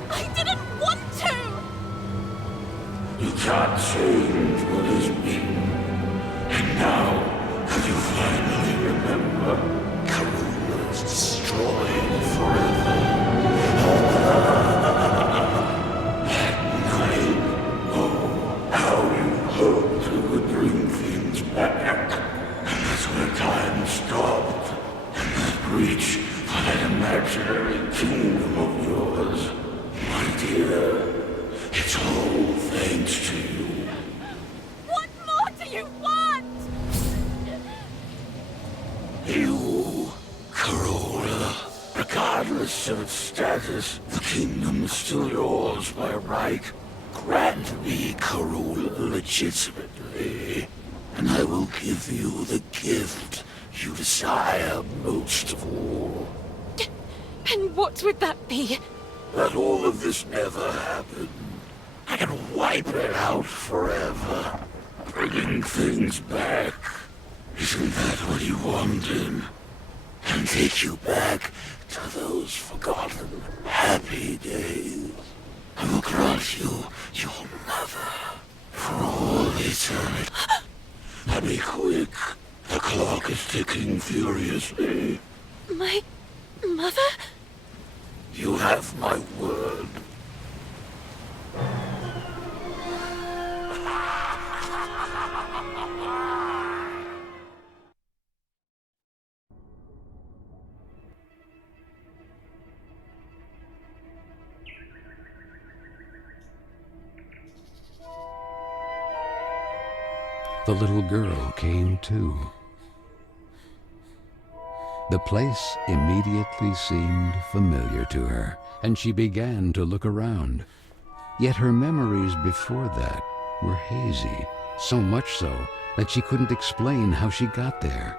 I didn't want to! You can't change what has been. And now, could you finally remember? Carole is destroyed forever. That night, oh, how you hoped it would bring things back. And that's where time stopped. And that breach for that imaginary kingdom of yours. My dear, it's all thanks to you. What more do you want? You, Carole, regardless of its status, the kingdom is still yours by right. Grant me Carole legitimately, and I will give you the gift you desire most of all. And what would that be? That all of this never happened. I can wipe it out forever. Bringing things back. Isn't that what you wanted? And take you back to those forgotten, happy days. I will grant you your mother for all eternity. Now be quick. The clock is ticking furiously. My mother? You have my word. The little girl came too. The place immediately seemed familiar to her, and she began to look around. Yet her memories before that were hazy, so much so that she couldn't explain how she got there.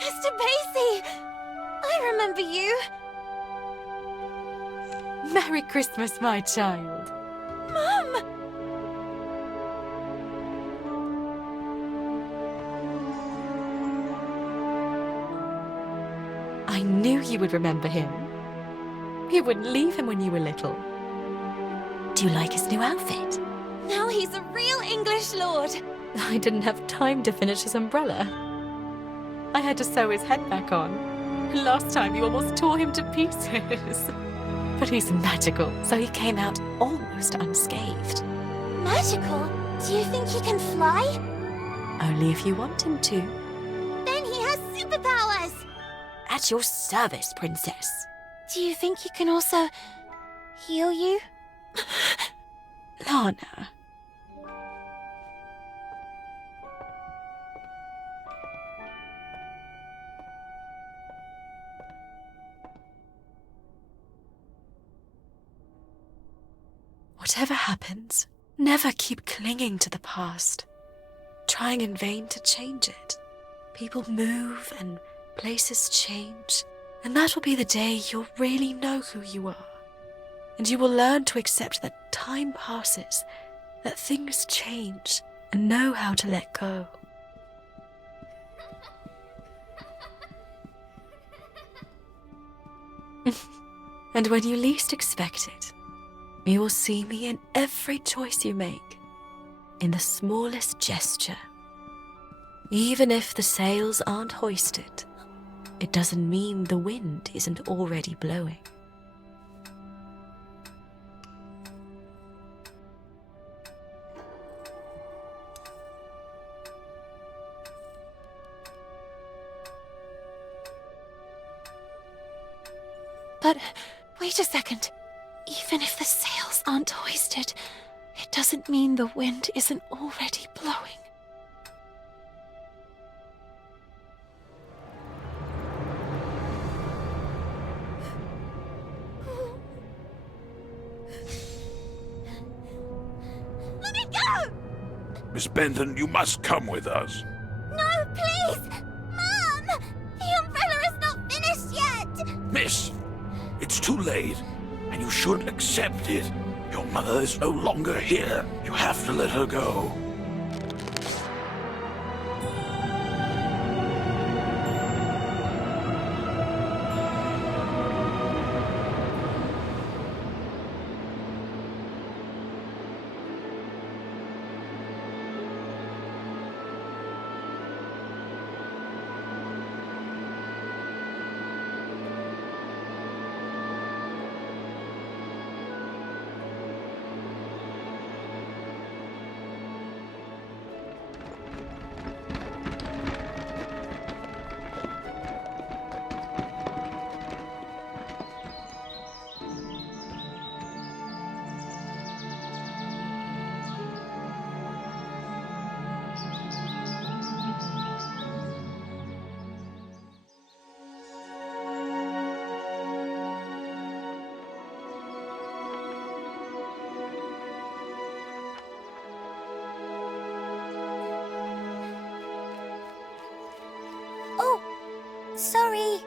Mr. Basie! I remember you! Merry Christmas, my child. Mum! I knew you would remember him. You wouldn't leave him when you were little. Do you like his new outfit? Now he's a real English lord. I didn't have time to finish his umbrella. I had to sew his head back on. Last time you almost tore him to pieces. But he's magical, so he came out almost unscathed. Magical? Do you think he can fly? Only if you want him to. Then he has superpowers! At your service, princess. Do you think he can also heal you? Lana. Whatever happens, never keep clinging to the past, trying in vain to change it. People move and places change, and that will be the day you'll really know who you are. And you will learn to accept that time passes, that things change, and know how to let go. And when you least expect it, you will see me in every choice you make, in the smallest gesture. Even if the sails aren't hoisted, it doesn't mean the wind isn't already blowing. But wait a second. Even if the sails aren't hoisted, it doesn't mean the wind isn't already blowing. Let me go! Miss Benton, you must come with us. No, please! Mom! The umbrella is not finished yet! Miss, it's too late, and you should accept it. Your mother is no longer here. You have to let her go. Sorry,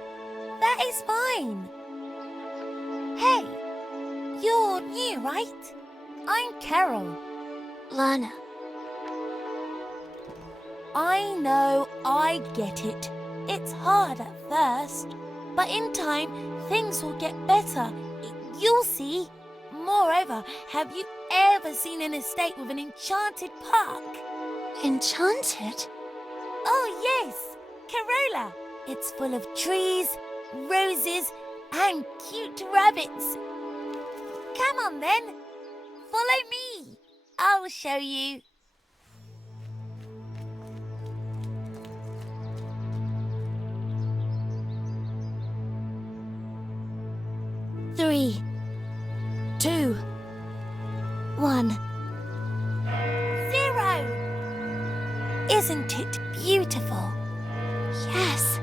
that is fine. Hey, you're new, right? I'm Carole. Lana. I know, I get it. It's hard at first, but in time, things will get better. You'll see. Moreover, have you ever seen an estate with an enchanted park? Enchanted? Oh, yes, Carola. It's full of trees, roses, and cute rabbits. Come on then, follow me. I'll show you. Three, 2, 1. 0. Isn't it beautiful? Yes.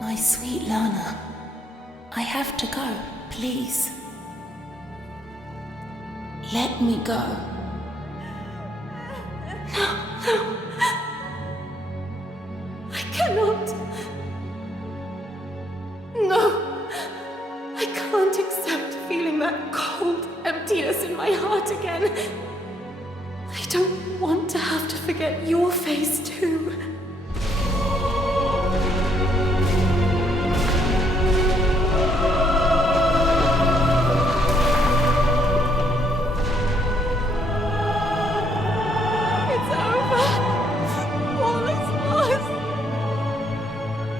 My sweet Lana, I have to go, please. Let me go. No. I cannot. No. I can't accept feeling that cold emptiness in my heart again. I don't want to have to forget your face too.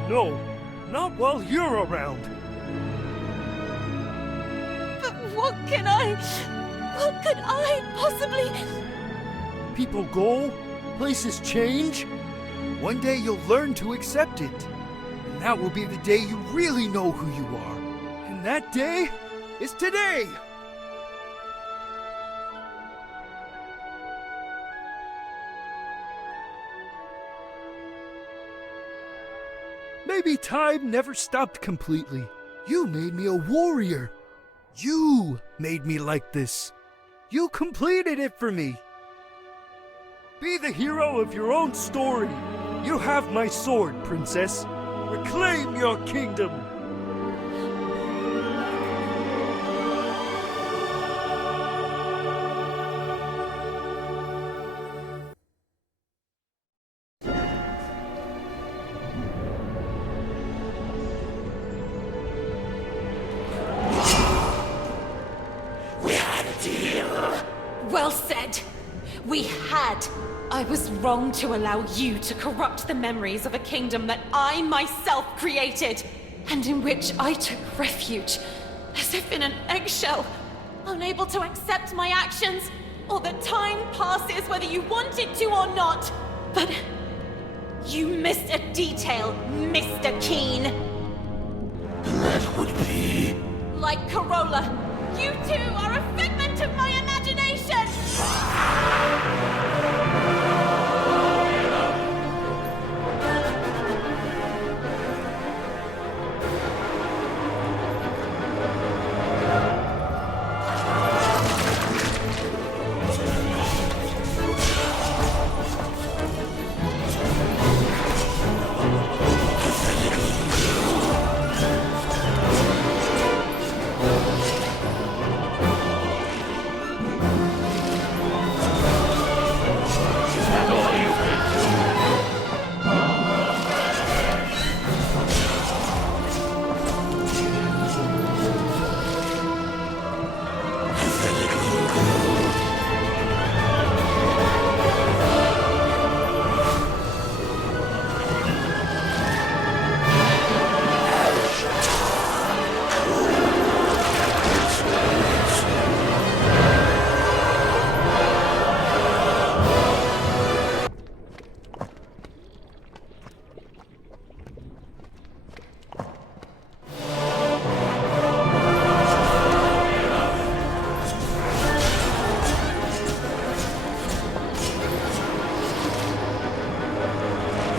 No, not while you're around. But what could I possibly... People go, places change. One day you'll learn to accept it. And that will be the day you really know who you are. And that day is today. Maybe time never stopped completely. You made me a warrior. You made me like this. You completed it for me. Be the hero of your own story. You have my sword, princess. Reclaim your kingdom. Well said. We had. I was wrong to allow you to corrupt the memories of a kingdom that I myself created, and in which I took refuge, as if in an eggshell, unable to accept my actions, or that time passes whether you want it to or not. But you missed a detail, Mr. Keen. That would be... Like Carole, you too are a figment of my imagination!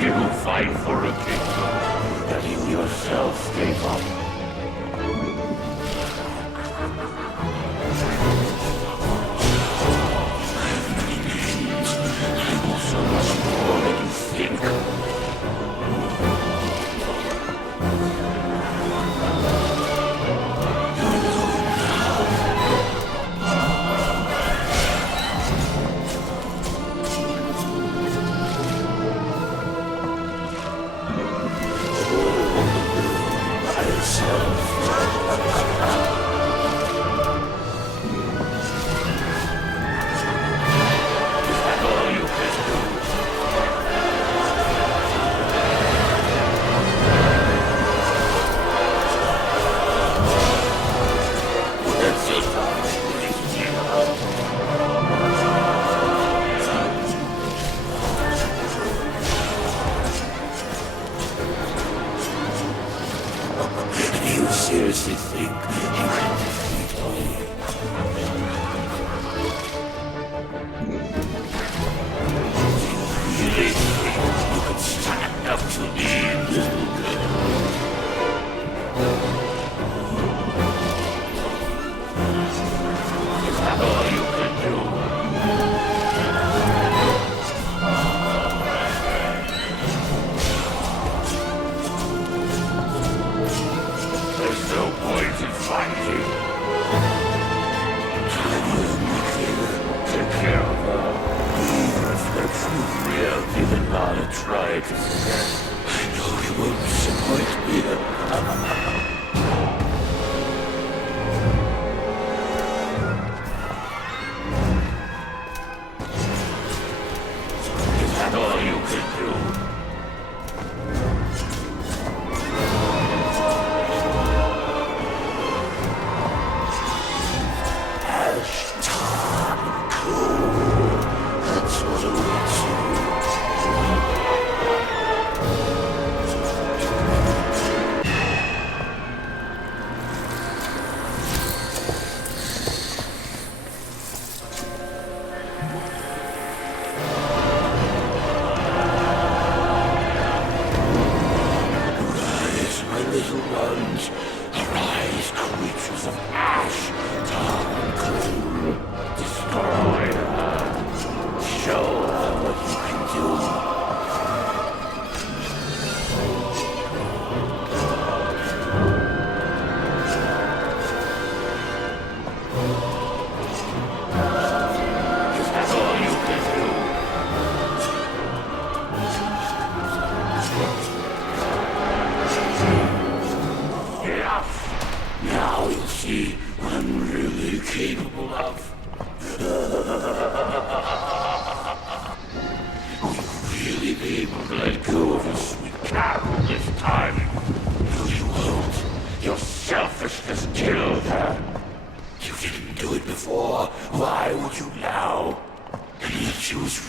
You fight for a kingdom that you yourself gave up. I'm so much more than you think. Seriously think you can defeat me? Do you really think you can stand up to me, little girl? Is that all you can do? There's no point in fighting. Take care of her. Even if that's real, even not try to forget. I know you won't disappoint me. Is that all you can do?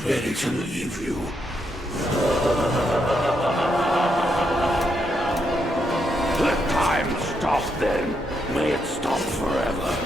ready to leave you. Let time stop then. May it stop forever.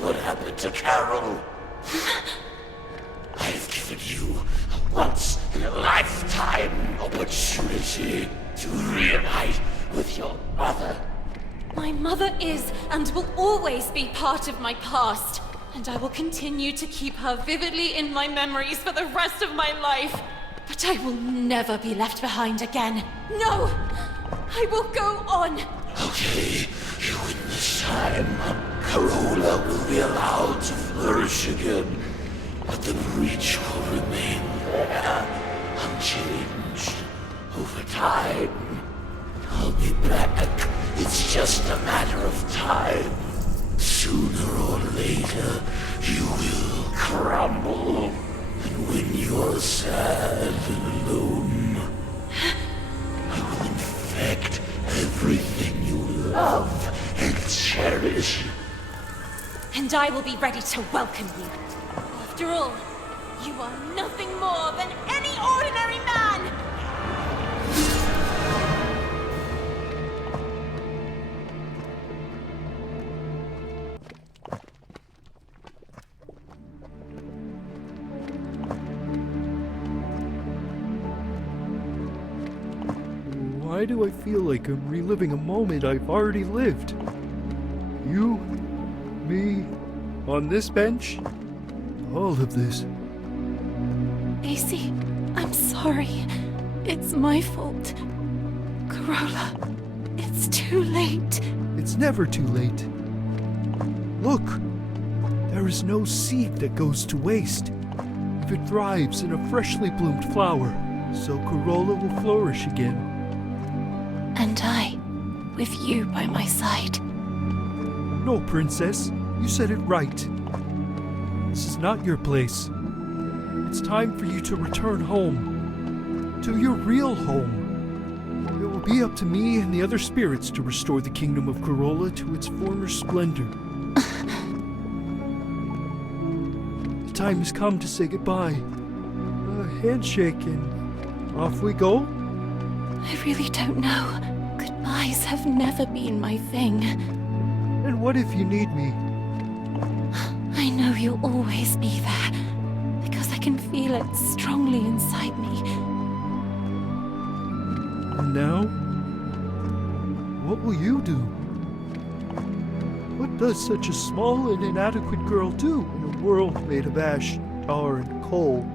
What happened to Carole? I've given you a once-in-a-lifetime opportunity to reunite with your mother. My mother is and will always be part of my past, and I will continue to keep her vividly in my memories for the rest of my life. But I will never be left behind again. No! I will go on! Okay, you win this time. Carole will be allowed to flourish again, but the breach will remain there, unchanged. Over time, I'll be back. It's just a matter of time. Sooner or later, you will crumble. And when you're sad and alone, I will infect everything you love and cherish. And I will be ready to welcome you. After all, you are nothing more than any ordinary man! Why do I feel like I'm reliving a moment I've already lived? You, me, on this bench, all of this. AC, I'm sorry. It's my fault. Carole, it's too late. It's never too late. Look, there is no seed that goes to waste. If it thrives in a freshly bloomed flower, so Carole will flourish again. And I, with you by my side. No, Princess, you said it right. This is not your place. It's time for you to return home. To your real home. It will be up to me and the other spirits to restore the kingdom of Carole to its former splendor. The time has come to say goodbye. A handshake and off we go? I really don't know. Goodbyes have never been my thing. And what if you need me? I know you'll always be there, because I can feel feel it strongly inside me. And now? What will you do? What does such a small and inadequate girl do in a world made of ash, tar, and coal?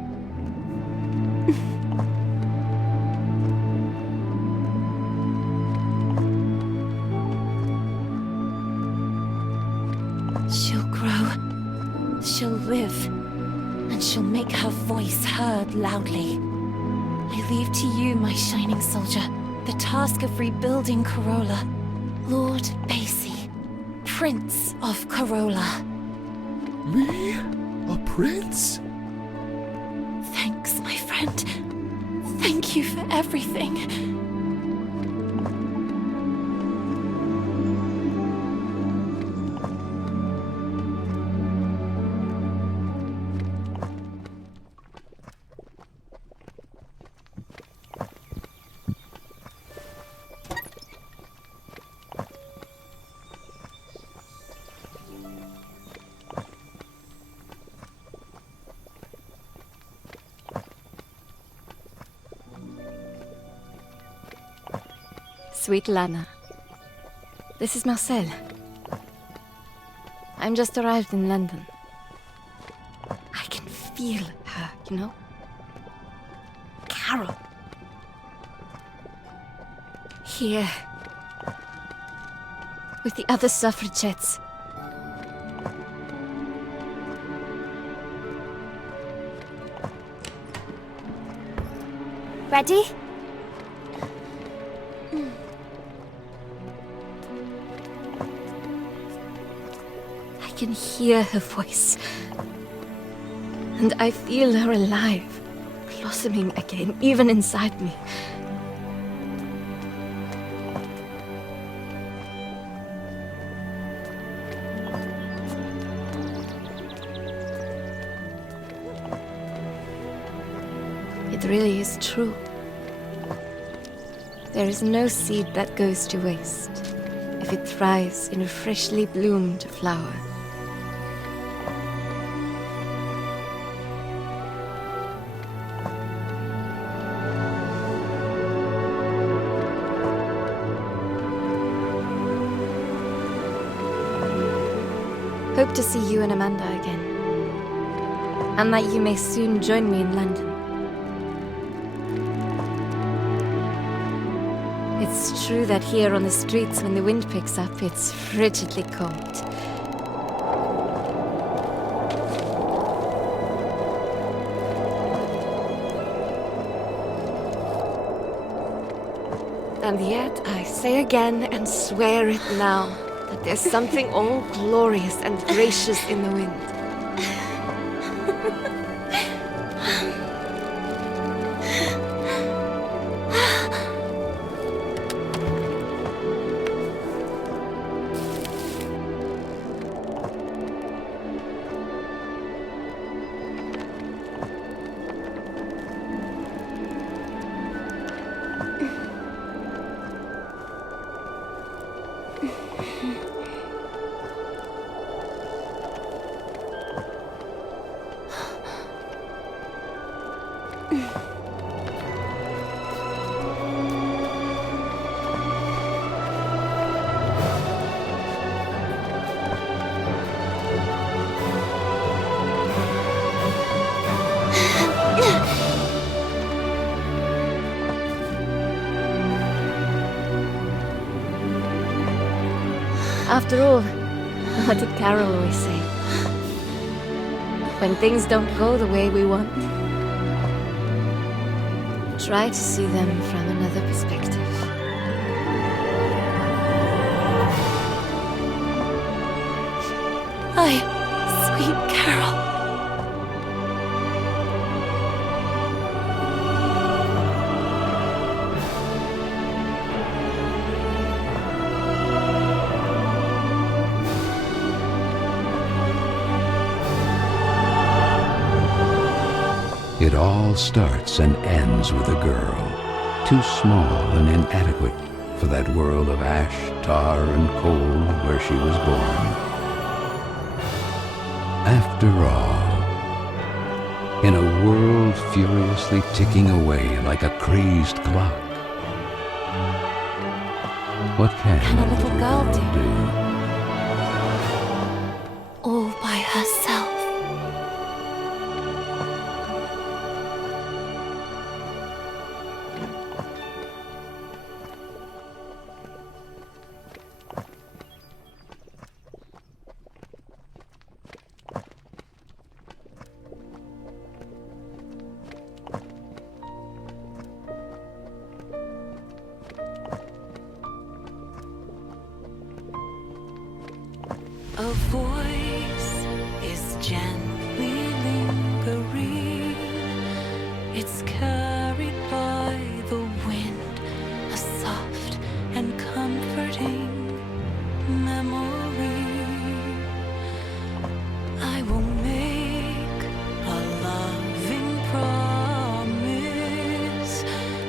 She'll grow, she'll live, and she'll make her voice heard loudly. I leave to you, my shining soldier, the task of rebuilding Carola. Lord Basie, Prince of Carola. Me? A prince? Thanks, my friend. Thank you for everything. Sweet Lana. This is Marcel. I'm just arrived in London. I can feel her, you know? Carole. Here. With the other suffragettes. Ready? I can hear her voice. And I feel her alive, blossoming again, even inside me. It really is true. There is no seed that goes to waste if it thrives in a freshly bloomed flower. Hope to see you and Amanda again, and that you may soon join me in London. It's true that here on the streets, when the wind picks up, it's frigidly cold. And yet I say again and swear it now, that there's something all glorious and gracious in the wind. After all, what did Carole always say? When things don't go the way we want, try to see them from another perspective. Sweet Carole. It all starts and ends with a girl, too small and inadequate for that world of ash, tar, and coal where she was born. After all, in a world furiously ticking away like a crazed clock. What can a little girl do? All by herself. A voice is gently lingering. It's carried by the wind, a soft and comforting memory. I will make a loving promise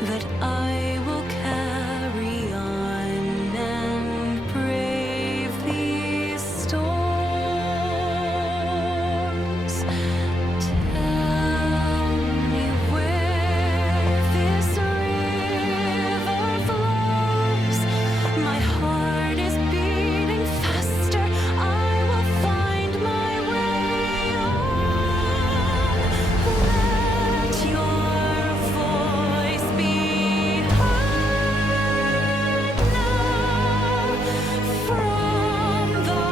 that I will carry on and brave these storms. Tell me where this river flows. My heart is beating faster. I will find my way on. Let your voice be heard now from the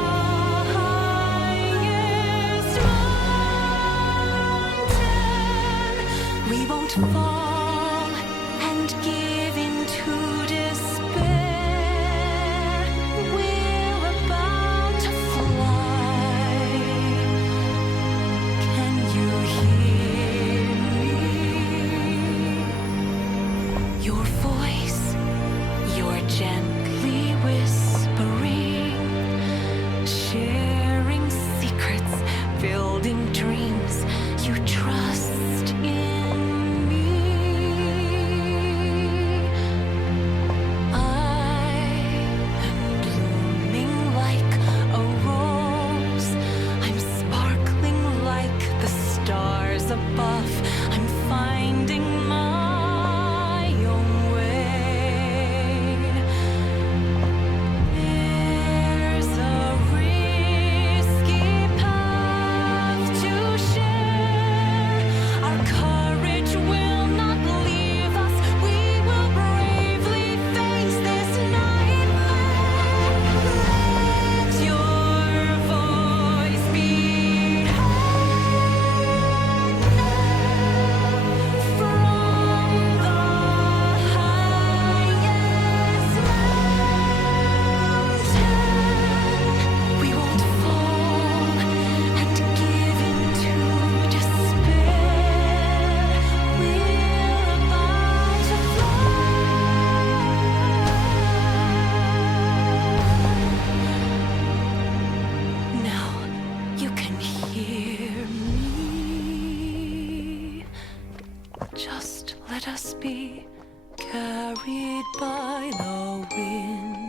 highest mountain. We won't fall and give into despair. We're about to fly. Can you hear me? Your voice, you're gently whispering, sharing secrets, building dreams. You trust in me. I am blooming like a rose. I'm sparkling like the stars above. I'm finding my own way. There's a risky path to share. Our courage will not leave us. We will bravely face this nightmare. Let your voice be heard from the highest mountain. We won't fall and give into despair. We're about to fly. Now you can hear me. Just let us be carried by the wind.